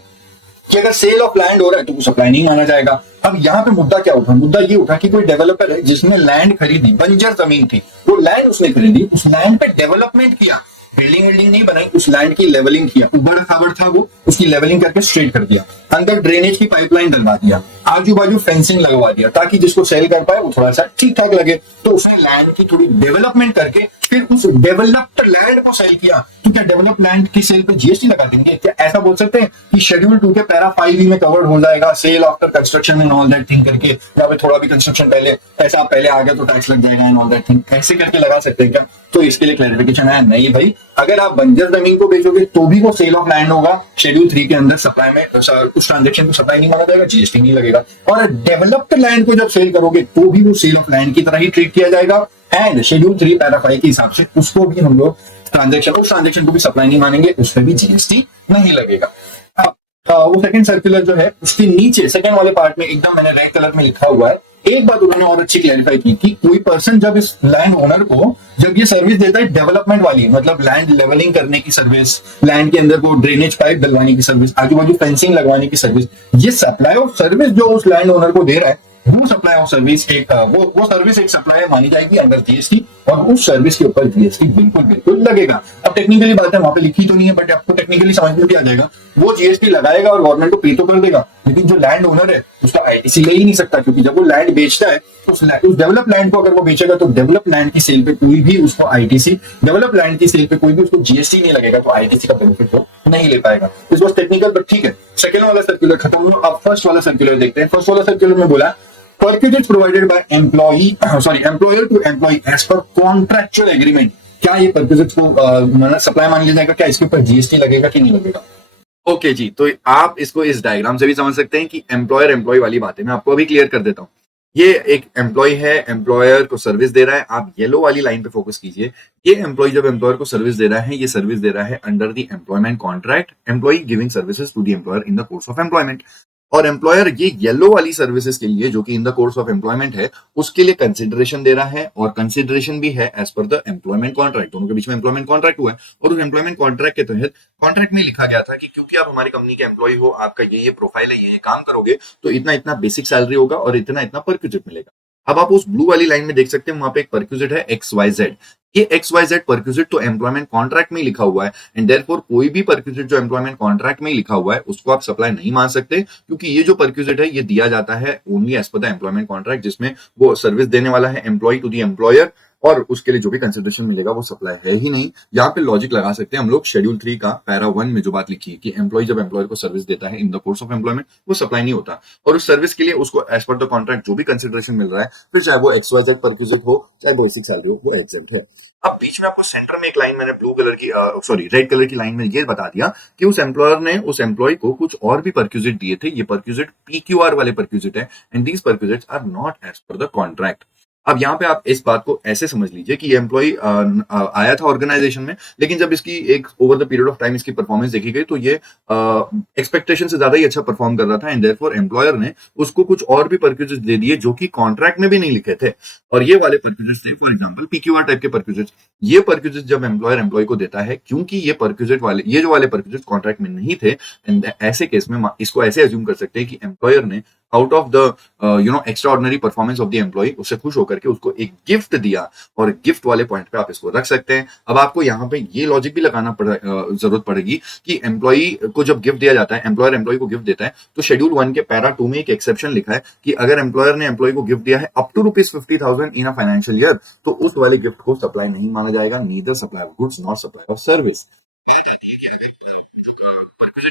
कि अगर सेल ऑफ लैंड हो रहा है तो सप्लाई नहीं माना जाएगा। अब यहाँ पे मुद्दा क्या उठा? मुद्दा ये उठा कि कोई डेवलपर है जिसने लैंड खरीदी, बंजर जमीन थी, वो लैंड उसने खरीदी, उस लैंड पे डेवलपमेंट किया, बिल्डिंग नहीं बनाई, उस लैंड की लेवलिंग किया, ऊबड़ खाबड़ था वो, उसकी लेवलिंग करके स्ट्रेट कर दिया, अंदर ड्रेनेज की पाइपलाइन डलवा दिया, आजू बाजू फेंसिंग लगवा दिया ताकि जिसको सेल कर पाए वो थोड़ा सा ठीक ठाक लगे। तो उसने लैंड की थोड़ी डेवलपमेंट करके फिर उस डेवलप्ड लैंड को सेल किया, तो क्या डेवलप्ड लैंड की सेल पे जीएसटी लगा देंगे? क्या ऐसा बोल सकते हैं कि शेड्यूल 2 के पैरा 5 में कवर्ड हो जाएगा, sale after construction and all that thing करके, या फिर थोड़ा भी कंस्ट्रक्शन पहले पैसा पहले आ गया तो टैक्स लग जाएगा एंड ऑल दैट थिंग, ऐसे करके लगा सकते हैं क्या? तो इसके लिए क्लैरिफिकेशन है नहीं भाई, अगर आप बंजर जमीन को बेचोगे तो भी वो सेल ऑफ लैंड होगा, शेड्यूल 3 के अंदर सप्लाई में उस ट्रांजेक्शन को सप्लाई नहीं माना जाएगा, जीएसटी नहीं लगेगा। और डेवलप्ड लैंड को जब सेल करोगे तो भी वो सेल ऑफ लैंड की तरह ही ट्रीट किया जाएगा, एंड शेड्यूल 3 पैरा 5 के हिसाब से उसको भी हम लोग उस ट्रांजेक्शन को भी सप्लाई नहीं मानेंगे, उस पर भी जीएसटी नहीं लगेगा। अब वो सेकंड सर्कुलर जो है उसके नीचे सेकंड वाले पार्ट में एकदम मैंने रेड कलर में लिखा हुआ है, एक बात उन्होंने और अच्छी क्लैरिफाई की कि कोई पर्सन जब इस लैंड ओनर को जब ये सर्विस देता है डेवलपमेंट वाली, मतलब लैंड लेवलिंग करने की सर्विस, लैंड के अंदर को ड्रेनेज पाइप डलवाने की सर्विस, आजू बाजू फेंसिंग लगवाने की सर्विस, ये सप्लाई ऑफ सर्विस जो उस लैंड ओनर को दे रहा है वो सप्लाई ऑफ सर्विस एक वो सर्विस एक सप्लाई मानी जाएगी अंडर जीएसटी, और उस सर्विस के ऊपर जीएसटी बिल्कुल बिल्कुल लगेगा। अब टेक्निकली बात है, वहां पे लिखी तो नहीं है, बट आपको टेक्निकली समझ में भी आ जाएगा, वो जीएसटी लगाएगा और गवर्नमेंट को पे तो कर देगा, लेकिन जो लैंड ओनर है उसका आईटीसी ले ही नहीं सकता, क्योंकि जब वो लैंड बेचता है उस डेवलप लैंड को अगर वो बेचेगा तो डेवलप लैंड की सेल पे कोई भी उसको आईटीसी, डेवलप लैंड की सेल पे कोई भी उसको जीएसटी नहीं लगेगा, तो आईटीसी का बेनिफिट वो नहीं ले पाएगा। इस वॉज टेक्निकल, बट ठीक है। सेकंड वाला सर्कुलर खत्म हुआ, अब फर्स्ट वाला सर्कुलर देखते हैं। फर्स्ट वाला सर्कुलर में बोला perquisites provided by employer to employee as per contractual agreement, क्या ये perquisites को सप्लाई मान लिया जाएगा? क्या इसके ऊपर जीएसटी लगेगा कि नहीं लगेगा? ओके जी, तो आप इसको इस डायग्राम से भी समझ सकते हैं कि एम्प्लॉयर एम्प्लॉय वाली बातें मैं आपको अभी क्लियर कर देता हूं। ये एक एम्प्लॉय है, एम्प्लॉयर को सर्विस दे रहा है, आप येलो वाली लाइन पे फोकस कीजिए। ये एम्प्लॉय जब एम्प्लॉयर को सर्विस दे रहा है, ये सर्विस दे रहा है under the employment contract, employee giving services to the employer in the course of employment. और एम्प्लॉयर ये येलो वाली सर्विसेज के लिए जो कि in the course of employment है, उसके लिए कंसिडरेशन दे रहा है, और कंसिडरेशन भी है as per the employment contract. दोनों के बीच में एम्प्लॉयमेंट कॉन्ट्रैक्ट हुआ है, और उस एम्प्लॉयमेंट कॉन्ट्रैक्ट के तहत कॉन्ट्रैक्ट में लिखा गया था कि क्योंकि आप हमारी कंपनी के एम्प्लॉय हो, आपका ये प्रोफाइल है, ये काम करोगे तो इतना इतना बेसिक सैलरी होगा और इतना इतना परक्यूजिट मिलेगा। अब आप उस ब्लू वाली लाइन में देख सकते हैं, वहां पे एक परक्यूजिट है XYZ। ये XYZ परक्यूजिट तो एम्प्लॉयमेंट कॉन्ट्रैक्ट में ही लिखा हुआ है, एंड देयरफॉर कोई भी परक्यूजिट जो एम्प्लॉयमेंट कॉन्ट्रैक्ट में ही लिखा हुआ है उसको आप सप्लाई नहीं मान सकते, क्योंकि ये जो परक्यूजिट है ये दिया जाता है only as per the employment contract, जिसमें वो सर्विस देने वाला है एम्प्लॉय टू द एम्प्लॉयर, और उसके लिए जो भी कंसिडरेशन मिलेगा वो सप्लाई है ही नहीं। यहाँ पे लॉजिक लगा सकते हैं हम लोग शेड्यूल 3 का पैरा 1 में जो बात लिखी है कि एम्प्लॉय जब एम्प्लॉयर को सर्विस देता है इन द कोर्स ऑफ एम्प्लॉयमेंट, वो सप्लाई नहीं होता, और उस सर्विस के लिए उसको एज पर द कॉन्ट्रैक्ट जो भी कंसिडरेशन मिल रहा है, फिर चाहे वो XYZ परक्यूजिट हो, चाहे बेसिक सैलरी हो, वो एग्जेम्प्ट है। अब बीच में आपको सेंटर में एक लाइन मैंने ब्लू कलर की रेड कलर की लाइन में ये बता दिया कि उस एम्प्लॉयर ने उस एम्प्लॉय को कुछ और भी परक्यूजिट दिए थे। ये परक्यूजिट PQR वाले परक्यूजिट है, and these perquisites are not as per the contract. अब यहाँ पे आप इस बात को ऐसे समझ लीजिए कि ये एम्प्लॉय आया था ऑर्गेनाइजेशन में, लेकिन जब इसकी एक over the period of time इसकी परफॉर्मेंस देखी गई तो ये एक्सपेक्टेशन से ज्यादा ही अच्छा परफॉर्म कर रहा था, एंड देयरफॉर एम्प्लॉयर ने उसको कुछ और भी परक्यूजिट्स दे दिए जो कि कॉन्ट्रैक्ट में भी नहीं लिखे थे। और ये वाले परक्यूजिट्स थे फॉर एग्जांपल PQR टाइप के परक्यूजिट्स। ये परक्यूजिट्स जब एम्प्लॉयर एम्प्लॉय को देता है, क्योंकि ये जो वाले परक्यूजिट्स कॉन्ट्रैक्ट में नहीं थे, ऐसे केस में इसको ऐसे अज्यूम कर सकते हैं कि एम्प्लॉयर ने out of the extraordinary performance of the employee उससे खुश होकर के उसको एक गिफ्ट दिया, और गिफ्ट वाले पॉइंट पे आप इसको रख सकते हैं। अब आपको यहाँ पे ये लॉजिक भी लगाना जरूरत पड़ेगी कि एम्प्लॉय को जब गिफ्ट दिया जाता है, एम्प्लॉयर एम्प्लॉय को गिफ्ट देता है, तो शेड्यूल 1 के पैरा 2 में एक एक्सेप्शन लिखा है कि अगर एम्प्लॉयर ने एम्प्लॉय को गिफ्ट दिया है up to ₹50,000 in a financial year, तो उस वाले गिफ्ट को सप्लाई नहीं माना जाएगा, neither supply of goods not supply of service.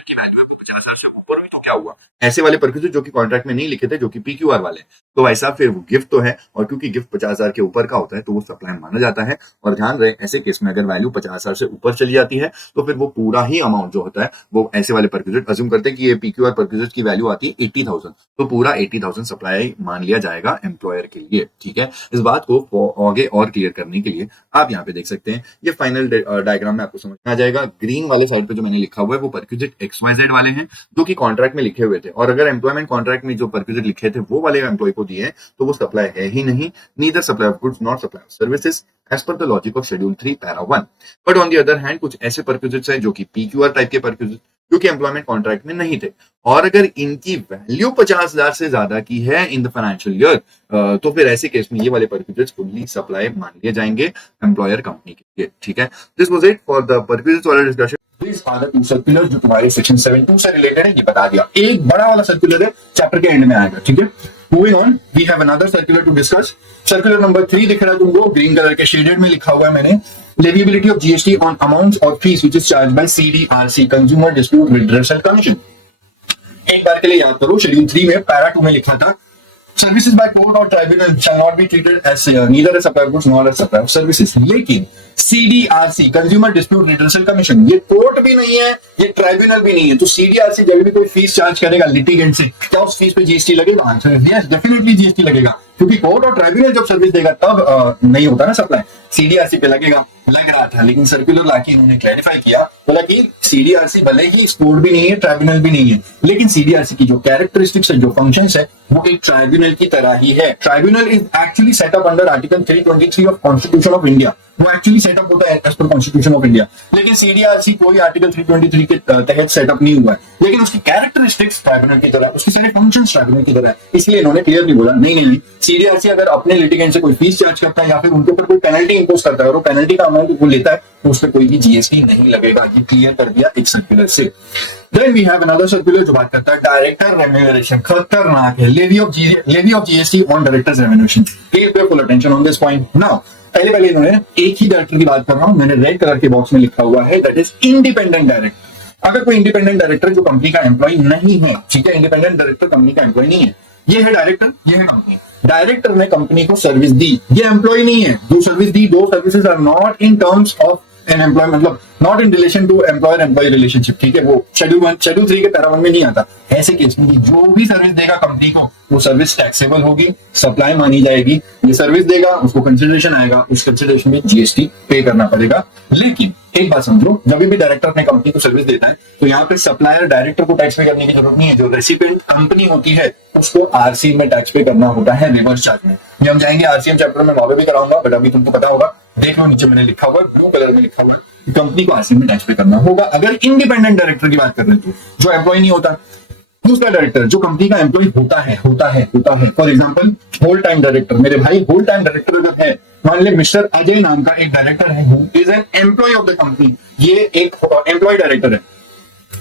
की वैल्यू है 50,000 से ऊपर हुई तो क्या हुआ? ऐसे वाले परक्यूजिट जो कि कॉन्ट्रैक्ट में नहीं लिखे थे, जो कि PQR वाले, तो ऐसा फिर वो गिफ्ट तो है, और क्योंकि गिफ्ट 50,000 के ऊपर का होता है तो वो सप्लाई माना जाता है। और ध्यान रहे, ऐसे केस में अगर वैल्यू 50,000 से ऊपर चली जाती है तो फिर वो पूरा ही अमाउंट जो होता है वो ऐसे वाले परक्यूजिट अज्यूम करते हैं कि ये PQR परक्यूजिट की वैल्यू आती है 80,000, तो पूरा 80,000 सप्लाई मान लिया जाएगा एम्प्लॉयर के लिए। ठीक है, इस बात को आगे और क्लियर करने के लिए आप यहाँ पे देख सकते हैं, ये फाइनल डायग्राम में आपको समझ में आ जाएगा। ग्रीन वाले साइड पे जो मैंने लिखा हुआ है वो परक्यूजिट XYZ वाले हैं जो कि कॉन्ट्रैक्ट में लिखे हुए थे, और अगर एम्प्लॉयमेंट कॉन्ट्रैक्ट में जो परक्यूजिट लिखे थे वो वाले एम्प्लॉय को दिए तो वो सप्लाई है ही नहीं, neither supply of goods not supply of services as per the logic of schedule 3 para 1। But on the other hand कुछ ऐसे परक्यूजिट्स हैं जो कि PQR टाइप के परक्यूजिट जो कि एम्प्लॉयमेंट कॉन्ट्रैक्ट में नहीं थे, और अगर इनकी वैल्यू 50,000 से ज्यादा की है इन द फाइनेंशियल ईयर, तो फिर ऐसे केस में ये वाले परक्यूजिट्स फुल्ली सप्लाई मान लिए जाएंगे एम्प्लॉयर कंपनी के लिए। ठीक है, this was it for the perquisites वाला discussion. These are the two circulars जो तुम्हारे सेक्शन 7.2 से रिलेटेड है, ये बता दिया। एक बड़ा वाला सर्कुलर है चैप्टर के एंड में आएगा, ठीक है। Moving on, we have another circular to discuss. Circular number 3 दिख रहा है तुमको, ग्रीन कलर के शेडेड में लिखा हुआ है मैंने, लेविबिलिटी ऑफ जीएसटी ऑन अमाउंट्स और fees which is charge by CDRC, consumer dispute redressal commission. एक बार के लिए याद करो, शेड्यूल 3 में पैरा 2 में लिखा था, सर्विसेज बाय कोर्ट और tribunal shall not be treated as neither a supplier goods nor a supplier of services. लेकिन CDRC, consumer dispute redressal commission, ये कोर्ट भी नहीं है, ये ट्राइब्यूनल भी नहीं है। तो सीडीआरसी जब भी कोई फीस चार्ज करेगा लिटिगेंट से, क्या उस फीस पे जीएसटी लगेगा? Answer is yes, definitely GST लगेगा, क्योंकि कोर्ट और ट्राइब्यूनल जब सर्विस देगा तब नहीं होता ना सप्लाई, सीडीआरसी पे लगेगा। लग रहा था, लेकिन सर्कुलर लाके इन्होंने क्लैरिफाई किया, बोला कि सीडीआरसी भले ही कोर्ट भी नहीं है, ट्राइब्यूनल भी नहीं है, लेकिन सीडीआरसी की जो कैरेक्टरिस्टिक्स है, जो फंक्शंस है, वो एक ट्राइब्यूनल की तरह ही है। Tribunal is actually set up under article 323 of constitution of India, वो एक्चुअली सेटअप होता है as per constitution of India. लेकिन सीडीआरसी कोई आर्टिकल 323 के तहत सेटअप नहीं हुआ है, लेकिन उसकी कैरेक्टरिस्टिक्स ट्राइब्यूनल की तरह, उसके सारे फंक्शंस ट्राइब्यूनल की तरह है। इसलिए इन्होंने क्लियरली बोला नहीं, सीडीआरसी अगर अपने लिटिगेंट से कोई फीस चार्ज करता है या फिर उनके ऊपर कोई पेनल्टी इंपोज करता है और वो पेनल्टी का अमाउंट वो लेता है, तो उस पर कोई भी जीएसटी नहीं लगेगा। ये क्लियर कर दिया एक सर्कुलर से। Then we have another circular जो बात करता है डायरेक्टर रेम्यूनरेशन। खतरनाक है, levy of GST on directors remuneration. Please pay full attention on this point. Now पहले इन्होंने एक ही डायरेक्टर की बात कर रहा हूं, मैंने रेड कलर के बॉक्स में लिखा हुआ है, दैट इज इंडिपेंडेंट डायरेक्टर। अगर कोई इंडिपेंडेंट डायरेक्टर जो कंपनी का एम्प्लॉय नहीं है, ठीक है, इंडिपेंडेंट डायरेक्टर कंपनी का एम्प्लॉय नहीं है, ये है डायरेक्टर, ये है कंपनी। डायरेक्टर ने कंपनी को सर्विस दी, ये एम्प्लॉय नहीं है, जो सर्विस दी, those services are not in terms of an employee, मतलब not in relation to employer employee relationship, ठीक है, वो शेड्यूल 3 के पैरा 1 में नहीं आता। ऐसे केस में जो भी सर्विस देगा कंपनी को, वो सर्विस टैक्सेबल होगी, सप्लाई मानी जाएगी। ये सर्विस देगा, उसको कंसिडरेशन आएगा, उस कंसिडरेशन में जीएसटी पे करना पड़ेगा। लेकिन एक बात समझो, जब भी डायरेक्टर अपने कंपनी को सर्विस देता है, तो यहाँ पे सप्लायर डायरेक्टर को टैक्स पे करने की जरूरत नहीं है। जो रेसिपिएंट कंपनी होती है, उसको आरसी में टैक्स पे करना होता है, रिवर्स चार्ज में। ये हम जाएंगे आरसीएम चैप्टर में, वहां भी कराऊंगा, बट अभी तुमको पता होगा, देख लो नीचे मैंने लिखा हुआ है, ब्लू कलर में लिखा हुआ है, कंपनी को आरसीएम में टैक्स पे करना होगा। अगर इंडिपेंडेंट डायरेक्टर की बात कर रहे हो, जो एम्प्लॉय नहीं होता, दूसरा डायरेक्टर जो कंपनी का एम्प्लॉय होता है। For example whole time director, मेरे भाई होल टाइम डायरेक्टर अगर है, मान ले मिस्टर अजय नाम का एक डायरेक्टर है, who is an employee of the company, ये एक एम्प्लॉय डायरेक्टर है।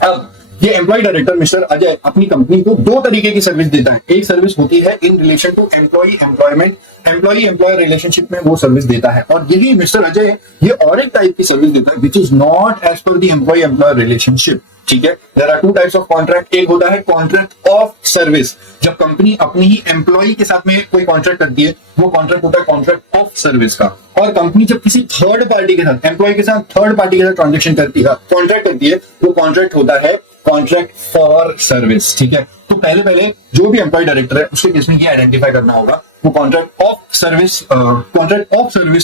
अब ये एम्प्लॉय डायरेक्टर मिस्टर अजय अपनी कंपनी को दो तरीके की सर्विस देता है। एक सर्विस होती है in relation to employment, employee employer relationship में वो सर्विस देता है, और यही मिस्टर अजय ये और एक टाइप की सर्विस देता है, which is not as per the employee employer relationship, ठीक है। There are two types of contract. एक होता है कॉन्ट्रैक्ट ऑफ सर्विस, जब कंपनी अपनी ही एम्प्लॉय के साथ में कोई कॉन्ट्रैक्ट करती है, वो कॉन्ट्रैक्ट होता है कॉन्ट्रैक्ट ऑफ सर्विस का। और कंपनी जब किसी थर्ड पार्टी के साथ, एम्प्लॉय के साथ थर्ड पार्टी के साथ ट्रांजेक्शन करती है, कॉन्ट्रैक्ट करती है, वो कॉन्ट्रैक्ट होता है कॉन्ट्रैक्ट फॉर सर्विस, ठीक है। तो पहले जो भी एम्प्लॉय डायरेक्टर है, उसके केस में ये आइडेंटिफाई करना होगा, वो कॉन्ट्रैक्ट ऑफ सर्विस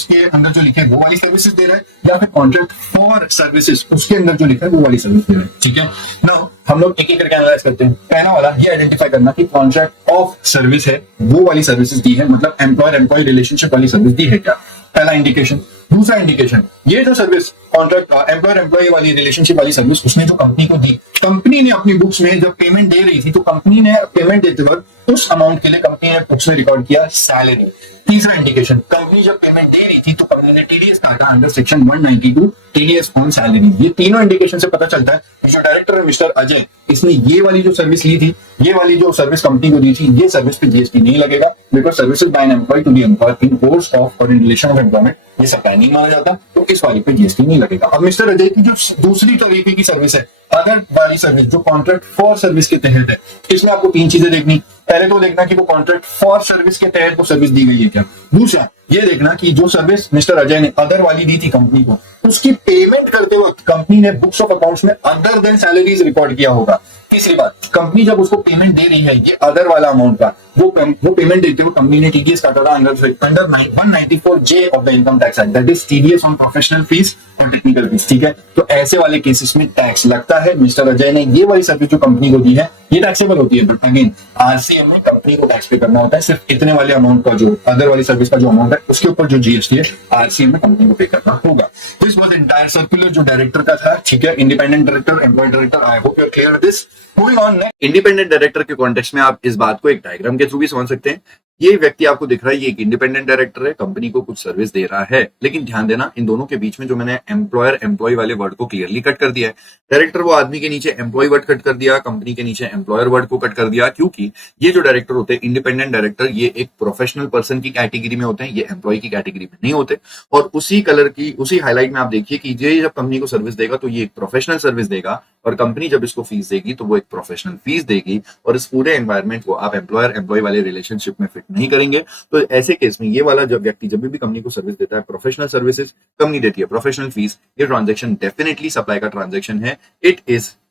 के अंदर जो लिखे है वो वाली सर्विसेज दे रहा है, या फिर कॉन्ट्रैक्ट फॉर सर्विसेज उसके अंदर जो लिखा है वो वाली सर्विस दे रहा है, ठीक है। नाउ हम लोग एक एक करके एनालाइज करते हैं। पहला वाला ये आइडेंटिफाई करना कि कॉन्ट्रैक्ट ऑफ सर्विस है, वो वाली सर्विसेज दी है, मतलब एम्प्लॉयर एम्प्लॉय रिलेशनशिप वाली सर्विस दी है क्या, पहला इंडिकेशन। दूसरा इंडिकेशन, ये जो सर्विस कॉन्ट्रैक्ट एम्प्लॉयर एम्प्लॉय वाली रिलेशनशिप वाली सर्विस उसने जो कंपनी को दी, कंपनी ने अपनी बुक्स में जब पेमेंट दे रही थी, तो कंपनी ने पेमेंट देते वक्त उस अमाउंट के लिए कंपनी ने बुक्स में रिकॉर्ड किया सैलरी। तीसरा इंडिकेशन, कंपनी जब पेमेंट दे रही थी तो कंपनी ने टीडीएस काटा under section 192 TDS on salary. ये तीनों इंडिकेशन से पता चलता है कि जो डायरेक्टर है मिस्टर अजय, इसने ये वाली जो सर्विस ली थी, ये वाली जो सर्विस कंपनी को दी थी, ये सर्विस पे जीएसटी नहीं लगेगा, because services by an employee to the employer in course of और इन रिलेशन ऑफ एम्प्लॉयमेंट, ये सप्लाई नहीं माना जाता, तो इस वाली पे जीएसटी नहीं लगेगा। अब मिस्टर अजय की जो दूसरी तरीके की सर्विस है, अदर वाली सर्विस जो कॉन्ट्रैक्ट फॉर सर्विस के तहत है, इसमें आपको तीन चीजें देखनी। पहले तो देखना कि वो कॉन्ट्रैक्ट फॉर सर्विस के तहत वो सर्विस दी गई है क्या। दूसरा ये देखना कि जो सर्विस मिस्टर अजय ने अदर वाली दी थी कंपनी को, उसकी पेमेंट करते वक्त कंपनी ने बुक्स ऑफ अकाउंट्स में अदर देन सैलरीज रिकॉर्ड किया होगा। तीसरी बात, कंपनी जब उसको पेमेंट दे रही है ये अदर वाला अमाउंट का, वो पेमेंट देते हुए कंपनी ने टीडीएस काटा था under 194J of the income tax act, that is TDS on professional fees और टेक्निकल फीस, ठीक है। तो ऐसे वाले केसेस में टैक्स लगता है। मिस्टर अजय ने ये वाली सर्विस जो कंपनी को दी है, ये टैक्सेबल होती है, बट अगेन आरसीएम में कंपनी को टैक्स पे करना होता है। सिर्फ इतने वाले अमाउंट का, जो अदर वाली सर्विस का जो अमाउंट है, उसके ऊपर जो जीएसटी है आरसीएम में कंपनी को पे करना होगा। दिस वाज एंटायर सर्कुलर जो डायरेक्टर का था, ठीक है, independent director, employee director. I hope you are clear this. Moving on, independent director के कॉन्टेक्स्ट में आप इस बात को एक डायग्राम के थ्रू भी समझ सकते हैं। ये व्यक्ति आपको दिख रहा है, ये एक इंडिपेंडेंट डायरेक्टर है, कंपनी को कुछ सर्विस दे रहा है, लेकिन ध्यान देना इन दोनों के बीच में जो मैंने एम्प्लॉयर एम्प्लॉय वाले वर्ड को क्लियरली कट कर दिया है। डायरेक्टर वो आदमी के नीचे एम्प्लॉय वर्ड कट कर दिया, कंपनी के नीचे एम्प्लॉयर वर्ड को कट कर दिया, क्योंकि ये जो डायरेक्टर होते हैं इंडिपेंडेंट डायरेक्टर, ये एक प्रोफेशनल पर्सन की कैटेगरी में होते हैं, ये एम्प्लॉय की कैटेगरी में नहीं होते। और उसी कलर की उसी हाईलाइट में आप देखिए कि ये जब कंपनी को सर्विस देगा तो ये एक प्रोफेशनल सर्विस देगा, और कंपनी जब इसको फीस देगी तो वो एक प्रोफेशनल फीस देगी, और इस पूरे एनवायरमेंट को आप एम्प्लॉयर एम्प्लॉय वाले रिलेशनशिप में फिट नहीं करेंगे। तो ऐसे केस में ये वाला जब व्यक्ति जब भी कंपनी को सर्विस देता है, प्रोफेशनल सर्विसेज कंपनी देती है, प्रोफेशनल फीस, ये ट्रांजेक्शन डेफिनेटली सप्लाई का ट्रांजेक्शन है। It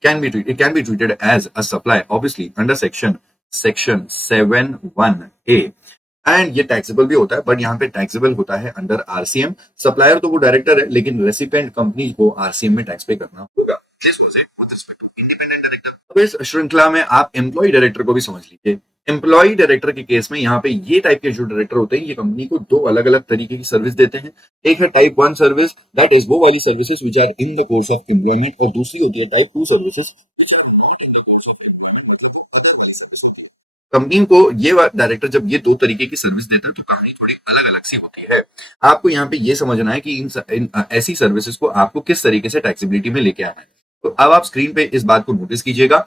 can be treated as a supply obviously under section 7(1)(a) and ये टैक्सेबल भी होता है, बट यहाँ पे टैक्सेबल होता है अंडर आरसीएम। सप्लायर तो वो डायरेक्टर है, लेकिन रेसिपेंट कंपनी को आरसीएम में टैक्स पे करना होगा। This was it with respect to independent director. अब इस श्रृंखला में आप एम्प्लॉय डायरेक्टर को भी समझ लीजिए। एम्प्लॉय डायरेक्टर के केस में यहाँ पे ये टाइप के जो डायरेक्टर होते हैं, ये कंपनी को दो अलग अलग तरीके की सर्विस देते हैं। एक है टाइप 1 सर्विस, दैट इज वो वाली services which are in the course of employment, और दूसरी होती है टाइप 2 सर्विसेज। कंपनी को ये डायरेक्टर जब ये दो तरीके की सर्विस देता है तो कहानी थोड़ी अलग अलग सी होती है। आपको यहाँ पे ये समझना है कि ऐसी सर्विसेज को आपको किस तरीके से टैक्सेबिलिटी में लेके आना है। तो अब आप स्क्रीन पे इस बात को नोटिस कीजिएगा।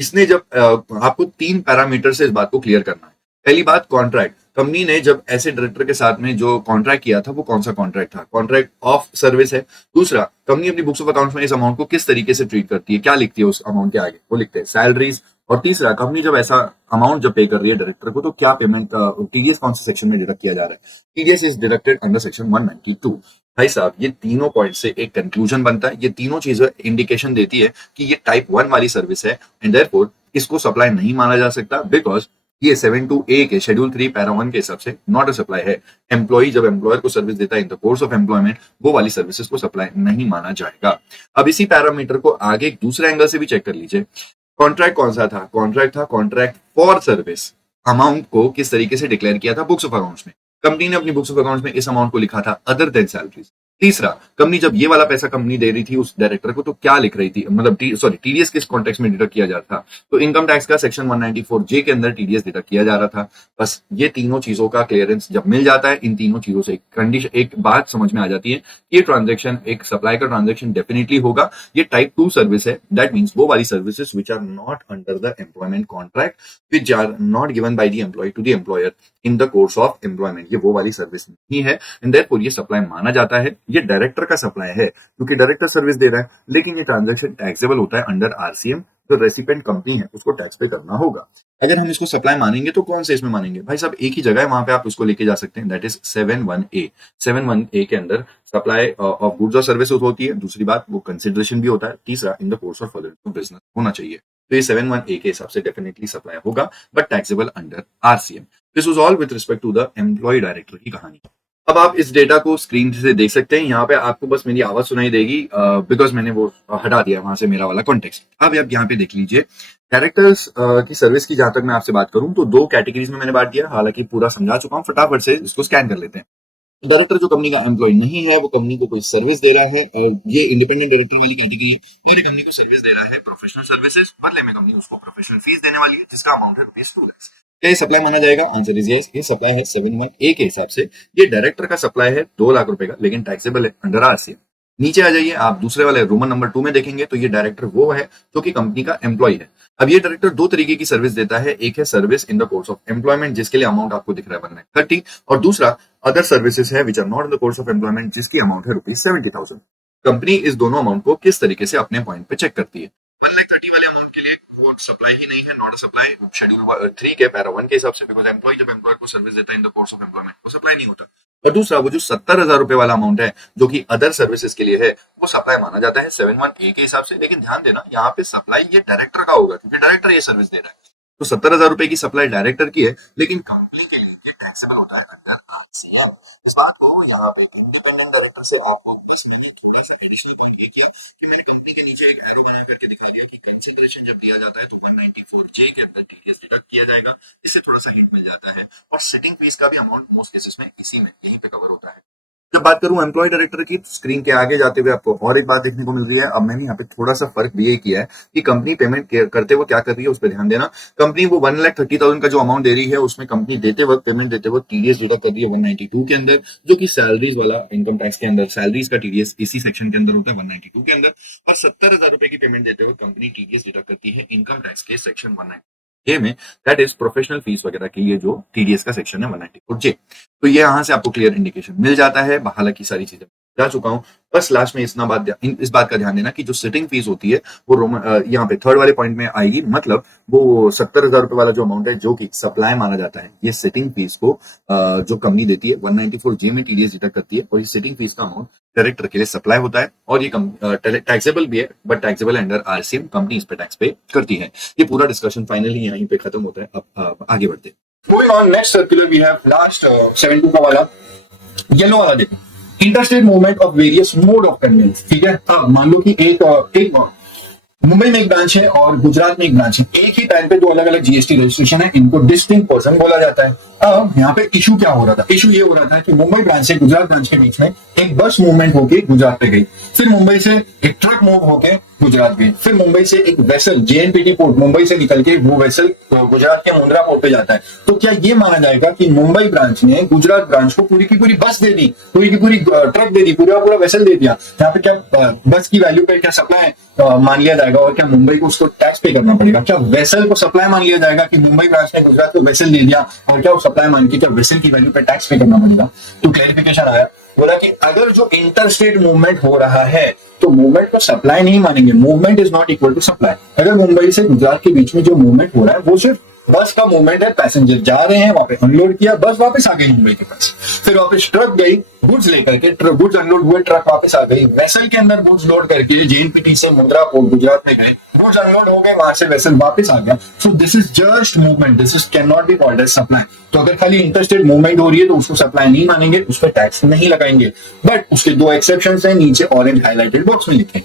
इसने जब आपको 3 पैरामीटर से इस बात को क्लियर करना है। पहली बात, कॉन्ट्रैक्ट। कंपनी ने जब ऐसे डायरेक्टर के साथ में जो कॉन्ट्रैक्ट किया था वो कौन सा कॉन्ट्रैक्ट था, कॉन्ट्रैक्ट ऑफ सर्विस है। दूसरा, कंपनी अपनी बुक्स ऑफ अकाउंट्स में इस अमाउंट को किस तरीके से ट्रीट करती है, क्या लिखती है उस अमाउंट के आगे, वो लिखते हैं सैलरीज। और तीसरा, कंपनी जब ऐसा अमाउंट जब पे कर रही है डायरेक्टर को तो क्या पेमेंट, टीडीएस कौन से सेक्शन में डिडक्ट किया जा रहा है। TDS is deducted under section 192। भाई साहब, ये तीनों पॉइंट से एक कंक्लूजन बनता है, ये तीनों चीजें इंडिकेशन देती है कि ये टाइप 1 वाली सर्विस है, एंड देयरफॉर इसको सप्लाई नहीं माना जा सकता, बिकॉज ये 7(2)(a) के शेड्यूल 3 पैरा 1 के हिसाब से नॉट अ सप्लाई है। एम्प्लॉय जब एम्प्लॉयर को सर्विस देता है इन द कोर्स ऑफ एम्प्लॉयमेंट, वो वाली सर्विसेज को सप्लाई नहीं माना जाएगा। अब इसी पैरामीटर को आगे एक दूसरे एंगल से भी चेक कर लीजिए। कॉन्ट्रैक्ट कौन सा था, कॉन्ट्रैक्ट फॉर सर्विस। अमाउंट को किस तरीके से डिक्लेयर किया था बुक्स ऑफ अकाउंट्स में, कंपनी ने अपनी बुक्स ऑफ अकाउंट्स में इस अमाउंट को लिखा था अदर देन सैलरीज। तीसरा, कंपनी जब ये वाला पैसा कंपनी दे रही थी उस डायरेक्टर को तो क्या लिख रही थी, मतलब टीडीएस किस कॉन्टेक्स्ट में डिडक्ट किया जा रहा था, तो इनकम टैक्स का सेक्शन 194(j) के अंदर टीडीएस डिडक्ट किया जा रहा था। बस ये तीनों चीजों का क्लियरेंस जब मिल जाता है, इन तीनों चीजों से एक कंडीशन, एक बात समझ में आ जाती है, ये ट्रांजेक्शन एक सप्लाई का ट्रांजेक्शन डेफिनेटली होगा। ये टाइप 2 सर्विस है, दैट मींस वो वाली services which are not under the employment contract, which are not given by the employee to the employer in the course of employment, ये वो वाली सर्विस नहीं है, एंड देयरफॉर ये सप्लाई माना जाता है। ये डायरेक्टर का सप्लाई है क्योंकि डायरेक्टर सर्विस दे रहा है, लेकिन ये ट्रांजैक्शन टैक्सेबल होता है अंडर आरसीएम। जो रेसिपेंट कंपनी है उसको टैक्स पे करना होगा। अगर हम इसको सप्लाई मानेंगे तो कौन से इसमें मानेंगे, भाई साहब एक ही जगह है, वहां पे आप उसको लेके जा सकते हैं, दैट इज 7(1)(a). 7(1)(a) के अंदर supply of goods or services होती है। दूसरी बात, वो कंसिडरेशन भी होता है। तीसरा, in the course of business होना चाहिए। तो ये 7(1)(a) के हिसाब से डेफिनेटली सप्लाई होगा, but taxable under RCM. This was all with respect to the employee director की कहानी। अब आप इस डेटा को स्क्रीन से देख सकते हैं, यहाँ पे आपको बस मेरी आवाज सुनाई देगी बिकॉज मैंने वो हटा दिया वहां से मेरा वाला कॉन्टेक्स्ट। अब आप यहाँ पे देख लीजिए कैरेक्टर्स की सर्विस की। जहां तक मैं आपसे बात करूं तो दो कैटेगरीज में मैंने बांट दिया, हालांकि पूरा समझा चुका हूँ, फटाफट से इसको स्कैन कर लेते हैं। डायरेक्टर जो कंपनी का एम्प्लॉय नहीं है, वो कंपनी को कोई सर्विस दे रहा है, और ये इंडिपेंडेंट डायरेक्टर वाली कैटेगरी है, और ये कंपनी को सर्विस दे रहा है प्रोफेशनल सर्विसेज, बदले में कंपनी उसको प्रोफेशनल फीस देने वाली है जिसका अमाउंट है ₹2 लाख। क्या ये सप्लाई माना जाएगा? Answer is yes. ये सप्लाई है 7(1)(a) के हिसाब से। ये डायरेक्टर का सप्लाई है ₹2 लाख का, लेकिन टैक्सेबल है अंडर आरसीएम। नीचे आ जाइए, आप दूसरे वाले रोमन नंबर 2 में देखेंगे तो ये डायरेक्टर वो है जो कि कंपनी का एम्प्लॉय है। अब ये डायरेक्टर दो तरीके की सर्विस देता है, एक है service in the course of employment जिसके लिए अमाउंट आपको दिख रहा है 1,30,000, और दूसरा अदर सर्विसेज है which are not in the course of employment जिसकी अमाउंट है ₹70,000। कंपनी इस दोनों अमाउंट को किस तरीके से अपने पॉइंट पे चेक करती है? 1,30,000 वाले अमाउंट के लिए वो सप्लाई ही नहीं है, नॉट अ सप्लाई, शेड्यूल 3 के पैरा 1 के हिसाब से, बिकॉज एम्प्लॉय जब एम्प्लॉयर को सर्विस देता है इन द कोर्स ऑफ एम्प्लॉयमेंट वो सप्लाई नहीं होता। और दूसरा, वो जो ₹70,000 वाला अमाउंट है जो कि अदर सर्विसेज के लिए है, वो सप्लाई माना जाता है 7(1)(a) के हिसाब से। लेकिन ध्यान देना, यहाँ पे सप्लाई ये डायरेक्टर का होगा क्योंकि डायरेक्टर ये सर्विस दे रहा है। तो ₹70,000 की सप्लाई डायरेक्टर की है, लेकिन कंपनी के लिए ये टैक्सेबल होता है अंडर आरसीएम। इस बात को यहाँ पे इंडिपेंडेंट डायरेक्टर से आपको बस मैंने थोड़ा सा एडिशनल पॉइंट ये किया कि मैंने कंपनी के नीचे एक एरो बना करके दिखा दिया कि कंसिडरेशन जब दिया जाता है तो 194(j) के अंदर टीडीएस डिडक्ट किया जाएगा। इससे थोड़ा सा हिंट मिल जाता है, और सिटिंग फीस का भी अमाउंट मोस्ट केसेस में इसी में यहीं पे कवर होता है। जब बात करूं एम्प्लॉय डायरेक्टर की, स्क्रीन के आगे जाते हुए आपको और एक बात देखने को मिल रही है। अब मैंने यहाँ पे थोड़ा सा फर्क भी ये किया है कि कंपनी पेमेंट करते हुए क्या कर रही है उस पर ध्यान देना। कंपनी वो 1,30,000 का जो अमाउंट दे रही है उसमें कंपनी पेमेंट देते वक्त टीडीएस डिडक्ट कर रही है 192 के अंदर, जो कि सैलरीज वाला इनकम टैक्स के अंदर सैलरीज का टीडीएस इसी सेक्शन के अंदर होता है 192 के अंदर। और 70,000 रुपए की पेमेंट देते हुए कंपनी टीडीएस डिडक्ट करती है इनकम टैक्स के सेक्शन 190 ए में, दैट इज प्रोफेशनल फीस वगैरह के लिए जो टीडीएस का सेक्शन है 194 जे। तो ये यहां से आपको क्लियर इंडिकेशन मिल जाता है। हालांकि सारी चीजें जा चुका हूं, बस लास्ट में इस बात का ध्यान देना कि जो सिटिंग फीस होती है वो यहाँ पे थर्ड वाले पॉइंट में आएगी। मतलब वो 70,000 रुपए वाला जो अमाउंट है जो कि सप्लाई माना जाता है, ये सिटिंग फीस को जो कंपनी देती है 194 जे में टीडीएस डिडक्ट करती है। और ये सिटिंग फीस का अमाउंट डायरेक्टर के लिए सप्लाई होता है और ये टैक्सेबल भी है, but taxable under RCM, company इस पे टैक्स पे करती है। ये पूरा डिस्कशन फाइनली यहीं पे खत्म होता है। अब आगे बढ़ते हैं। Moving on, next circular we have last 7.2 का वाला येलो वाला देखो, interstate movement of various mode of conveyance. ठीक है, अब मान लो कि एक मुंबई में एक ब्रांच है और गुजरात में एक ब्रांच है, एक ही टाइम पे दो अलग अलग जीएसटी रजिस्ट्रेशन है, इनको डिस्टिंक्ट पर्सन बोला जाता है। अब यहाँ पे इशू क्या हो रहा था? इशू ये हो रहा था कि मुंबई ब्रांच से गुजरात ब्रांच के बीच में एक बस मूवमेंट होके गुजरात पे गई, फिर मुंबई से एक ट्रक मूव होके गुजरात गई, फिर मुंबई से एक वेसल जेएनपीटी पोर्ट मुंबई से निकल के वो वेसल गुजरात के मुंद्रा पोर्ट पे जाता है। तो क्या ये माना जाएगा कि मुंबई ब्रांच ने गुजरात ब्रांच को पूरी की पूरी बस दे दी, पूरी की पूरी ट्रक दे दी, पूरा वेसल दे दिया? यहाँ पे क्या बस की वैल्यू पे क्या सप्लाई मान लिया जाएगा और क्या मुंबई को उसको टैक्स पे करना पड़ेगा? क्या वेसल को सप्लाई मान लिया जाएगा कि मुंबई ब्रांच ने गुजरात को वेसल दे दिया और क्या सप्लाई मान के क्या वेसल की वैल्यू पे टैक्स पे करना पड़ेगा? तो क्लैरिफिकेशन आया, बोला कि अगर जो इंटरस्टेट मूवमेंट हो रहा है तो मूवमेंट को सप्लाई नहीं मानेंगे। Movement is not equal to supply. अगर मुंबई से गुजरात के बीच में जो मूवमेंट हो रहा है वो सिर्फ बस का मूवमेंट है, पैसेंजर जा रहे हैं, वहां पे अनलोड किया, बस वापस आ गई मुंबई के पास, फिर वापस ट्रक गई गुड्स लेकर के, गुड्स अनलोड हुए, ट्रक वापस आ गई, वेसल के अंदर गुड्स लोड करके जेएनपीटी से मुंद्रा पोर्ट गुजरात में गए, गुड्स अनलोड हो गए, वहां से वेसल वापस आ गया। So this is just movement, this is can not be called as supply. तो अगर खाली इंटरस्टेट मूवमेंट हो रही है तो उसको सप्लाई नहीं मानेंगे, उस पर टैक्स नहीं लगाएंगे। बट उसके दो एक्सेप्शन है, नीचे ऑरेंज हाईलाइटेड बॉक्स में लिखे।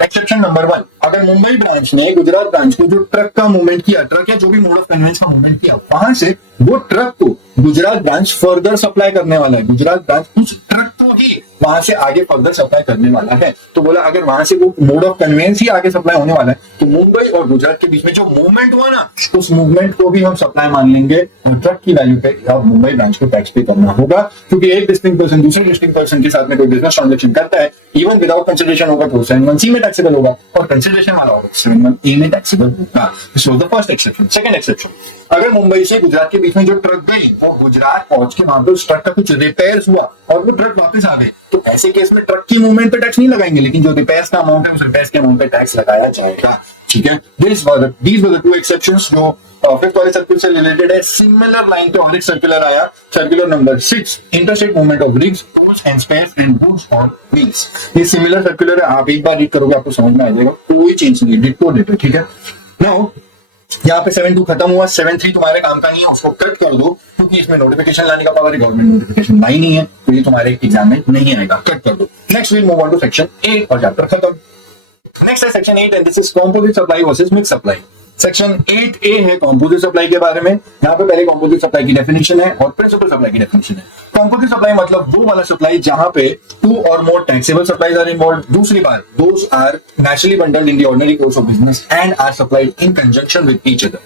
एक्सेप्शन नंबर 1, अगर मुंबई ब्रांच ने गुजरात ब्रांच को जो ट्रक का मूवमेंट किया, ट्रक या जो भी मोड ऑफ कन्वेंस का मूवमेंट किया, वहां से वो ट्रक को गुजरात ब्रांच फर्दर सप्लाई करने वाला है, गुजरात ब्रांच उस ट्रक को ही वहां से आगे फर्दर सप्लाई करने वाला है। तो बोला अगर वहां से वो मोड ऑफ कन्वेंस ही आगे सप्लाई होने वाला है तो मुंबई और गुजरात के बीच में जो मूवमेंट हुआ ना, उस मूवमेंट को भी हम सप्लाई मान लेंगे और ट्रक की वैल्यू पे अब मुंबई ब्रांच को टैक्स पे करना होगा। क्योंकि एक डिस्टिंक्ट पर्सन दूसरे डिस्टिंक्ट पर्सन के साथ में कोई बिजनेस ट्रांजेक्शन करता है, इवन विदाउट कंसिडरेशन होगा तो 7(1) में टैक्सेबल होगा और कंसिडरेशन वाला होगा 7(1) में टैक्सेबल होगा। This was the first exception. Second exception, अगर मुंबई से गुजरात के बीच में जो ट्रक गई और गुजरात पहुंच के वहां पे उस ट्रक का कुछ रिपेयर्स हुआ और वो ट्रक वापस आ गए, तो ऐसे केस में ट्रक की मूवमेंट पे टैक्स नहीं लगाएंगे, लेकिन जो रिपेयर्स का अमाउंट है उस रिपेयर्स के अमाउंट पे टैक्स लगाया जाएगा। ठीक है, these were the two exceptions जो फिफ्थ वाले सर्कुलर से रिलेटेड है। सिमिलर लाइन पे और एक सर्कुलर आया, circular number 6, interstate movement of rigs, tools and spares and goods on wheels. ये सिमिलर सर्कुलर है, आप एक बार रीड करोगे आपको समझ में आ जाएगा, कोई चेंज नहीं, डिट्टो डिट्टो। ठीक है, नाउ यहाँ पे 7(2) खत्म हुआ, 7(3) तुम्हारे काम का नहीं है, उसको कट कर दो क्योंकि इसमें नोटिफिकेशन लाने का पावर है, गवर्नमेंट नोटिफिकेशन लाई नहीं है तो ये तुम्हारे एग्जाम में नहीं आएगा, कट कर दो। Next will move on to section 8 और चैप्टर खत्म। नेक्स्ट है section 8 and this is composite supply versus mix supply. Section 8A है कंपोजिट सप्लाई के बारे में। यहाँ पे पहले कंपोजिट सप्लाई की डेफिनेशन है और प्रिंसिपल सप्लाई की डेफिनेशन है। कंपोजिट सप्लाई मतलब वो वाला सप्लाई जहां पे 2 और more taxable supplies are involved. दूसरी बात, those are naturally bundled in the ordinary course of business and are supplied in conjunction with each other.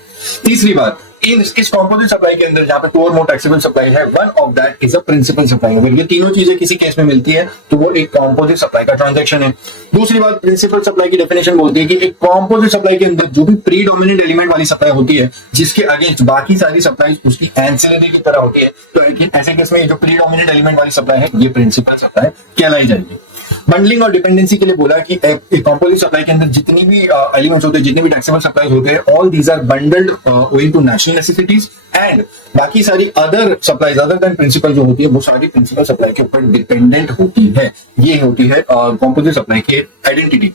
तीसरी बात, इस कंपोजिट सप्लाई के अंदर जहां पे 2 और मोर टैक्सेबल सप्लाई है, one of that is a principal supply. अगर ये तीनों चीजें किसी केस में मिलती है तो वो एक कंपोजिट सप्लाई का ट्रांजैक्शन है। दूसरी बात, प्रिंसिपल सप्लाई की डेफिनेशन बोलती है कि एक कंपोजिट सप्लाई के अंदर जो भी प्रीडोमिनेंट एलिमेंट वाली सप्लाई होती है जिसके अगेंस्ट बाकी सारी सप्लाई उसकी एंसिलरी की तरह होती है, तो ऐसे केस में जो प्रीडोमिनेंट एलिमेंट वाली सप्लाई है ये प्रिंसिपल सप्लाई कहलाई जाएगी। बंडलिंग और डिपेंडेंसी के लिए बोला कि एक कंपोजिट सप्लाई के अंदर जितनी भी एलिमेंट्स होते हैं, जितने भी टैक्सेबल सप्लाईज होते हैं, all these are bundled owing to national necessities and बाकी सारी other supplies other than principal जो होती है वो सारी प्रिंसिपल सप्लाई के ऊपर डिपेंडेंट होती है। ये होती है कंपोजिट सप्लाई की identity.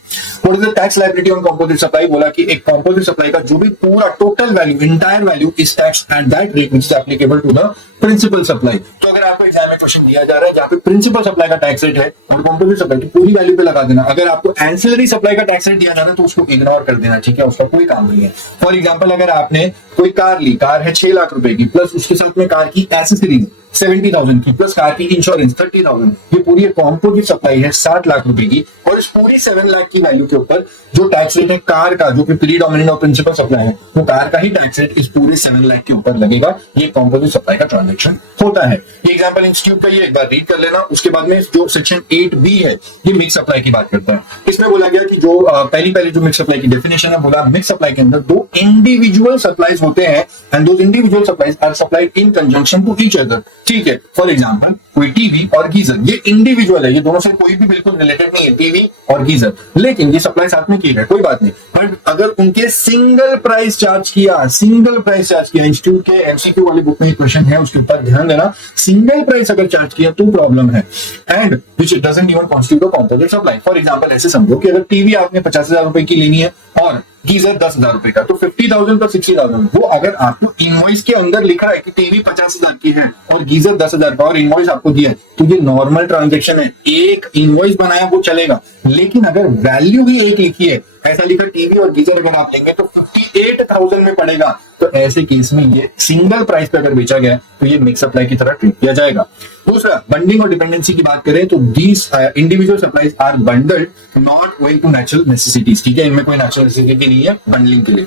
What is the tax liability on composite supply? बोला कि एक कंपोजिट सप्लाई का जो भी पूरा total value, entire value is tax at that rate which is applicable to the principal supply. तो अगर आपको एग्जाम में क्वेश्चन दिया जा रहा है जहाँ पे प्रिंसिपल सप्लाई का टैक्स रेट है और कंपोजिट सप्लाई की पूरी वैल्यू पे लगा देना। अगर आपको एंसिलरी सप्लाई का टैक्स रेट दिया जा रहा है तो उसको इग्नोर कर देना, ठीक है, उसका कोई काम नहीं है। फॉर एग्जाम्पल अगर आपने कोई कार ली, कार है 6 लाख रुपए की, प्लस उसके साथ में कार की एसेसरीज 70,000 की, प्लस कार की इंश्योरेंस 30,000, ये पूरी कॉम्पोजिट सप्लाई है 60 लाख रुपए की। और इस पूरी 7 लाख की वैल्यू के ऊपर जो टैक्स रेट है कार का, जो कि प्रीडोमिनेंट और प्रिंसिपल सप्लाई है, वो कार का ही टैक्स रेट इस पूरे 7 लाख के ऊपर लगेगा। ये कॉम्पोजिट सप्लाई का ट्रांजेक्शन होता है। ये एग्जाम्पल इंस्टीट्यूट का ये एक बार रीड कर लेना। उसके बाद में जो सेक्शन 8B है ये मिक्स सप्लाई की बात करता है। इसमें बोला गया कि जो पहली जो मिक्स सप्लाई की डेफिनेशन है, बोला मिक्स सप्लाई के अंदर दो इंडिविजुअल सप्लाईज होते हैं and those individual supplies are supplied in conjunction to each other, ठीक है। फॉर एग्जाम्पल कोई टीवी और गीजर, ये इंडिविजुअल है, ये दोनों से कोई भी बिल्कुल रिलेटेड नहीं है, टीवी और गीजर, लेकिन ये सप्लाई साथ में की है, कोई बात नहीं। बट अगर उनके सिंगल प्राइस चार्ज किया, इंस्टीट्यूट के एमसीक्यू वाली बुक में एक क्वेश्चन है, उसके ऊपर ध्यान देना, सिंगल प्राइस अगर चार्ज किया तो प्रॉब्लम है and which doesn't even constitute a composite supply. For example ऐसे समझो कि अगर टीवी आपने 50,000 रुपए की लेनी है और गीजर 10,000 रुपए का, तो 50,000 पर 60,000, वो अगर आपको इनवॉइस के अंदर लिखा है कि टीवी 50,000 की है और गीजर 10,000 का और इनवॉइस आपको दिया है, तो ये नॉर्मल ट्रांजेक्शन है, एक इनवॉइस बनाया वो चलेगा। लेकिन अगर वैल्यू ही एक लिखी है, ऐसा लिखा टीवी और गीजर अगर आप लेंगे तो 58,000 में पड़ेगा, तो ऐसे केस में ये सिंगल प्राइस पे अगर बेचा गया तो ये मिक्स सप्लाई की तरह ट्रीट किया जाएगा। दूसरा, बंडिंग और डिपेंडेंसी की बात करें तो these individual supplies are bundled not going to natural necessities, ठीक है, इनमें कोई नेचुरल नेसेसिटी नहीं है बंडलिंग के लिए।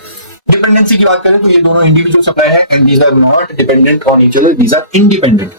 डिपेंडेंसी की बात करें तो ये दोनों इंडिविजुअल सप्लाई है and these are not dependent on each other, these are independent.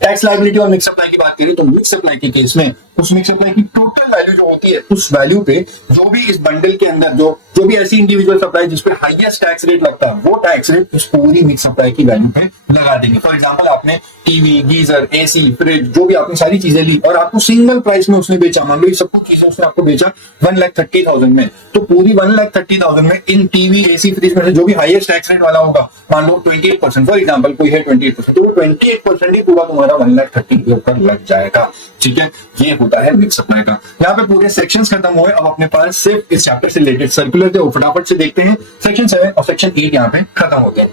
Tax liability और मिक्स सप्लाई की बात करें तो मिक्स सप्लाई के केस में उस मिक्स सप्लाई की टोटल वैल्यू जो होती है, उस वैल्यू पे जो भी इस बंडल के अंदर जो भी ऐसी इंडिविजुअल सप्लाई जिसपे हाईएस्ट टैक्स रेट लगता है, वो टैक्स रेट उस पूरी मिक्स सप्लाई की वैल्यू पे लगा देंगे। फॉर एग्जांपल आपने टीवी, गीजर, एसी, फ्रिज, जो भी आपने सारी चीजें ली और आपको सिंगल प्राइस में उसने बेचा, मान लो ये सब कुछ चीजें उसने आपको बेचा 1,30,000 में, तो पूरी 1,30,000 में इन टीवी, एसी, फ्रिज में से जो भी हाईएस्ट टैक्स रेट वाला होगा, मान लो 28%, फॉर एग्जांपल कोई है 28%, तो वो 28% ही पूरा तुम्हारा 1,30,000 के ऊपर लग जाएगा, ठीक है। ये होता है मिक्स सप्लाई का। यहाँ पे पूरे सेक्शंस खत्म हुए, अब अपने पास सिर्फ इस चैप्टर से रिलेटेड सर्कुलर थे, फटाफट से देखते हैं। सेक्शन 7 और सेक्शन 8 यहाँ पे खत्म होते हैं।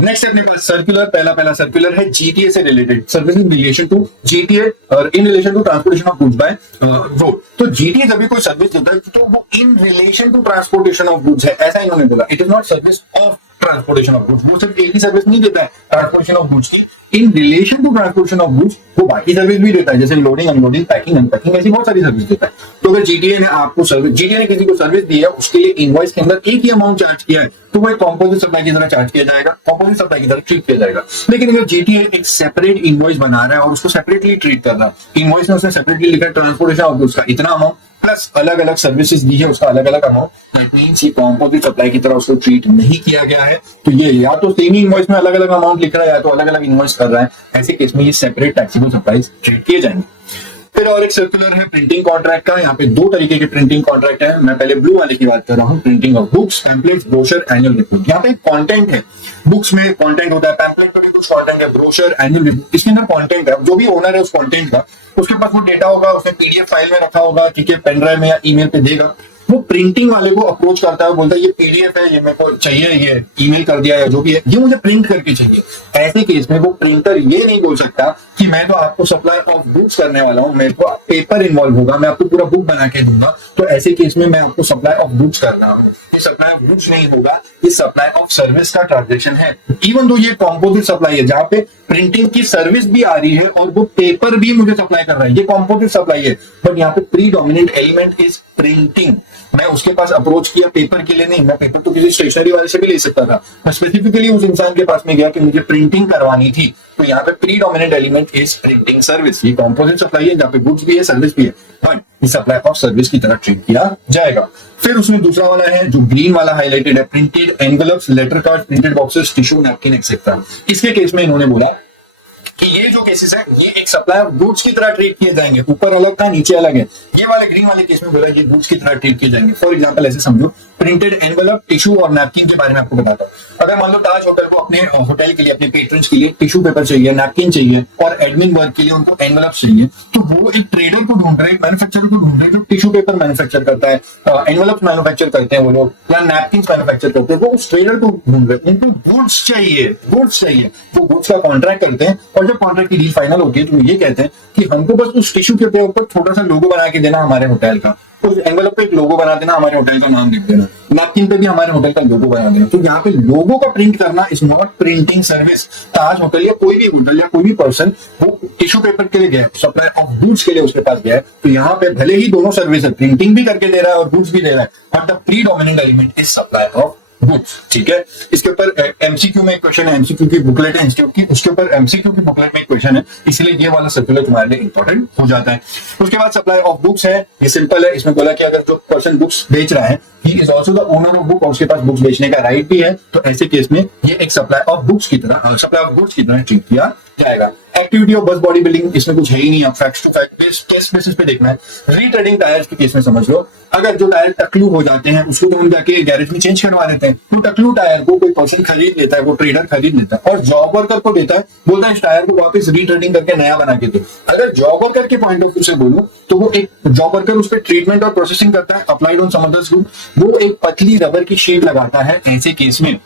नेक्स्ट अपने पास सर्कुलर, पहला सर्कुलर है जीटीए से रिलेटेड, service in relation to GTA or in relation to transportation of goods by road. तो जीटीए जब भी कोई सर्विस देता है तो वो in relation to transportation of goods है, ऐसा इन्होंने बोला। It is not service of transportation of goods, वो सिर्फ एक ही सर्विस नहीं देता है ट्रांसपोर्टेशन ऑफ गुड्स की, in relation to transportation of goods वो बाकी सर्विस भी देता है, जैसे लोडिंग, अनलोडिंग, पैकिंग, अनपैकिंग, ऐसी बहुत सारी सर्विस देता है। तो अगर जीटीए ने आपको सर्विस, जीटीए ने किसी को सर्विस दी है, उसके लिए इनवॉइस के अंदर एक ही अमाउंट चार्ज किया है, तो वो कॉम्पोजिट सप्लाई की तरह चार्ज किया जाएगा, कॉम्पोजिट सप्लाई की तरह ट्रीट किया जाएगा। लेकिन अगर जीटीए एक सेपरेट इनवॉइस बना रहा है और उसको सेपरेटली ट्रीट कर रहा है, इनवॉइस में उसने सेपरेटली लिखा ट्रांसपोर्टेशन ऑफ गुड्स का इतना अमाउंट प्लस अलग अलग सर्विसेज दी है उसका अलग अलग अमाउंट, दैट मींस ये कॉम्पोजिट सप्लाई की तरह उसको ट्रीट नहीं किया गया है। तो ये या तो सेम इनवॉइस में अलग अलग अमाउंट लिख रहा है या तो अलग अलग इनवॉइस कर रहा है, ऐसे केस में ये सेपरेट टैक्सेबल सप्लाईज ट्रीट किए जाएंगे। फिर और एक सर्कुलर है प्रिंटिंग कॉन्ट्रैक्ट का। यहाँ पे दो तरीके के प्रिंटिंग कॉन्ट्रैक्ट है, मैं पहले ब्लू वाले की बात कर रहा हूँ, printing of books, pamphlets, brochure, annual report. यहाँ पे कंटेंट है, बुक्स में कंटेंट होता है, पैम्पलेट में भी कुछ कंटेंट है, ब्रोशर, एनुअल रिपोर्ट, इसके अंदर कंटेंट है। जो भी ओनर है उस कंटेंट का, उसके पास वो डेटा होगा, उसने पीडीएफ फाइल में रखा होगा, ठीक है, पेन ड्राइव में या ईमेल पे देगा। वो प्रिंटिंग वाले को अप्रोच करता है, बोलता है ये पीडीएफ है, ये मेरे को चाहिए, ये ईमेल कर दिया या जो भी है, ये मुझे प्रिंट करके चाहिए। ऐसे केस में वो प्रिंटर ये नहीं बोल सकता कि मैं तो आपको सप्लाई ऑफ बुक्स करने वाला हूं, मेरे को पेपर इन्वॉल्व होगा, मैं आपको पूरा बुक बना के दूंगा, तो ऐसे केस में मैं आपको सप्लाई ऑफ बुक्स करना हूं। ये सप्लाई ऑफ बुक्स नहीं होगा, ये सप्लाई ऑफ सर्विस का ट्रांजेक्शन है। इवन तो ये कॉम्पोजिट सप्लाई है जहां पे प्रिंटिंग की सर्विस भी आ रही है और वो पेपर भी मुझे सप्लाई कर रहा है, ये कॉम्पोजिट सप्लाई है। बट यहाँ पे प्रीडोमिनेंट एलिमेंट इज प्रिंटिंग। मैं उसके पास अप्रोच किया पेपर के लिए नहीं, मैं पेपर तो किसी स्टेशनरी वाले से भी ले सकता था, मैं स्पेसिफिकली उस इंसान के पास में गया कि मुझे प्रिंटिंग करवानी थी। तो यहाँ पे predominant element is printing service. ये कॉम्पोजिट सप्लाई है जहाँ पे गुड्स भी है, सर्विस भी है, बट ये सप्लाई ऑफ सर्विस की तरह ट्रीट किया जाएगा। फिर उसमें दूसरा वाला है जो ग्रीन वाला हाईलाइटेड है, printed envelopes, letter card, printed boxes, tissue, napkin etcetera. इसके केस में इन्होंने बोला कि ये जो केसेस है ये एक सप्लाई ऑफ गुड्स की तरह ट्रीट किए जाएंगे, ऊपर अलग था नीचे अलग है। ये वाले ग्रीन वाले केस में बोला ये गुड्स की तरह ट्रीट किए जाएंगे। फॉर एग्जांपल ऐसे समझो, प्रिंटेड एनवेलप, टिश्यू और नैपकिन के बारे में आपको बताता हूँ। अगर मान लो ताज होटल को अपने होटल के लिए, अपने पेट्रन्स के लिए टिश्यू पेपर चाहिए, नैपकिन चाहिए और एडमिन वर्क के लिए उनको एनवलप चाहिए, तो वो एक ट्रेडर को ढूंढ रहे हैं, मैन्युफैक्चरर को ढूंढ रहे हैं जो टिश्यू पेपर मैन्युफैक्चर करता है, एनवलप मैन्युफैक्चर करते हैं वो लोग, या नैपकिन मैन्युफैक्चर करते हैं, वो उस ट्रेडर को ढूंढ रहे हैं। उनको गुड्स चाहिए, गुड्स चाहिए, वो गुड्स का कॉन्ट्रैक्ट करते हैं और जब कॉन्ट्रैक्ट की डील फाइनल होती है तो ये कहते हैं कि हमको बस उस टिश्यू के ऊपर छोटा सा लोगो बना के देना हमारे होटल का, उस एनवेलप पे एक लोगो बना देना, हमारे होटल का नाम लिख देना, नैपकिन पे भी हमारे होटल का लोगो बना देना। तो यहाँ पे लोगो का प्रिंट करना is not printing service. Taj hotel या कोई भी होटल या कोई भी पर्सन वो टिश्यू पेपर के लिए गया, सप्लाई ऑफ गुड्स के लिए उसके पास गया है, तो यहाँ पे भले ही दोनों सर्विस है, प्रिंटिंग भी करके दे रहा है और गुड्स भी दे रहा है, but the predominant element is supply of goods. ठीक है, इसके ऊपर एमसीक्यू में एक क्वेश्चन है, एमसीक्यू की बुकलेट है उसके ऊपर एमसीक्यू की बुकलेट में एक क्वेश्चन है, इसलिए ये वाला सर्कुलर तुम्हारे लिए इंपॉर्टेंट हो जाता है। उसके बाद सप्लाई ऑफ बुक्स है, ये सिंपल है, इसमें बोला कि अगर जो पर्सन बुक्स बेच रहा है he is also the owner of book और उसके पास बुक्स बेचने का राइट भी है, तो ऐसे केस में ये एक सप्लाई ऑफ बुक्स की तरह, सप्लाई ऑफ गुड्स की तरह ट्रीट किया जाएगा। Activity of bus body building, इसमें कुछ है ही नहीं, आप facts to fact test basis पे देखना है। रीट्रेडिंग टायर्स के केस में समझ लो, अगर जो टायर टकलू हो जाते हैं उसको तो हम जाके गैरेज में चेंज करवा देते हैं, तो टकलू टायर को कोई पर्सन खरीद लेता है, वो ट्रेडर खरीद लेता है और जॉब वर्कर को देता है, बोलता है इस टायर को वापस रीट्रेडिंग करके नया बना के दो। अगर जॉब वर्कर के पॉइंट ऑफ व्यू से बोलो तो वो एक जॉब वर्कर उस पर ट्रीटमेंट और प्रोसेसिंग करता है, applied on some others good, वो एक पतली रबर की शीट लगाता है। ऐसे केस में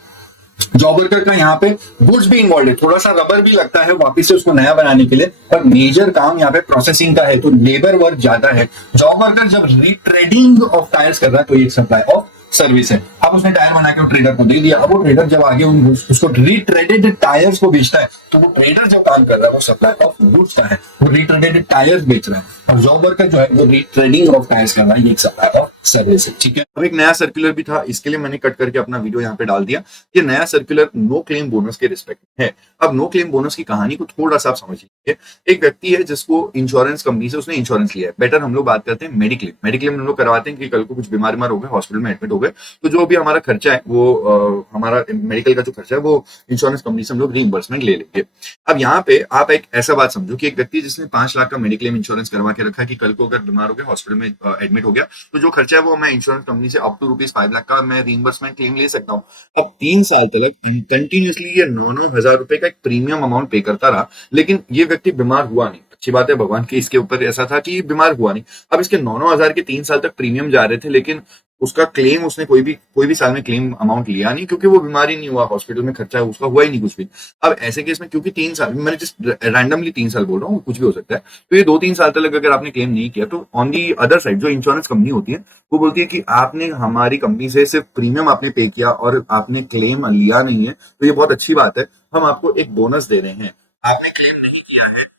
जॉब वर्कर का यहाँ पे गुड्स भी इन्वॉल्व है, थोड़ा सा रबर भी लगता है वापिस से उसको नया बनाने के लिए, पर मेजर काम यहाँ पे प्रोसेसिंग का है, तो लेबर वर्क ज्यादा है। जॉब वर्कर जब रीट्रेडिंग ऑफ टायर्स कर रहा है तो ये सप्लाई ऑफ सर्विस है। अब उसने टायर बना के वो ट्रेडर को दे दिया, अब वो ट्रेडर जब आगे उसको रीट्रेडेड टायर्स को बेचता है, तो वो ट्रेडर जब काम कर रहा है वो सप्लाई ऑफ गुड्स का है, वो रीट्रेडेड टायर्स बेच रहा है, और जॉब वर्कर जो है वो रीट्रेडिंग ऑफ टायर्स कर रहा है, ये एक सप्लाई ऑफ सर्विस है। ठीक है, अब एक नया सर्कुलर भी था, इसके लिए मैंने कट करके अपना वीडियो यहाँ पे डाल दिया। ये नया सर्कुलर नो क्लेम बोनस के रिस्पेक्ट में है। अब नो क्लेम बोनस की कहानी को थोड़ा सा आप समझ लीजिए। एक व्यक्ति है जिसको इंश्योरेंस कंपनी से उसने इंश्योरेंस लिया है, बेटर हम लोग बात करते हैं मेडिक्लेम। मेडिक्लेम हम लोग करवाते हैं कि कल को कुछ बीमार हो गए, हॉस्पिटल में एडमिट हो गए, तो जो भी हमारा खर्चा है वो हमारा मेडिकल का जो खर्चा है वो इंश्योरेंस कंपनी से हम लोग रीइंबर्समेंट ले लेंगे। अब यहाँ पे आप एक ऐसा बात समझो कि एक व्यक्ति जिसने 5 लाख का मेडिक्लेम इंश्योरेंस करवा के रखा कि कल को अगर बीमार हो गया, हॉस्पिटल में एडमिट हो गया, तो जो खर्चा है वो मैं इंश्योरेंस कंपनी से अप टू ₹5 लाख का मैं रीइंबर्समेंट क्लेम ले सकता हूँ। अब 3 साल तक कंटिन्यूअसली ये 9-9 हजार रुपए का एक प्रीमियम अमाउंट पे करता रहा, लेकिन ये व्यक्ति बीमार हुआ नहीं। अच्छी बात है, भगवान की इसके ऊपर ऐसा था कि बीमार हुआ नहीं। अब इसके 9-9 हजार के 3 साल तक प्रीमियम जा रहे थे, लेकिन उसका क्लेम उसने कोई भी साल में क्लेम अमाउंट लिया नहीं, क्योंकि वो बीमार ही नहीं हुआ, हॉस्पिटल में खर्चा है उसका हुआ ही नहीं कुछ भी। अब ऐसे केस में क्योंकि 3 साल, मैंने जस्ट रैंडमली 3 साल बोल रहा हूँ, कुछ भी हो सकता है, तो ये 2-3 साल तक अगर आपने क्लेम नहीं किया, तो ऑन दी अदर साइड जो इंश्योरेंस कंपनी होती है वो बोलती है कि आपने हमारी कंपनी से सिर्फ प्रीमियम आपने पे किया और आपने क्लेम लिया नहीं है, तो ये बहुत अच्छी बात है, हम आपको एक बोनस दे रहे हैं। आपने क्लेम नहीं किया है,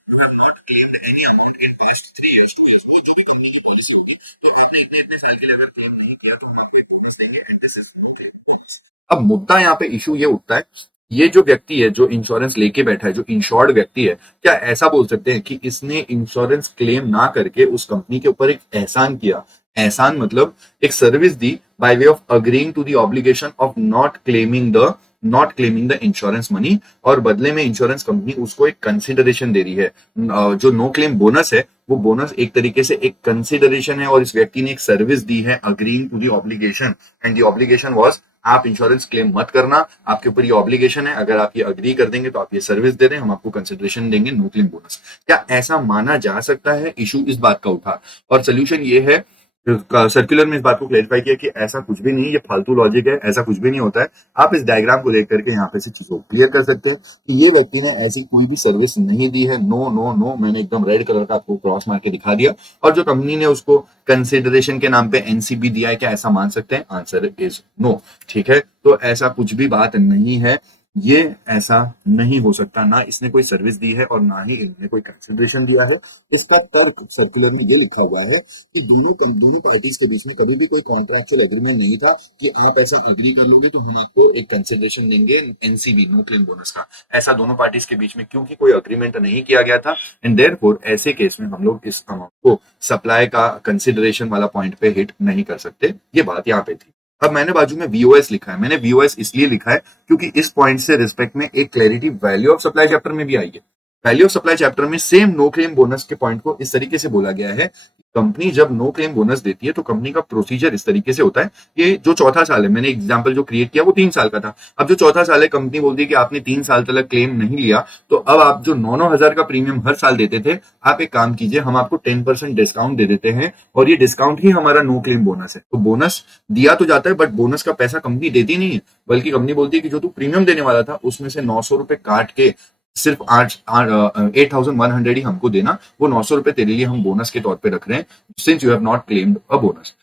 अब मुद्दा यहाँ पे इशू ये उठता है, ये जो व्यक्ति है जो इंश्योरेंस लेके बैठा है, जो इंश्योर्ड व्यक्ति है, क्या ऐसा बोल सकते हैं कि इसने इंश्योरेंस क्लेम ना करके उस कंपनी के ऊपर एक एहसान किया? एहसान मतलब एक सर्विस दी by way of agreeing to the obligation of not claiming the insurance money, और बदले में इंश्योरेंस कंपनी उसको एक कंसिडरेशन दे रही है। जो नो क्लेम बोनस है वो बोनस एक तरीके से एक कंसिडरेशन है, और इस व्यक्ति ने एक सर्विस दी है agreeing to the obligation, and the obligation was आप इंश्योरेंस क्लेम मत करना, आपके ऊपर ये ऑब्लिगेशन है, अगर आप ये अग्री कर देंगे तो आप ये सर्विस दे रहे हैं, हम आपको कंसिडरेशन देंगे, नो क्लेम बोनस। क्या ऐसा माना जा सकता है? इशू इस बात का उठा, और सोल्यूशन ये है, सर्कुलर में इस बात को क्लेरिफाई किया कि ऐसा कुछ भी नहीं, ये फालतू लॉजिक है, ऐसा कुछ भी नहीं होता है। आप इस डायग्राम को देख करके यहाँ पे से चीजों को क्लियर कर सकते हैं कि ये व्यक्ति ने ऐसी कोई भी सर्विस नहीं दी है। नो नो नो, मैंने एकदम रेड कलर का आपको क्रॉस मार के दिखा दिया, और जो कंपनी ने उसको कंसिडरेशन के नाम पे एनसीबी दिया है, क्या ऐसा मान सकते हैं? Answer is no. ठीक है, तो ऐसा कुछ भी बात नहीं है, ये ऐसा नहीं हो सकता, ना इसने कोई सर्विस दी है और ना ही इन्होंने कोई कंसिडरेशन दिया है। इसका तर्क सर्कुलर में ये लिखा हुआ है कि दोनों पार्टीज के बीच में कभी भी कोई कॉन्ट्रैक्चुअल एग्रीमेंट नहीं था कि आप ऐसा अग्री कर लोगे तो हम आपको एक कंसिडरेशन देंगे, एनसीबी, नो क्लेम बोनस का। ऐसा दोनों पार्टीज के बीच में क्योंकि कोई अग्रीमेंट नहीं किया गया था, एंड देयरफॉर ऐसे केस में हम लोग इस अमाउंट को सप्लाई का कंसिडरेशन वाला पॉइंट पे हिट नहीं कर सकते। ये बात यहाँ पे थी। अब मैंने बाजू में वीओएस लिखा है, मैंने वीओएस इसलिए लिखा है क्योंकि इस पॉइंट से रिस्पेक्ट में एक clarity value of supply chapter में भी आई है। वैल्यू ऑफ सप्लाई चैप्टर में सेम नो क्लेम बोनस के पॉइंट को इस तरीके से बोला गया है, कंपनी जब नो क्लेम बोनस देती है तो कंपनी का प्रोसीजर इस तरीके से होता है। ये जो चौथा साल है, मैंने एग्जांपल जो क्रिएट किया वो 3 साल का था, अब जो चौथा साल है कंपनी बोलती है कि आपने 3 साल तक क्लेम नहीं लिया, तो अब आप जो 9,000 का प्रीमियम हर साल देते थे, आप एक काम कीजिए, हम आपको 10% डिस्काउंट दे देते हैं और ये डिस्काउंट ही हमारा नो क्लेम बोनस है। तो बोनस दिया तो जाता है बट बोनस का पैसा कंपनी देती नहीं है, बल्कि कंपनी बोलती है कि जो तू प्रीमियम देने वाला था उसमें से 900 रुपए काट के सिर्फ 8,100 ही हमको देना, वो 900 रुपए तेरे लिए हम बोनस के तौर पे रख रहे हैं, since you have not claimed a bonus.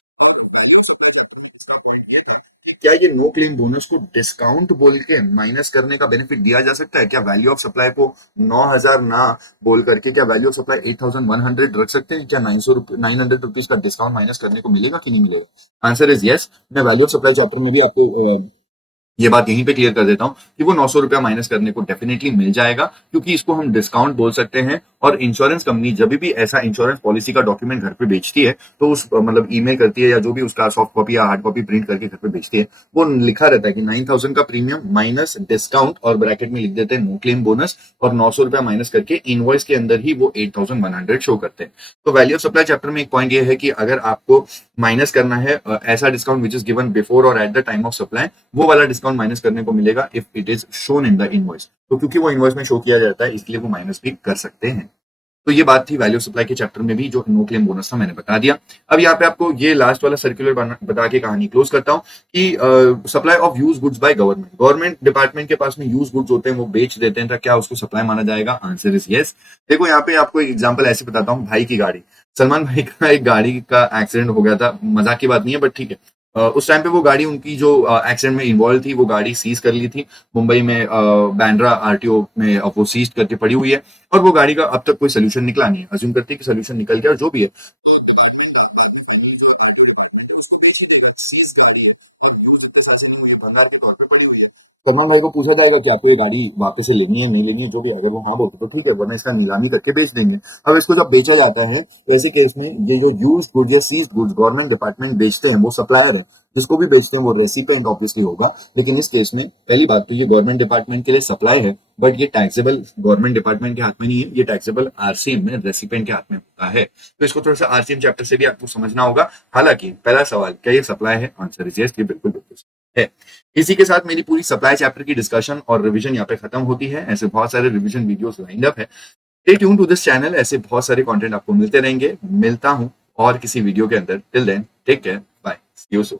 क्या ये नो क्लेम बोनस को डिस्काउंट बोल के माइनस करने का बेनिफिट दिया जा सकता है? क्या वैल्यू ऑफ सप्लाई को 9,000 ना बोल करके क्या वैल्यू ऑफ सप्लाई 8,100 रख सकते हैं? क्या 900 रुपीज का डिस्काउंट माइनस करने को मिलेगा कि नहीं मिलेगा? Answer is yes. मैं वैल्यू ऑफ सप्लाई चैप्टर में भी आपको ये बात यहीं पे क्लियर कर देता हूं कि वो 900 रुपया माइनस करने को डेफिनेटली मिल जाएगा, क्योंकि इसको हम डिस्काउंट बोल सकते हैं। और इंश्योरेंस कंपनी जब भी ऐसा इंश्योरेंस पॉलिसी का डॉक्यूमेंट घर पे बेचती है, तो उस मतलब ईमेल करती है या जो भी उसका सॉफ्ट कॉपी या हार्ड कॉपी प्रिंट करके घर पे बेचती है, वो लिखा रहता है कि 9,000 का प्रीमियम माइनस डिस्काउंट और ब्रैकेट में लिख देते हैं नो क्लेम बोनस, और 900 रुपया माइनस करके इनवॉइस के अंदर ही वो 8,100 शो करते हैं। तो वैल्यू ऑफ सप्लाई चैप्टर में एक पॉइंट ये है कि अगर आपको माइनस करना है ऐसा discount which is given before or at the time of supply, वो वाला डिस्काउंट माइनस करने को मिलेगा if it is shown in the invoice. तो क्योंकि वो इनवॉइस में शो किया जाता है इसलिए वो माइनस भी कर सकते हैं। तो ये बात थी वैल्यू ऑफ सप्लाई के चैप्टर में भी, जो नो क्लेम बोनस था मैंने बता दिया। अब यहाँ पे आपको ये लास्ट वाला सर्कुलर बता के कहानी क्लोज करता हूँ कि supply of use goods by government, government department के पास में यूज गुड्स होते हैं, वो बेच देते हैं, तो क्या उसको सप्लाई माना जाएगा? Answer is yes. देखो यहाँ पे आपको एक एग्जांपल ऐसे बताता हूँ, भाई की गाड़ी, सलमान भाई का एक गाड़ी का एक्सीडेंट हो गया था, मजाक की बात नहीं है बट ठीक है। उस टाइम पे वो गाड़ी उनकी जो एक्सीडेंट में इन्वॉल्व थी, वो गाड़ी सीज कर ली थी मुंबई में, बांद्रा आरटीओ में वो सीज करके पड़ी हुई है, और वो गाड़ी का अब तक कोई सोल्यूशन निकला नहीं है। अज्यूम करते हैं कि सोल्यूशन निकल गया, और जो भी है सलमान भाई को पूछा जाएगा कि आपको ये गाड़ी वापस से लेनी है नहीं लेनी है, जो भी, अगर वो हाँ बोलते तो ठीक है, वरना इसका नीलामी करके बेच देंगे। अब इसको जब बेचा जाता है तो ऐसे केस में ये जो यूज गुड्स या सीज गुड्स गवर्नमेंट डिपार्टमेंट बेचते हैं, वो सप्लायर है, जिसको भी बेचते हैं वो रेसिपेंट ऑब्वियसली होगा। लेकिन इस केस में पहली बात तो ये गवर्नमेंट डिपार्टमेंट के लिए सप्लाई है, बट ये टैक्सेबल गवर्नमेंट डिपार्टमेंट के हाथ में नहीं है, ये टैक्सेबल आरसीएम में रेसिपेंट के हाथ में होता है। तो इसको थोड़ा सा आरसीएम चैप्टर से भी आपको समझना होगा। हालांकि पहला सवाल, क्या ये सप्लाई है? आंसर इज यस, ये बिल्कुल बिल्कुल है। इसी के साथ मेरी पूरी सप्लाई चैप्टर की डिस्कशन और रिवीजन यहाँ पे खत्म होती है। ऐसे बहुत सारे रिवीजन वीडियोस लाइंड अप है, stay tuned to this channel, ऐसे बहुत सारे कंटेंट आपको मिलते रहेंगे। मिलता हूं और किसी वीडियो के अंदर, till then take care, bye, see you soon.